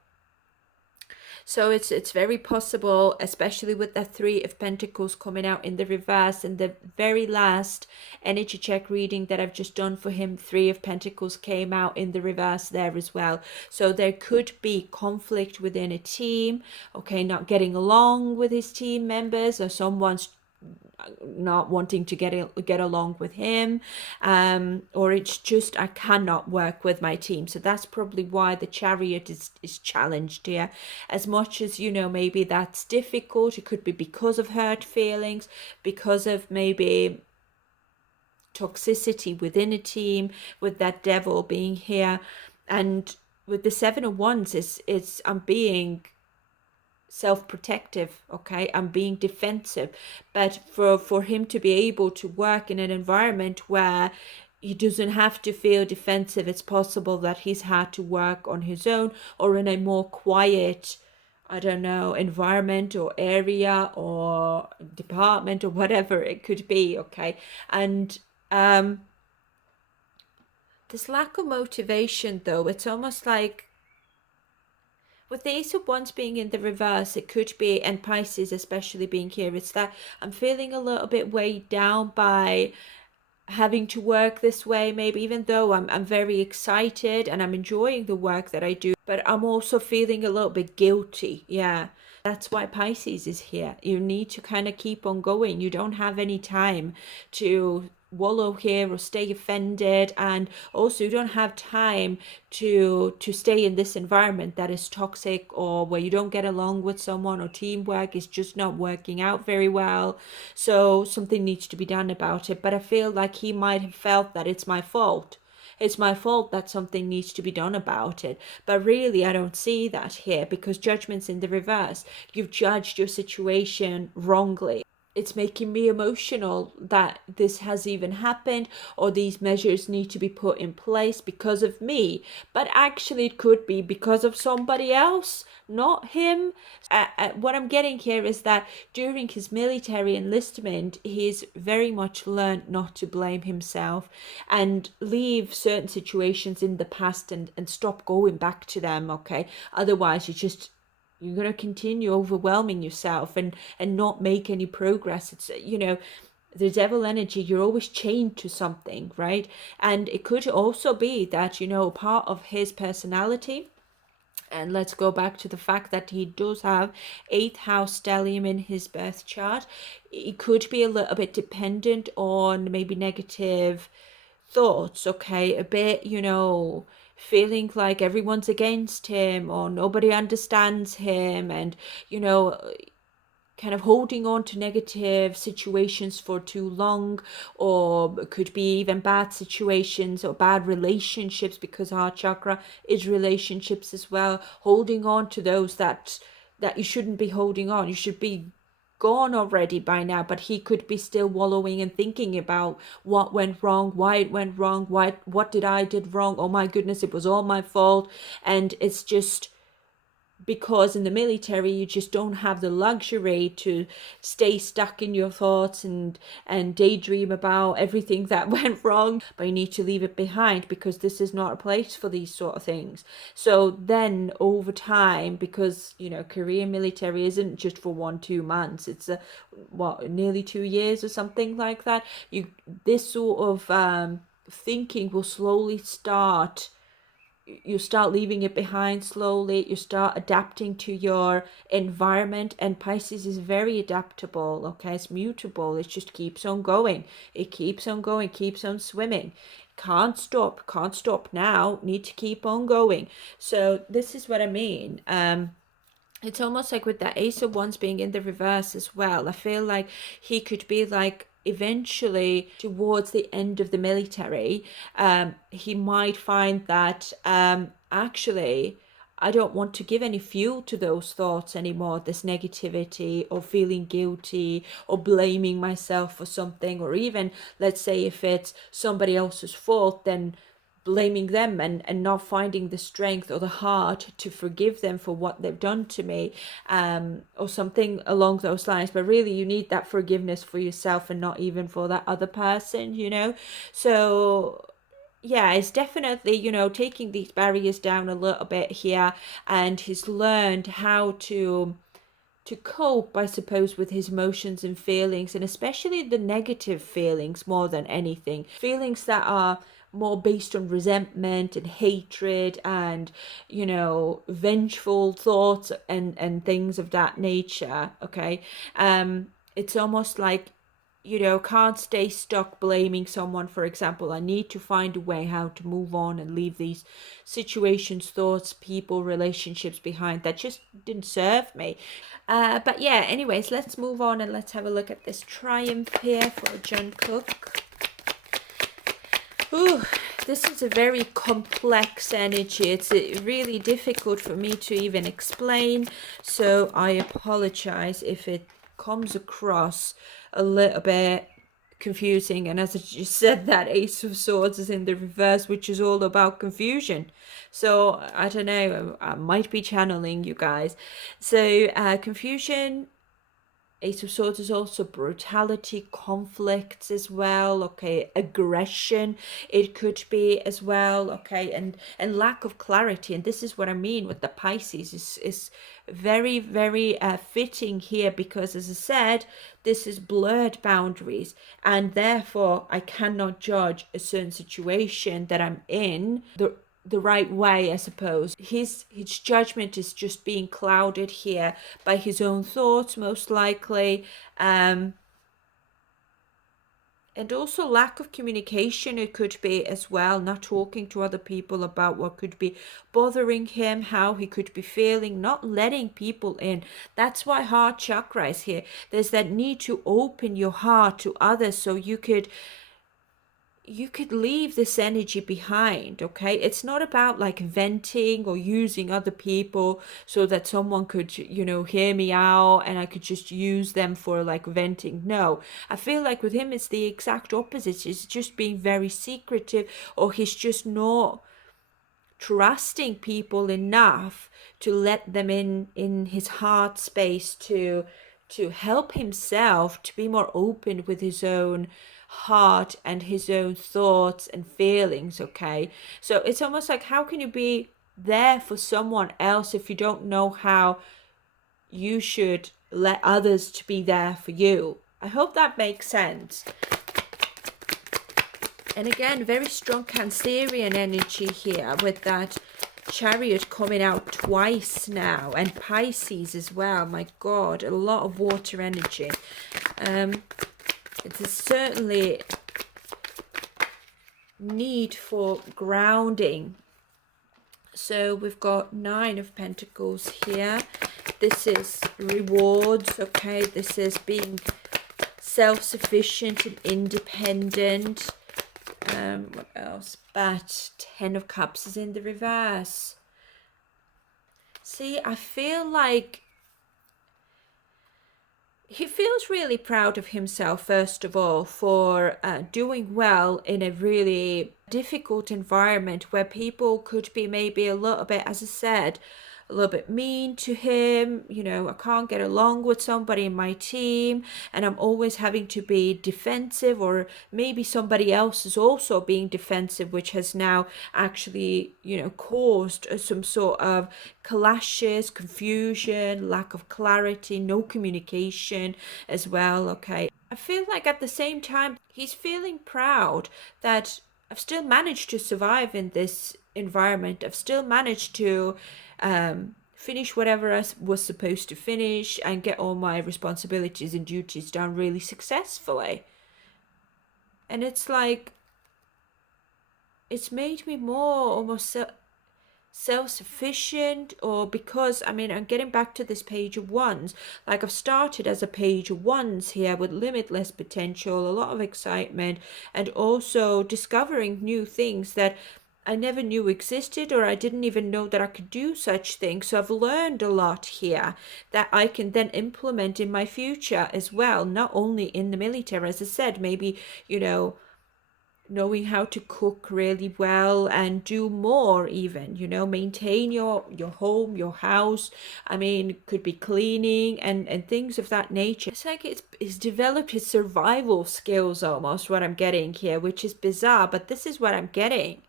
So it's very possible, especially with the Three of Pentacles coming out in the reverse, and the very last energy check reading that I've just done for him, Three of Pentacles came out in the reverse there as well. So there could be conflict within a team, okay, not getting along with his team members, or someone's not wanting to get along with him, or it's just I cannot work with my team. So that's probably why the Chariot is challenged here. As much as, maybe that's difficult, it could be because of hurt feelings, because of maybe toxicity within a team, with that devil being here. And with the Seven of Wands, it's I'm being self-protective, okay, I'm being defensive. But for him to be able to work in an environment where he doesn't have to feel defensive, it's possible that he's had to work on his own, or in a more quiet, I don't know, environment or area or department or whatever it could be, okay. And this lack of motivation, though, it's almost like with the Ace of Wands being in the reverse, it could be, and Pisces especially being here, it's that I'm feeling a little bit weighed down by having to work this way, maybe, even though I'm very excited and I'm enjoying the work that I do, but I'm also feeling a little bit guilty. Yeah. That's why Pisces is here. You need to kind of keep on going. You don't have any time to wallow here or stay offended, and also you don't have time to stay in this environment that is toxic, or where you don't get along with someone, or teamwork is just not working out very well. So something needs to be done about it. But I feel like he might have felt that it's my fault, it's my fault that something needs to be done about it. But really, I don't see that here, because judgment's in the reverse. You've judged your situation wrongly. It's making me emotional that this has even happened, or these measures need to be put in place because of me. But actually, it could be because of somebody else, not him. What I'm getting here is that during his military enlistment, he's very much learned not to blame himself and leave certain situations in the past, and stop going back to them, okay? Otherwise, you're going to continue overwhelming yourself and not make any progress. It's, the devil energy, you're always chained to something, right? And it could also be that, part of his personality And let's go back to the fact that he does have 8th house stellium in his birth chart. It could be a little bit dependent on maybe negative thoughts, okay? A bit, you know, feeling like everyone's against him or nobody understands him, and, you know, kind of holding on to negative situations for too long, or could be even bad situations or bad relationships, because heart chakra is relationships as well. Holding on to those that you shouldn't be holding on. You should be gone already by now, but he could be still wallowing and thinking about what went wrong, why it went wrong, what did I did wrong, oh my goodness, it was all my fault. And it's just because in the military you just don't have the luxury to stay stuck in your thoughts and daydream about everything that went wrong, but you need to leave it behind, because this is not a place for these sort of things. So then over time, because you know, Korean military isn't just for 1-2 months, it's nearly 2 years or something like that. This sort of thinking will slowly start. You start leaving it behind slowly. You start adapting to your environment, and Pisces is very adaptable. Okay, it's mutable. It just keeps on going. It keeps on going, keeps on swimming. Can't stop now. Need to keep on going. So this is what I mean. It's almost like with that Ace of Wands being in the reverse as well. I feel like he could be like, eventually towards the end of the military, he might find that actually I don't want to give any fuel to those thoughts anymore, this negativity or feeling guilty or blaming myself for something, or even, let's say, if it's somebody else's fault, then blaming them and not finding the strength or the heart to forgive them for what they've done to me, or something along those lines. But really, you need that forgiveness for yourself and not even for that other person, you know. So yeah, it's definitely, you know, taking these barriers down a little bit here, and he's learned how to cope, I suppose, with his emotions and feelings, and especially the negative feelings more than anything. Feelings that are more based on resentment and hatred and, you know, vengeful thoughts and things of that nature. Okay. It's almost like, you know, can't stay stuck blaming someone. For example, I need to find a way how to move on and leave these situations, thoughts, people, relationships behind that just didn't serve me. But yeah, anyways, let's move on and let's have a look at this triumph here for Jungkook. Ooh, this is a very complex energy. It's really difficult for me to even explain, so I apologize if it comes across a little bit confusing. And as I just said, that Ace of Swords is in the reverse, which is all about confusion. So I don't know, I might be channeling you guys. So confusion. Ace of Swords is also brutality, conflicts as well, okay, aggression, it could be as well, okay, and lack of clarity. And this is what I mean with the Pisces, is very, very fitting here, because as I said, this is blurred boundaries, and therefore I cannot judge a certain situation that I'm in the right way, I suppose. His judgment is just being clouded here by his own thoughts, most likely, and also lack of communication. It could be as well, not talking to other people about what could be bothering him, how he could be feeling, not letting people in. That's why heart chakra is here. There's that need to open your heart to others, so you could leave this energy behind. Okay, it's not about like venting or using other people so that someone could, you know, hear me out and I could just use them for like venting. No, I feel like with him it's the exact opposite. He's just being very secretive, or he's just not trusting people enough to let them in his heart space to help himself to be more open with his own heart and his own thoughts and feelings. Okay, so it's almost like, how can you be there for someone else if you don't know how you should let others to be there for you? I hope that makes sense. And again, very strong Cancerian energy here with that Chariot coming out twice now, and Pisces as well. My God, a lot of water energy. There's certainly need for grounding. So we've got 9 of Pentacles here. This is rewards, okay? This is being self-sufficient and independent. What else? But 10 of Cups is in the reverse. See, I feel like he feels really proud of himself, first of all, for doing well in a really difficult environment where people could be maybe a little bit, as I said, a little bit mean to him. You know, I can't get along with somebody in my team and I'm always having to be defensive, or maybe somebody else is also being defensive, which has now actually, you know, caused some sort of clashes, confusion, lack of clarity, no communication as well. Okay, I feel like at the same time he's feeling proud that I've still managed to survive in this environment. I've still managed to finish whatever I was supposed to finish and get all my responsibilities and duties done really successfully. And it's like, it's made me more almost self-sufficient, or because I mean, I'm getting back to this Page of Wands. Like, I've started as a Page of Wands here with limitless potential, a lot of excitement, and also discovering new things that I never knew existed, or I didn't even know that I could do such things. So I've learned a lot here that I can then implement in my future as well, not only in the military, as I said, maybe, you know, knowing how to cook really well and do more, even, you know, maintain your home, your house. I mean, could be cleaning and things of that nature. It's like it's developed his survival skills, almost what I'm getting here, which is bizarre, but this is what I'm getting.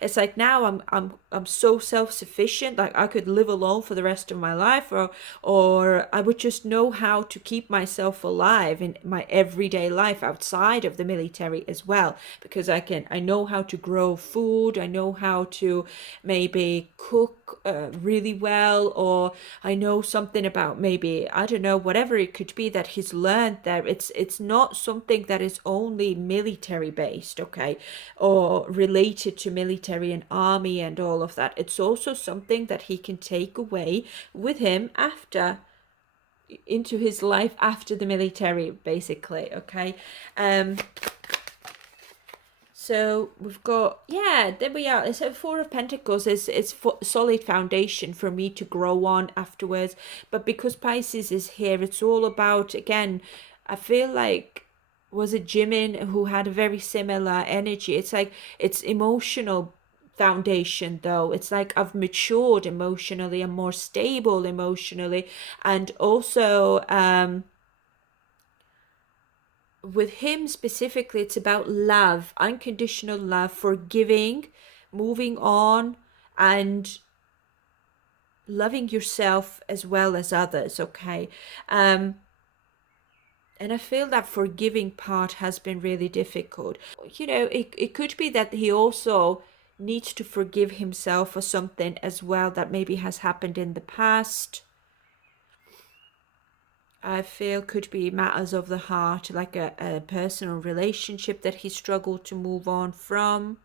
It's like now I'm so self-sufficient, like I could live alone for the rest of my life, or I would just know how to keep myself alive in my everyday life outside of the military as well, because I know how to grow food, I know how to maybe cook really well, or I know something about, maybe, I don't know, whatever it could be that he's learned there. It's not something that is only military based, okay, or related to military and army and all of that. It's also something that he can take away with him after, into his life after the military, basically. Okay, so we've got, yeah, there we are. It's a 4 of Pentacles. It's solid foundation for me to grow on afterwards. But because Pisces is here, it's all about, again, I feel like, was it Jimin who had a very similar energy? It's like, it's emotional foundation though. It's like I've matured emotionally, I'm more stable emotionally, and also with him specifically, it's about love, unconditional love, forgiving, moving on, and loving yourself as well as others. Okay, and I feel that forgiving part has been really difficult. You know, it could be that he also needs to forgive himself for something as well that maybe has happened in the past. I feel could be matters of the heart, like a personal relationship that he struggled to move on from.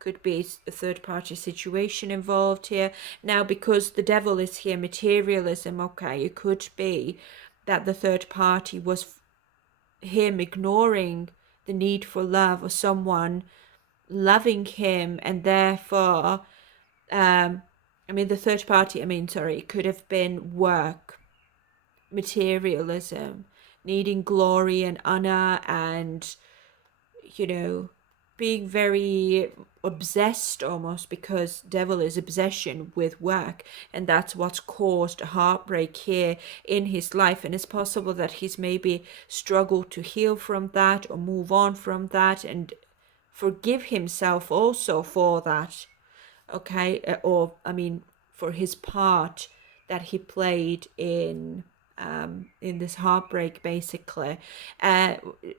Could be a third party situation involved here. Now, because the devil is here, materialism, okay, it could be that the third party was him ignoring the need for love, or someone loving him, and therefore, I mean, the third party, it could have been work, materialism, needing glory and honor, and, you know, being very obsessed almost, because devil is obsession with work, and that's what's caused a heartbreak here in his life. And it's possible that he's maybe struggled to heal from that, or move on from that, and forgive himself also for that. Okay, or I mean, for his part that he played in in this heartbreak, basically.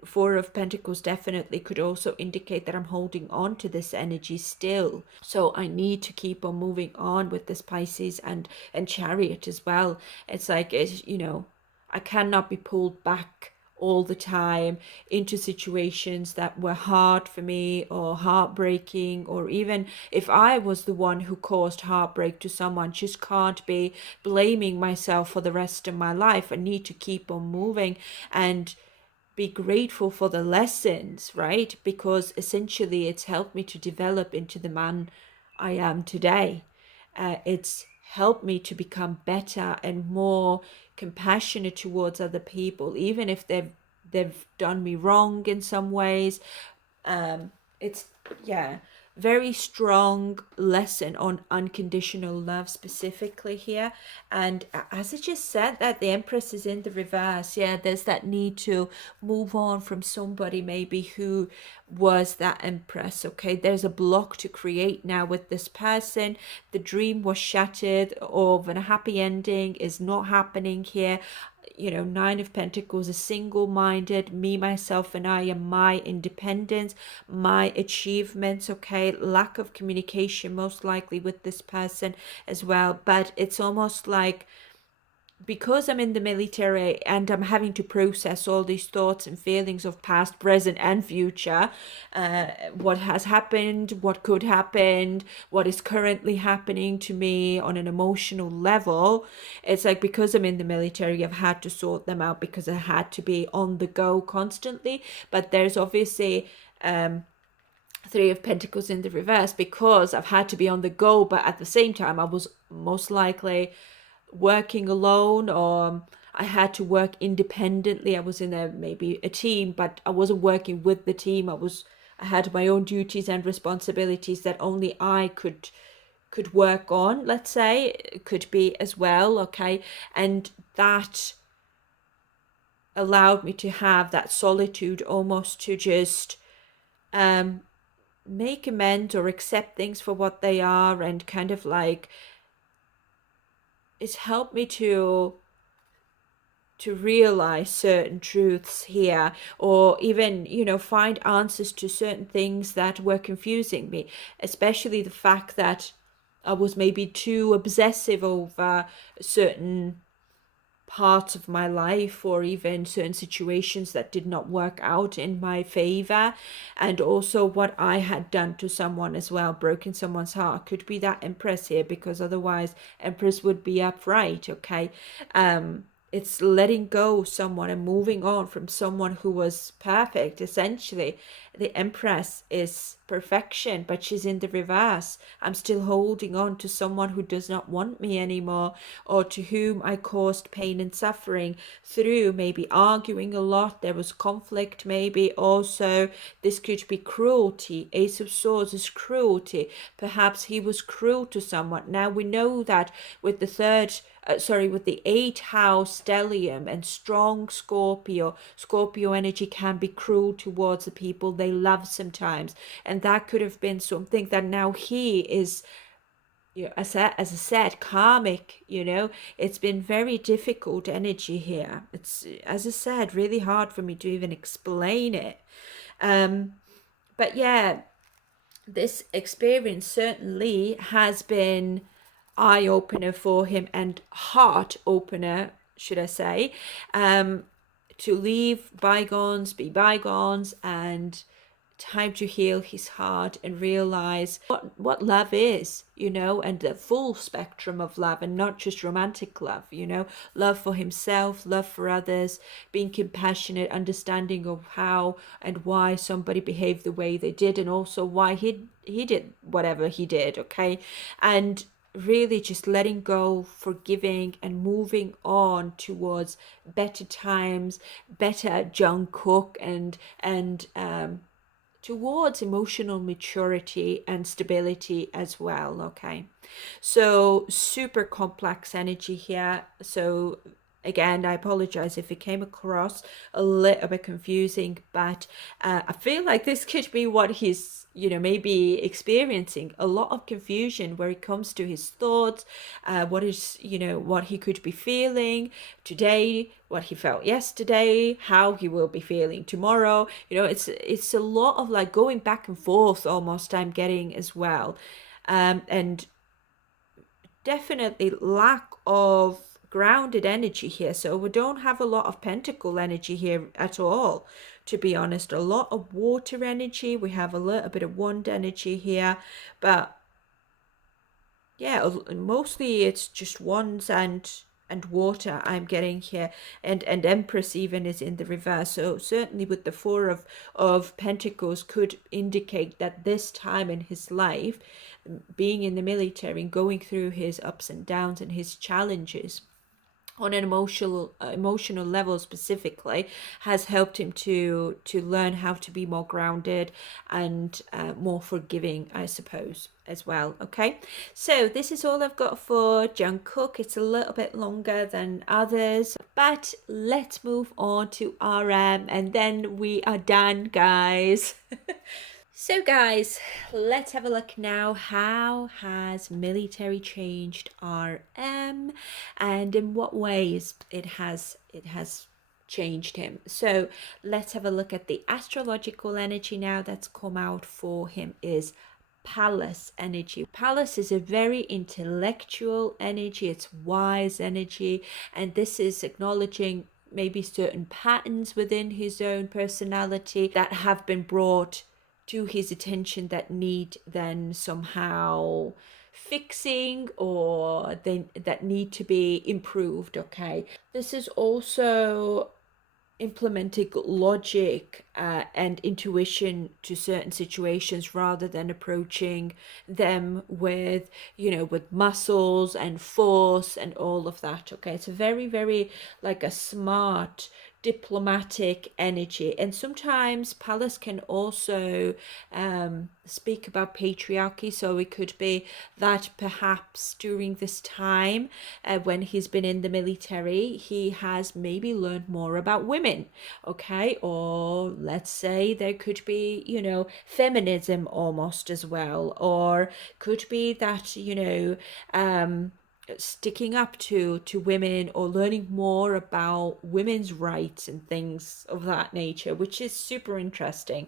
Four of Pentacles definitely could also indicate that I'm holding on to this energy still. So I need to keep on moving on with this Pisces and Chariot as well. It's like, I cannot be pulled back all the time into situations that were hard for me or heartbreaking, or even if I was the one who caused heartbreak to someone, just can't be blaming myself for the rest of my life. I need to keep on moving and be grateful for the lessons, right? Because essentially it's helped me to develop into the man I am today. It's helped me to become better and more compassionate towards other people, even if they've done me wrong in some ways. It's very strong lesson on unconditional love specifically here. And as I just said, that the Empress is in the reverse. There's that need to move on from somebody maybe who was that Empress. Okay, there's a block to create now with this person. The dream was shattered of a happy ending is not happening here. Nine of Pentacles is single-minded, me, myself, and I, and my independence, my achievements, okay? Lack of communication, most likely, with this person as well. But it's almost like, because I'm in the military and I'm having to process all these thoughts and feelings of past, present, and future, what has happened, what could happen, what is currently happening to me on an emotional level. It's like, because I'm in the military, I've had to sort them out because I had to be on the go constantly. But there's obviously Three of Pentacles in the reverse, because I've had to be on the go, but at the same time I was most likely working alone, or I had to work independently. I was in maybe a team, but I wasn't working with the team. I had my own duties and responsibilities that only I could work on, let's say. It could be as well, okay? And that allowed me to have that solitude, almost to just make amends or accept things for what they are, and kind of like, it's helped me to realize certain truths here, or even find answers to certain things that were confusing me, especially the fact that I was maybe too obsessive over certain parts of my life, or even certain situations that did not work out in my favor, and also what I had done to someone as well, broken someone's heart. Could be that Empress here, because otherwise Empress would be upright, okay? It's letting go someone and moving on from someone who was perfect. Essentially, the Empress is perfection, but she's in the reverse. I'm still holding on to someone who does not want me anymore, or to whom I caused pain and suffering through maybe arguing a lot. There was conflict, maybe. Also, this could be cruelty. Ace of Swords is cruelty. Perhaps he was cruel to someone. Now we know that with the with the 8th house stellium and strong Scorpio energy can be cruel towards the people they love sometimes. And that could have been something that now he is, as I said, karmic. It's been very difficult energy here. It's, as I said, really hard for me to even explain it. But yeah, this experience certainly has been eye-opener for him, and heart opener, should I say, to leave bygones be bygones, and time to heal his heart and realize what love is, and the full spectrum of love, and not just romantic love, love for himself, love for others, being compassionate, understanding of how and why somebody behaved the way they did, and also why he did whatever he did, okay? And really just letting go, forgiving, and moving on towards better times, better Jungkook, and towards emotional maturity and stability as well, okay? So super complex energy here. So Again, I apologize if it came across a little bit confusing, but I feel like this could be what he's, maybe experiencing a lot of confusion where it comes to his thoughts, what he could be feeling today, what he felt yesterday, how he will be feeling tomorrow. It's a lot of like going back and forth almost, I'm getting as well. And definitely lack of grounded energy here. So we don't have a lot of pentacle energy here at all, to be honest. A lot of water energy. We have a little bit of wand energy here, but yeah, mostly it's just wands and water I'm getting here, and Empress even is in the reverse. So certainly with the Four of Pentacles could indicate that this time in his life, being in the military and going through his ups and downs and his challenges on an emotional level specifically, has helped him to learn how to be more grounded and more forgiving, I suppose, as well. Okay, so this is all I've got for Jungkook. It's a little bit longer than others, but let's move on to RM and then we are done, guys. So guys, let's have a look now. How has military changed RM, and in what ways it has changed him? So let's have a look at the astrological energy now that's come out for him is Palace energy. Palace is a very intellectual energy, it's wise energy, and this is acknowledging maybe certain patterns within his own personality that have been brought to his attention that need then somehow fixing, or that need to be improved. Okay, this is also implementing logic and intuition to certain situations rather than approaching them with muscles and force and all of that. Okay, it's a very, very like a smart diplomatic energy. And sometimes Palace can also speak about patriarchy, so it could be that perhaps during this time when he's been in the military, he has maybe learned more about women. Okay, or let's say there could be feminism almost as well, or could be that sticking up to women, or learning more about women's rights and things of that nature, which is super interesting.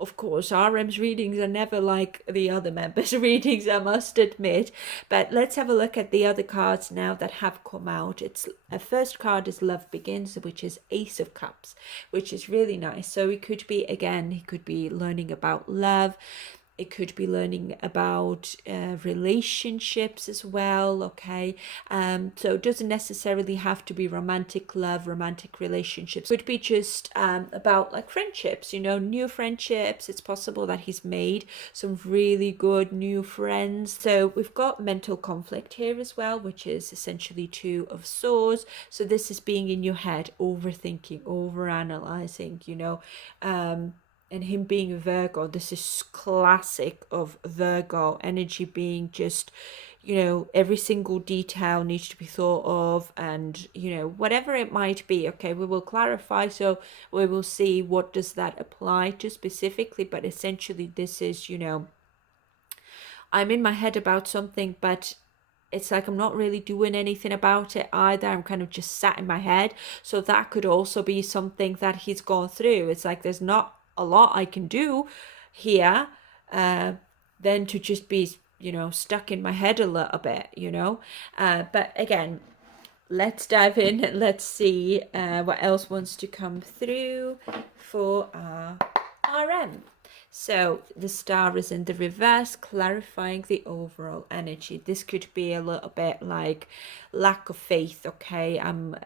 Of course, RM's readings are never like the other members' readings, I must admit. But let's have a look at the other cards now that have come out. It's a first card is Love Begins, which is Ace of Cups, which is really nice. So it could be, again, he could be learning about love. It could be learning about relationships as well. Okay, so it doesn't necessarily have to be romantic love, romantic relationships. It could be just about like friendships, new friendships. It's possible that he's made some really good new friends. So we've got mental conflict here as well, which is essentially Two of Swords. So this is being in your head, overthinking, overanalyzing, and him being a Virgo, this is classic of Virgo energy, being just, every single detail needs to be thought of, and, whatever it might be. Okay, we will clarify, so we will see what does that apply to specifically, but essentially this is, I'm in my head about something, but it's like I'm not really doing anything about it either. I'm kind of just sat in my head. So that could also be something that he's gone through. It's like there's not a lot I can do here than to just be, stuck in my head a little bit, But again, let's dive in and let's see what else wants to come through for our RM. So the Star is in the reverse, clarifying the overall energy. This could be a little bit like lack of faith. Okay, I'm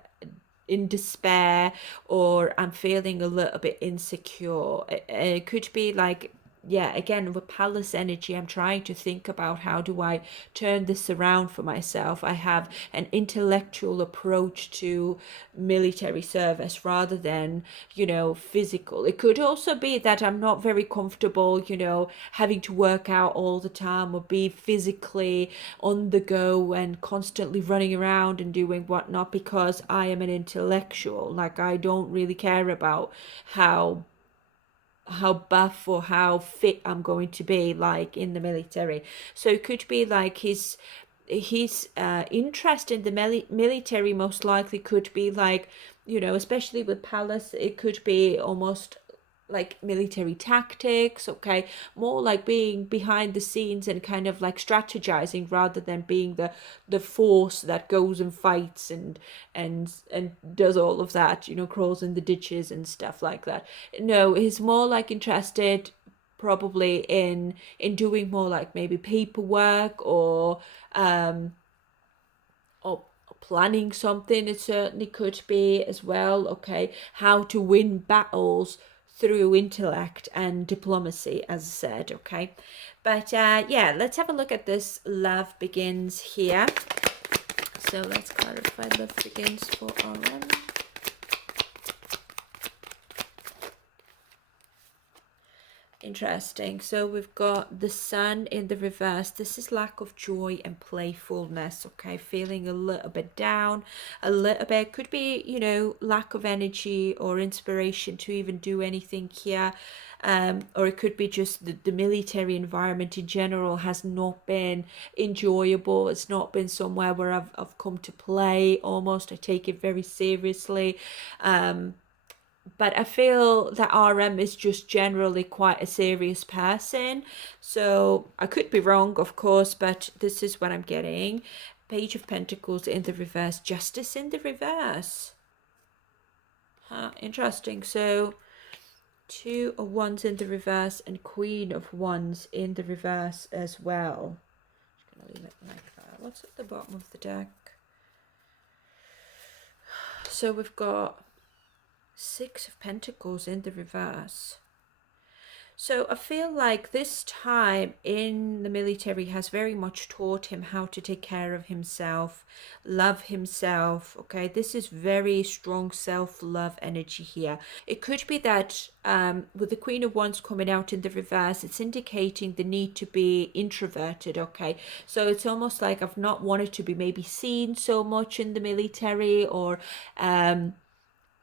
in despair, or I'm feeling a little bit insecure. It could be like yeah, again, with palace energy, I'm trying to think about how do I turn this around for myself. I have an intellectual approach to military service rather than, physical. It could also be that I'm not very comfortable, having to work out all the time or be physically on the go and constantly running around and doing whatnot because I am an intellectual. Like, I don't really care about how buff or how fit I'm going to be like in the military. So it could be like his interest in the military most likely could be like, especially with Palace, it could be almost like military tactics, okay, more like being behind the scenes and kind of like strategizing rather than being the force that goes and fights and does all of that, crawls in the ditches and stuff like that. No, he's more like interested probably in doing more like maybe paperwork um or planning something. It certainly could be as well, okay, how to win battles through intellect and diplomacy, as I said, okay. But yeah, let's have a look at this love begins here. So let's clarify love begins for RM. Interesting. So we've got the sun in the reverse. This is lack of joy and playfulness, okay? Feeling a little bit down, a little bit. Could be, lack of energy or inspiration to even do anything here. Or it could be just the military environment in general has not been enjoyable. It's not been somewhere where I've come to play almost. I take it very seriously. But I feel that RM is just generally quite a serious person. So I could be wrong, of course, but this is what I'm getting. Page of Pentacles in the reverse, Justice in the reverse. Interesting. So Two of Wands in the reverse and Queen of Wands in the reverse as well. Just going to leave it like that. What's at the bottom of the deck? So we've got Six of Pentacles in the reverse. So I feel like this time in the military has very much taught him how to take care of himself, love himself, okay? This is very strong self-love energy here. It could be that with the Queen of Wands coming out in the reverse, it's indicating the need to be introverted, okay? So it's almost like I've not wanted to be maybe seen so much in the military, or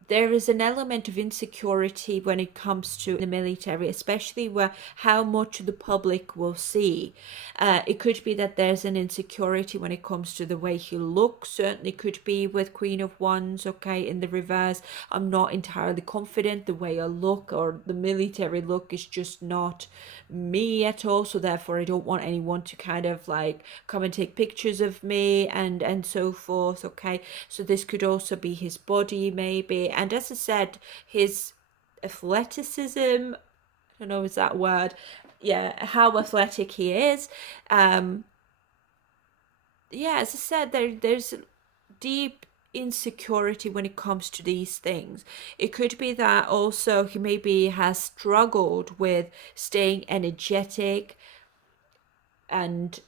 there is an element of insecurity when it comes to the military, especially where how much the public will see. It could be that there's an insecurity when it comes to the way he looks. Certainly could be with Queen of Wands, okay, in the reverse. I'm not entirely confident the way I look, or the military look is just not me at all. So therefore I don't want anyone to kind of like come and take pictures of me and so forth, okay. So this could also be his body maybe. And as I said, his athleticism, I don't know, is that word? Yeah, how athletic he is. Yeah, as I said, there's deep insecurity when it comes to these things. It could be that also he maybe has struggled with staying energetic, and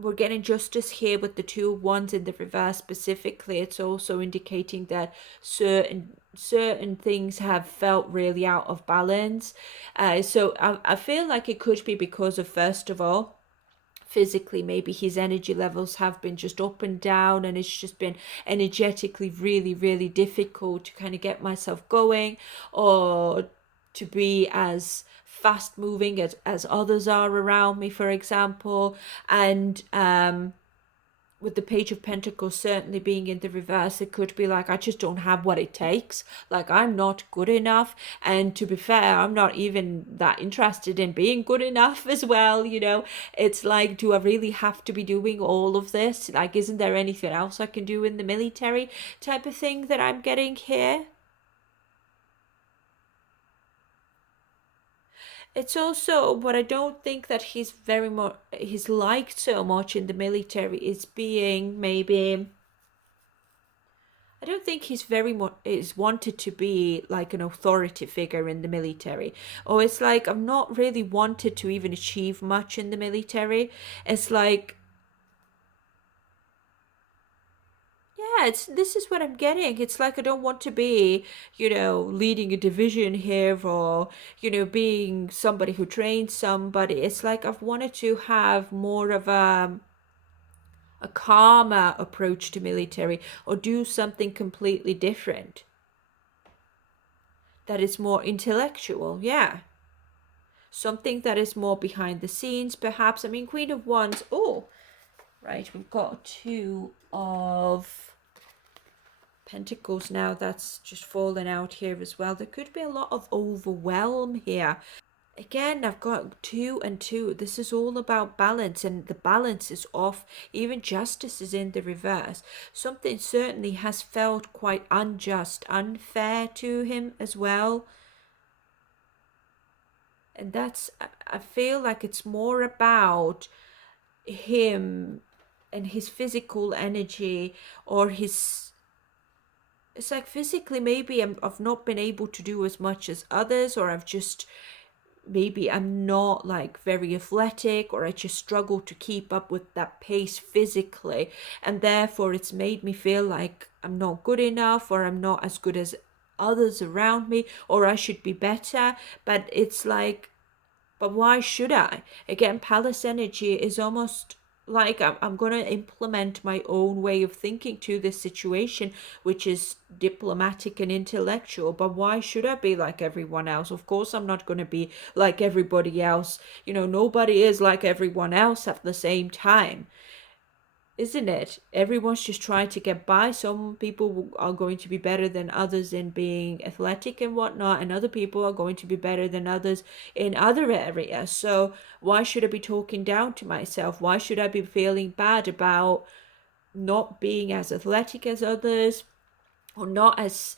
we're getting justice here with the Two of Wands in the reverse specifically. It's also indicating that certain things have felt really out of balance. So I feel like it could be because of, first of all, physically maybe his energy levels have been just up and down, and it's just been energetically really, really difficult to kind of get myself going or to be as fast moving as others are around me, for example. And with the Page of Pentacles certainly being in the reverse, it could be like, I just don't have what it takes. Like, I'm not good enough. And to be fair, I'm not even that interested in being good enough as well, It's like, do I really have to be doing all of this? Like, isn't there anything else I can do in the military type of thing that I'm getting here? It's also what I don't think that he's liked so much in the military is being maybe, I I don't think he's very much is wanted to be like an authority figure in the military. Or it's like I'm not really wanted to even achieve much in the military. It's like, yeah, it's this is what I'm getting. It's like I don't want to be, leading a division here, or, being somebody who trains somebody. It's like I've wanted to have more of a calmer approach to military, or do something completely different that is more intellectual. Yeah. Something that is more behind the scenes, perhaps. I mean, Queen of Wands. Oh, right. We've got two of Pentacles now. That's just fallen out here as well. There could be a lot of overwhelm here. Again, I've got two and two. This is all about balance, and the balance is off. Even justice is in the reverse. Something certainly has felt quite unjust, unfair to him as well. And I feel like it's more about him and his physical energy, or his, it's like physically maybe I've not been able to do as much as others, or I've just, maybe I'm not like very athletic, or I just struggle to keep up with that pace physically, and therefore it's made me feel like I'm not good enough, or I'm not as good as others around me, or I should be better. But it's like, but why should I? Again, palace energy is almost like I'm going to implement my own way of thinking to this situation, which is diplomatic and intellectual. But why should I be like everyone else? Of course, I'm not going to be like everybody else. Nobody is like everyone else at the same time, isn't it? Everyone's just trying to get by. Some people are going to be better than others in being athletic and whatnot, and other people are going to be better than others in other areas. So why should I be talking down to myself? Why should I be feeling bad about not being as athletic as others, or not as,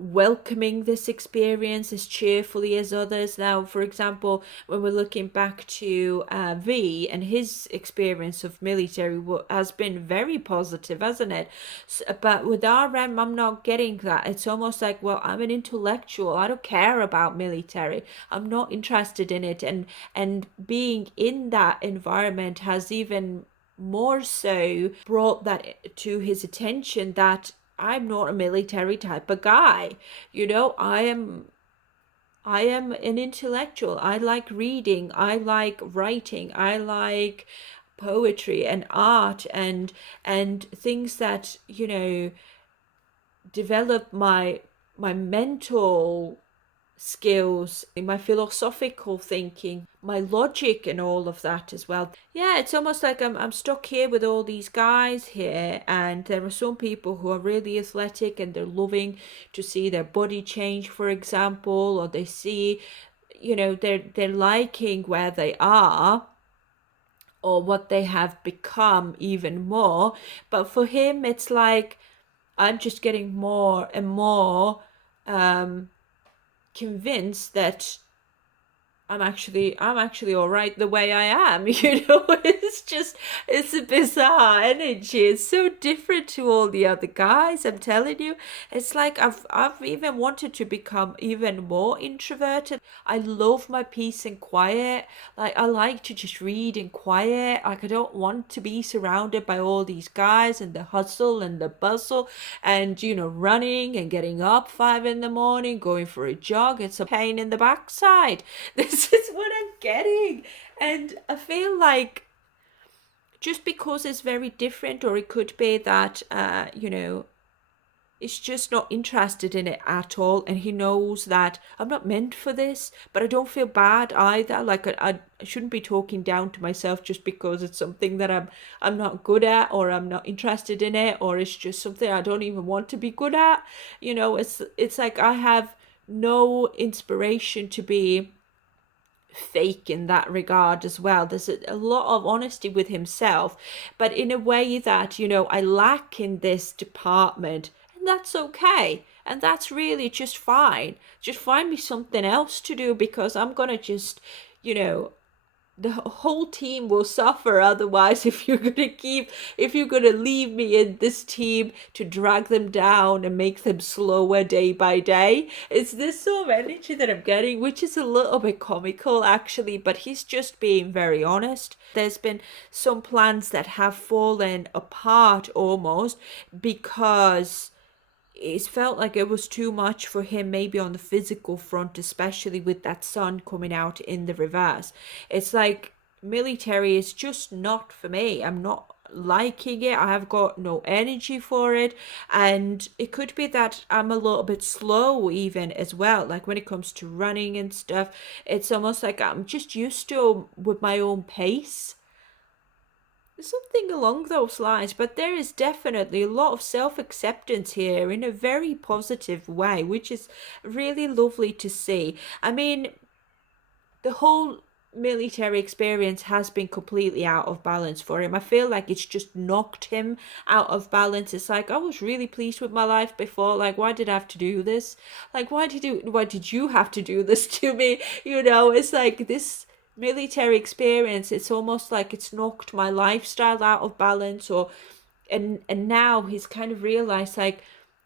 welcoming this experience as cheerfully as others? Now, for example, when we're looking back to V, and his experience of military has been very positive, hasn't it? But with RM, I'm not getting that. It's almost like, well, I'm an intellectual. I don't care about military. I'm not interested in it. And being in that environment has even more so brought that to his attention, that I'm not a military type of guy. I am an intellectual. I like reading, I like writing, I like poetry and art, and things that, develop my mental skills, my philosophical thinking, my logic, and all of that as well. Yeah, it's almost like I'm stuck here with all these guys here, and there are some people who are really athletic and they're loving to see their body change, for example, or they see, they're liking where they are, or what they have become even more. But for him, it's like I'm just getting more and more convinced that I'm actually all right the way I am. It's a bizarre energy. It's so different to all the other guys. I'm telling you, it's like I've even wanted to become even more introverted. I love my peace and quiet. Like, I like to just read in quiet. Like, I don't want to be surrounded by all these guys and the hustle and the bustle, and running and getting up 5 in the morning, going for a jog. It's a pain in the backside. This is what I'm getting. And I feel like, just because it's very different, or it could be that is just not interested in it at all, and he knows that I'm not meant for this. But I don't feel bad either. Like, I shouldn't be talking down to myself just because it's something that I'm not good at, or I'm not interested in it, or it's just something I don't even want to be good at. It's like I have no inspiration to be fake in that regard as well. There's a lot of honesty with himself, but in a way that, I lack in this department, and that's okay. And that's really just fine. Just find me something else to do, because I'm gonna just, you know, the whole team will suffer otherwise if you're gonna leave me in this team to drag them down and make them slower day by day. It's this sort of energy that I'm getting, which is a little bit comical actually, but he's just being very honest. There's been some plans that have fallen apart almost because it's felt like it was too much for him, maybe on the physical front, especially with that sun coming out in the reverse. It's like military is just not for me. I'm not liking it. I have got no energy for it, and it could be that I'm a little bit slow even as well, like when it comes to running and stuff. It's almost like I'm just used to with my own pace, something along those lines. But there is definitely a lot of self-acceptance here in a very positive way, which is really lovely to see. I mean, the whole military experience has been completely out of balance for him. I feel like it's just knocked him out of balance. It's like, I was really pleased with my life before. Like, why did I have to do this? Like, why did you have to do this to me? You know, it's like this military experience, it's almost like it's knocked my lifestyle out of balance. Or and now he's kind of realized, like,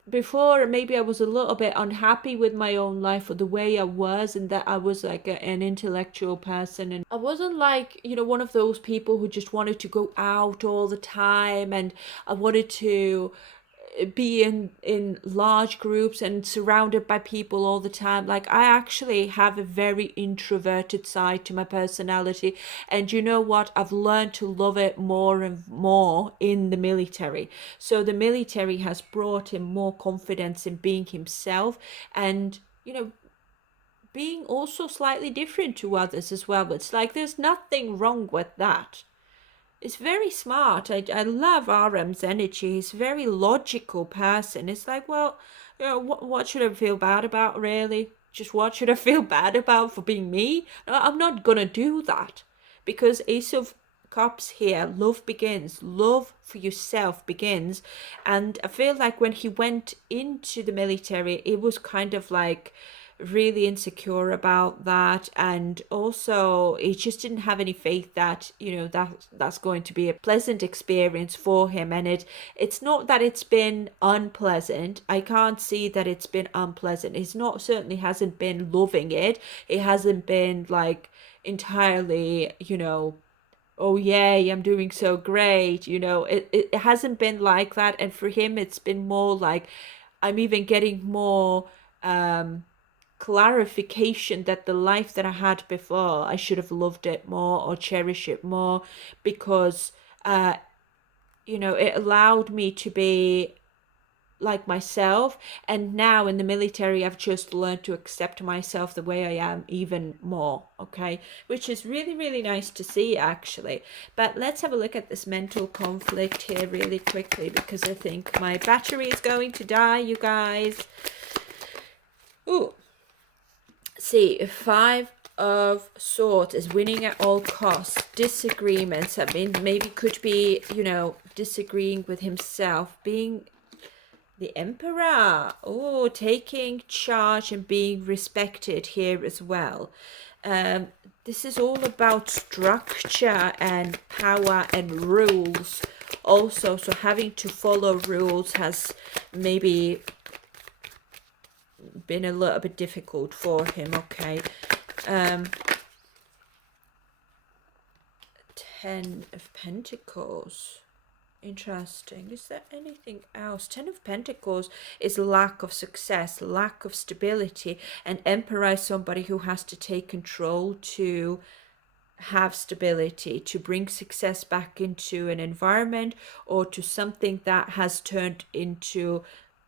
before maybe I was a little bit unhappy with my own life or the way I was, and that I was like an intellectual person, and I wasn't like, you know, one of those people who just wanted to go out all the time, and I wanted to be in large groups and surrounded by people all the time. Like, I actually have a very introverted side to my personality, and you know what, I've learned to love it more and more in the military. So the military has brought him more confidence in being himself, and you know, being also slightly different to others as well. It's like there's nothing wrong with that. It's very smart. I love RM's energy. He's a very logical person. It's like, well, you know, what should I feel bad about, really? Just what should I feel bad about for being me? No, I'm not gonna do that. Because Ace of Cups here, love begins. Love for yourself begins. And I feel like when he went into the military, it was kind of like really insecure about that, and also he just didn't have any faith that, you know, that's going to be a pleasant experience for him. And it's not that it's been unpleasant. I can't see that it's been unpleasant. It's not, certainly hasn't been loving it. It hasn't been like entirely, you know, oh yay, I'm doing so great, you know. It hasn't been like that. And for him it's been more like, I'm even getting more clarification that the life that I had before, I should have loved it more or cherished it more, because you know, it allowed me to be like myself. And now in the military I've just learned to accept myself the way I am even more. Okay, which is really, really nice to see actually. But let's have a look at this mental conflict here really quickly, because I think my battery is going to die, you guys. Ooh, see, 5 of Swords is winning at all costs. Disagreements, I mean, maybe could be, you know, disagreeing with himself. Being the Emperor, oh, taking charge and being respected here as well. This is all about structure and power and rules also. So having to follow rules has maybe been a little bit difficult for him. Okay. 10 of Pentacles. Interesting. Is there anything else? 10 of Pentacles is lack of success, lack of stability. And Emperor is somebody who has to take control to have stability, to bring success back into an environment or to something that has turned into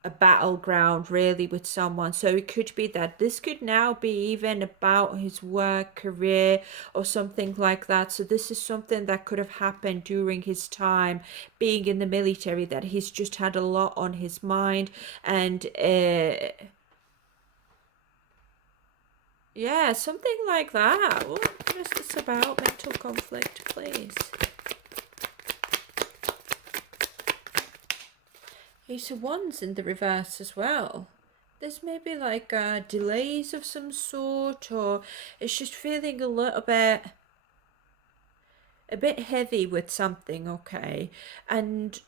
a battleground really with someone. So it could be that this could now be even about his work career or something like that. So this is something that could have happened during his time being in the military, that he's just had a lot on his mind. And yeah, something like that. What is this about? Mental conflict, please. Ace of Wands in the reverse as well. There's maybe like delays of some sort, or it's just feeling a little bit a bit heavy with something, okay? And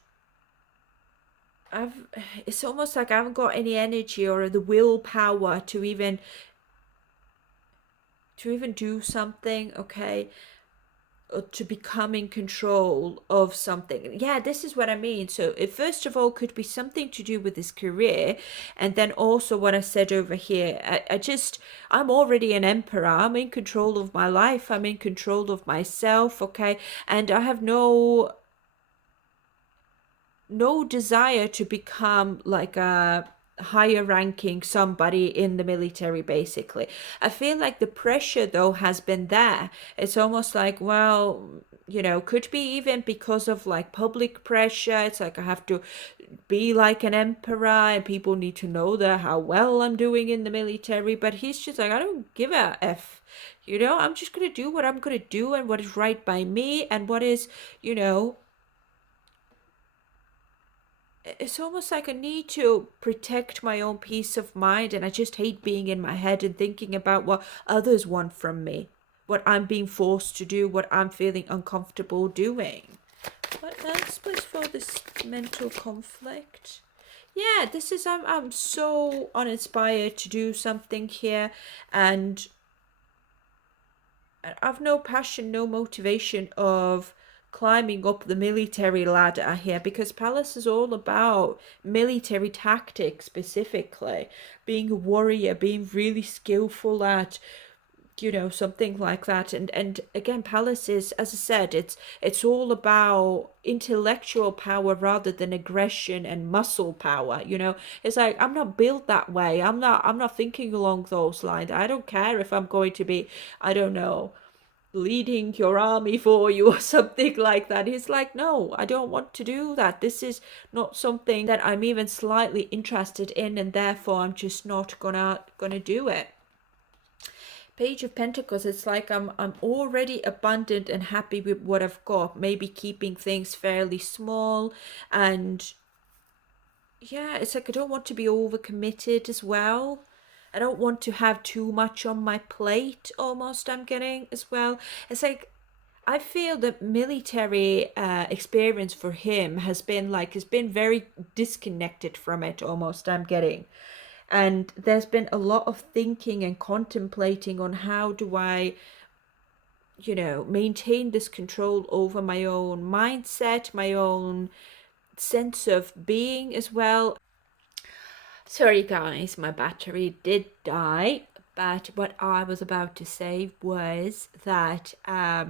I've it's almost like I haven't got any energy or the willpower to even do something, okay? Or to become in control of something. Yeah, this is what I mean. So it first of all could be something to do with his career, and then also what I said over here. I'm already an emperor. I'm in control of my life. I'm in control of myself, okay? And I have no desire to become like a higher ranking somebody in the military, basically. I feel like the pressure though has been there. It's almost like, well, could be even because of like public pressure. It's like I have to be like an emperor and people need to know that how well I'm doing in the military. But he's just like, I don't give a f. I'm just gonna do what I'm gonna do and what is right by me and what is, you know, it's almost like I need to protect my own peace of mind, and I just hate being in my head and thinking about what others want from me, what I'm being forced to do, what I'm feeling uncomfortable doing. What else was for this mental conflict? Yeah, this is I'm so uninspired to do something here, and I've no passion, no motivation of climbing up the military ladder here, because Palace is all about military tactics, specifically being a warrior, being really skillful at something like that. And again, Palace is, as I said, it's all about intellectual power rather than aggression and muscle power. It's like, I'm not built that way. I'm not thinking along those lines. I don't care if I'm going to be, I don't know, leading your army for you or something like that. He's like, no, I don't want to do that. This is not something that I'm even slightly interested in, and therefore I'm just not gonna do it. Page of Pentacles, it's like I'm already abundant and happy with what I've got, maybe keeping things fairly small. And yeah, it's like I don't want to be overcommitted as well. I don't want to have too much on my plate, almost, I'm getting as well. It's like I feel that military experience for him has been very disconnected from it, almost, I'm getting. And there's been a lot of thinking and contemplating on how do I maintain this control over my own mindset, my own sense of being as well. Sorry guys, my battery did die, but what I was about to say was that I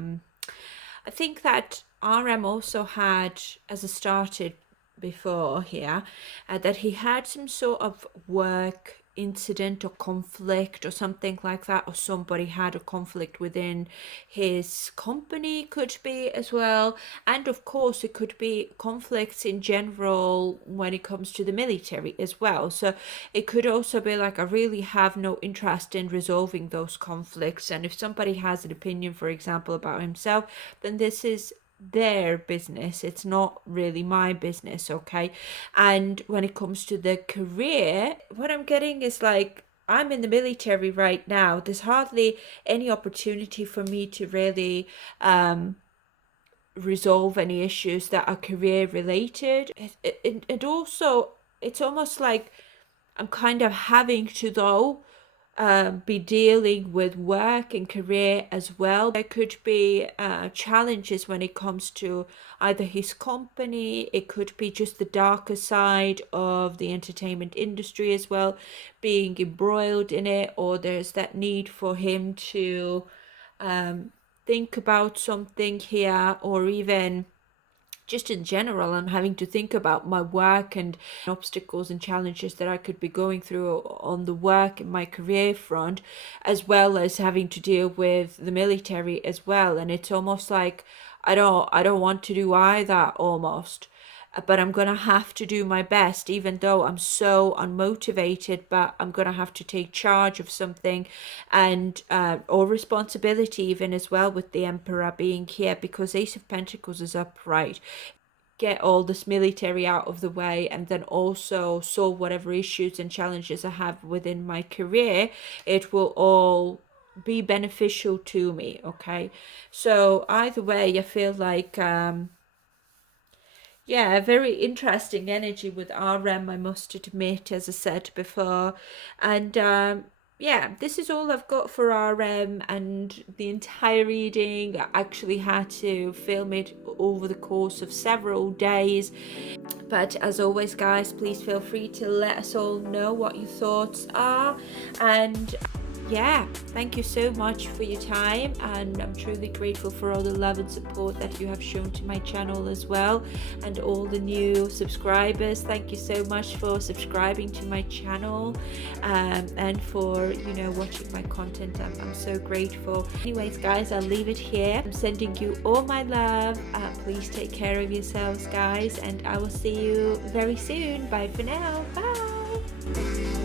think that RM also had, as I started before here, that he had some sort of work incident or conflict or something like that, or somebody had a conflict within his company, could be as well. And of course it could be conflicts in general when it comes to the military as well. So it could also be like, I really have no interest in resolving those conflicts, and if somebody has an opinion, for example, about himself, then this is their business. It's not really my business, okay? And when it comes to the career, what I'm getting is like, I'm in the military right now. There's hardly any opportunity for me to really resolve any issues that are career related. And also, it's almost like I'm kind of having to, though, be dealing with work and career as well. There could be challenges when it comes to either his company, it could be just the darker side of the entertainment industry as well, being embroiled in it, or there's that need for him to think about something here, or even just in general, I'm having to think about my work and obstacles and challenges that I could be going through on the work and my career front, as well as having to deal with the military as well. And it's almost like I don't want to do either, almost. But I'm gonna have to do my best, even though I'm so unmotivated. But I'm gonna have to take charge of something, and or responsibility even as well, with the Emperor being here, because Ace of Pentacles is upright. Get all this military out of the way, and then also solve whatever issues and challenges I have within my career. It will all be beneficial to me. Okay, so either way, I feel like yeah, a very interesting energy with RM, I must admit, as I said before. And yeah, this is all I've got for RM and the entire reading. I actually had to film it over the course of several days. But as always, guys, please feel free to let us all know what your thoughts are. And yeah, thank you so much for your time, and I'm truly grateful for all the love and support that you have shown to my channel as well, and all the new subscribers. Thank you so much for subscribing to my channel, and for watching my content. I'm so grateful. Anyways, guys, I'll leave it here. I'm sending you all my love. Please take care of yourselves, guys, and I will see you very soon. Bye for now. Bye.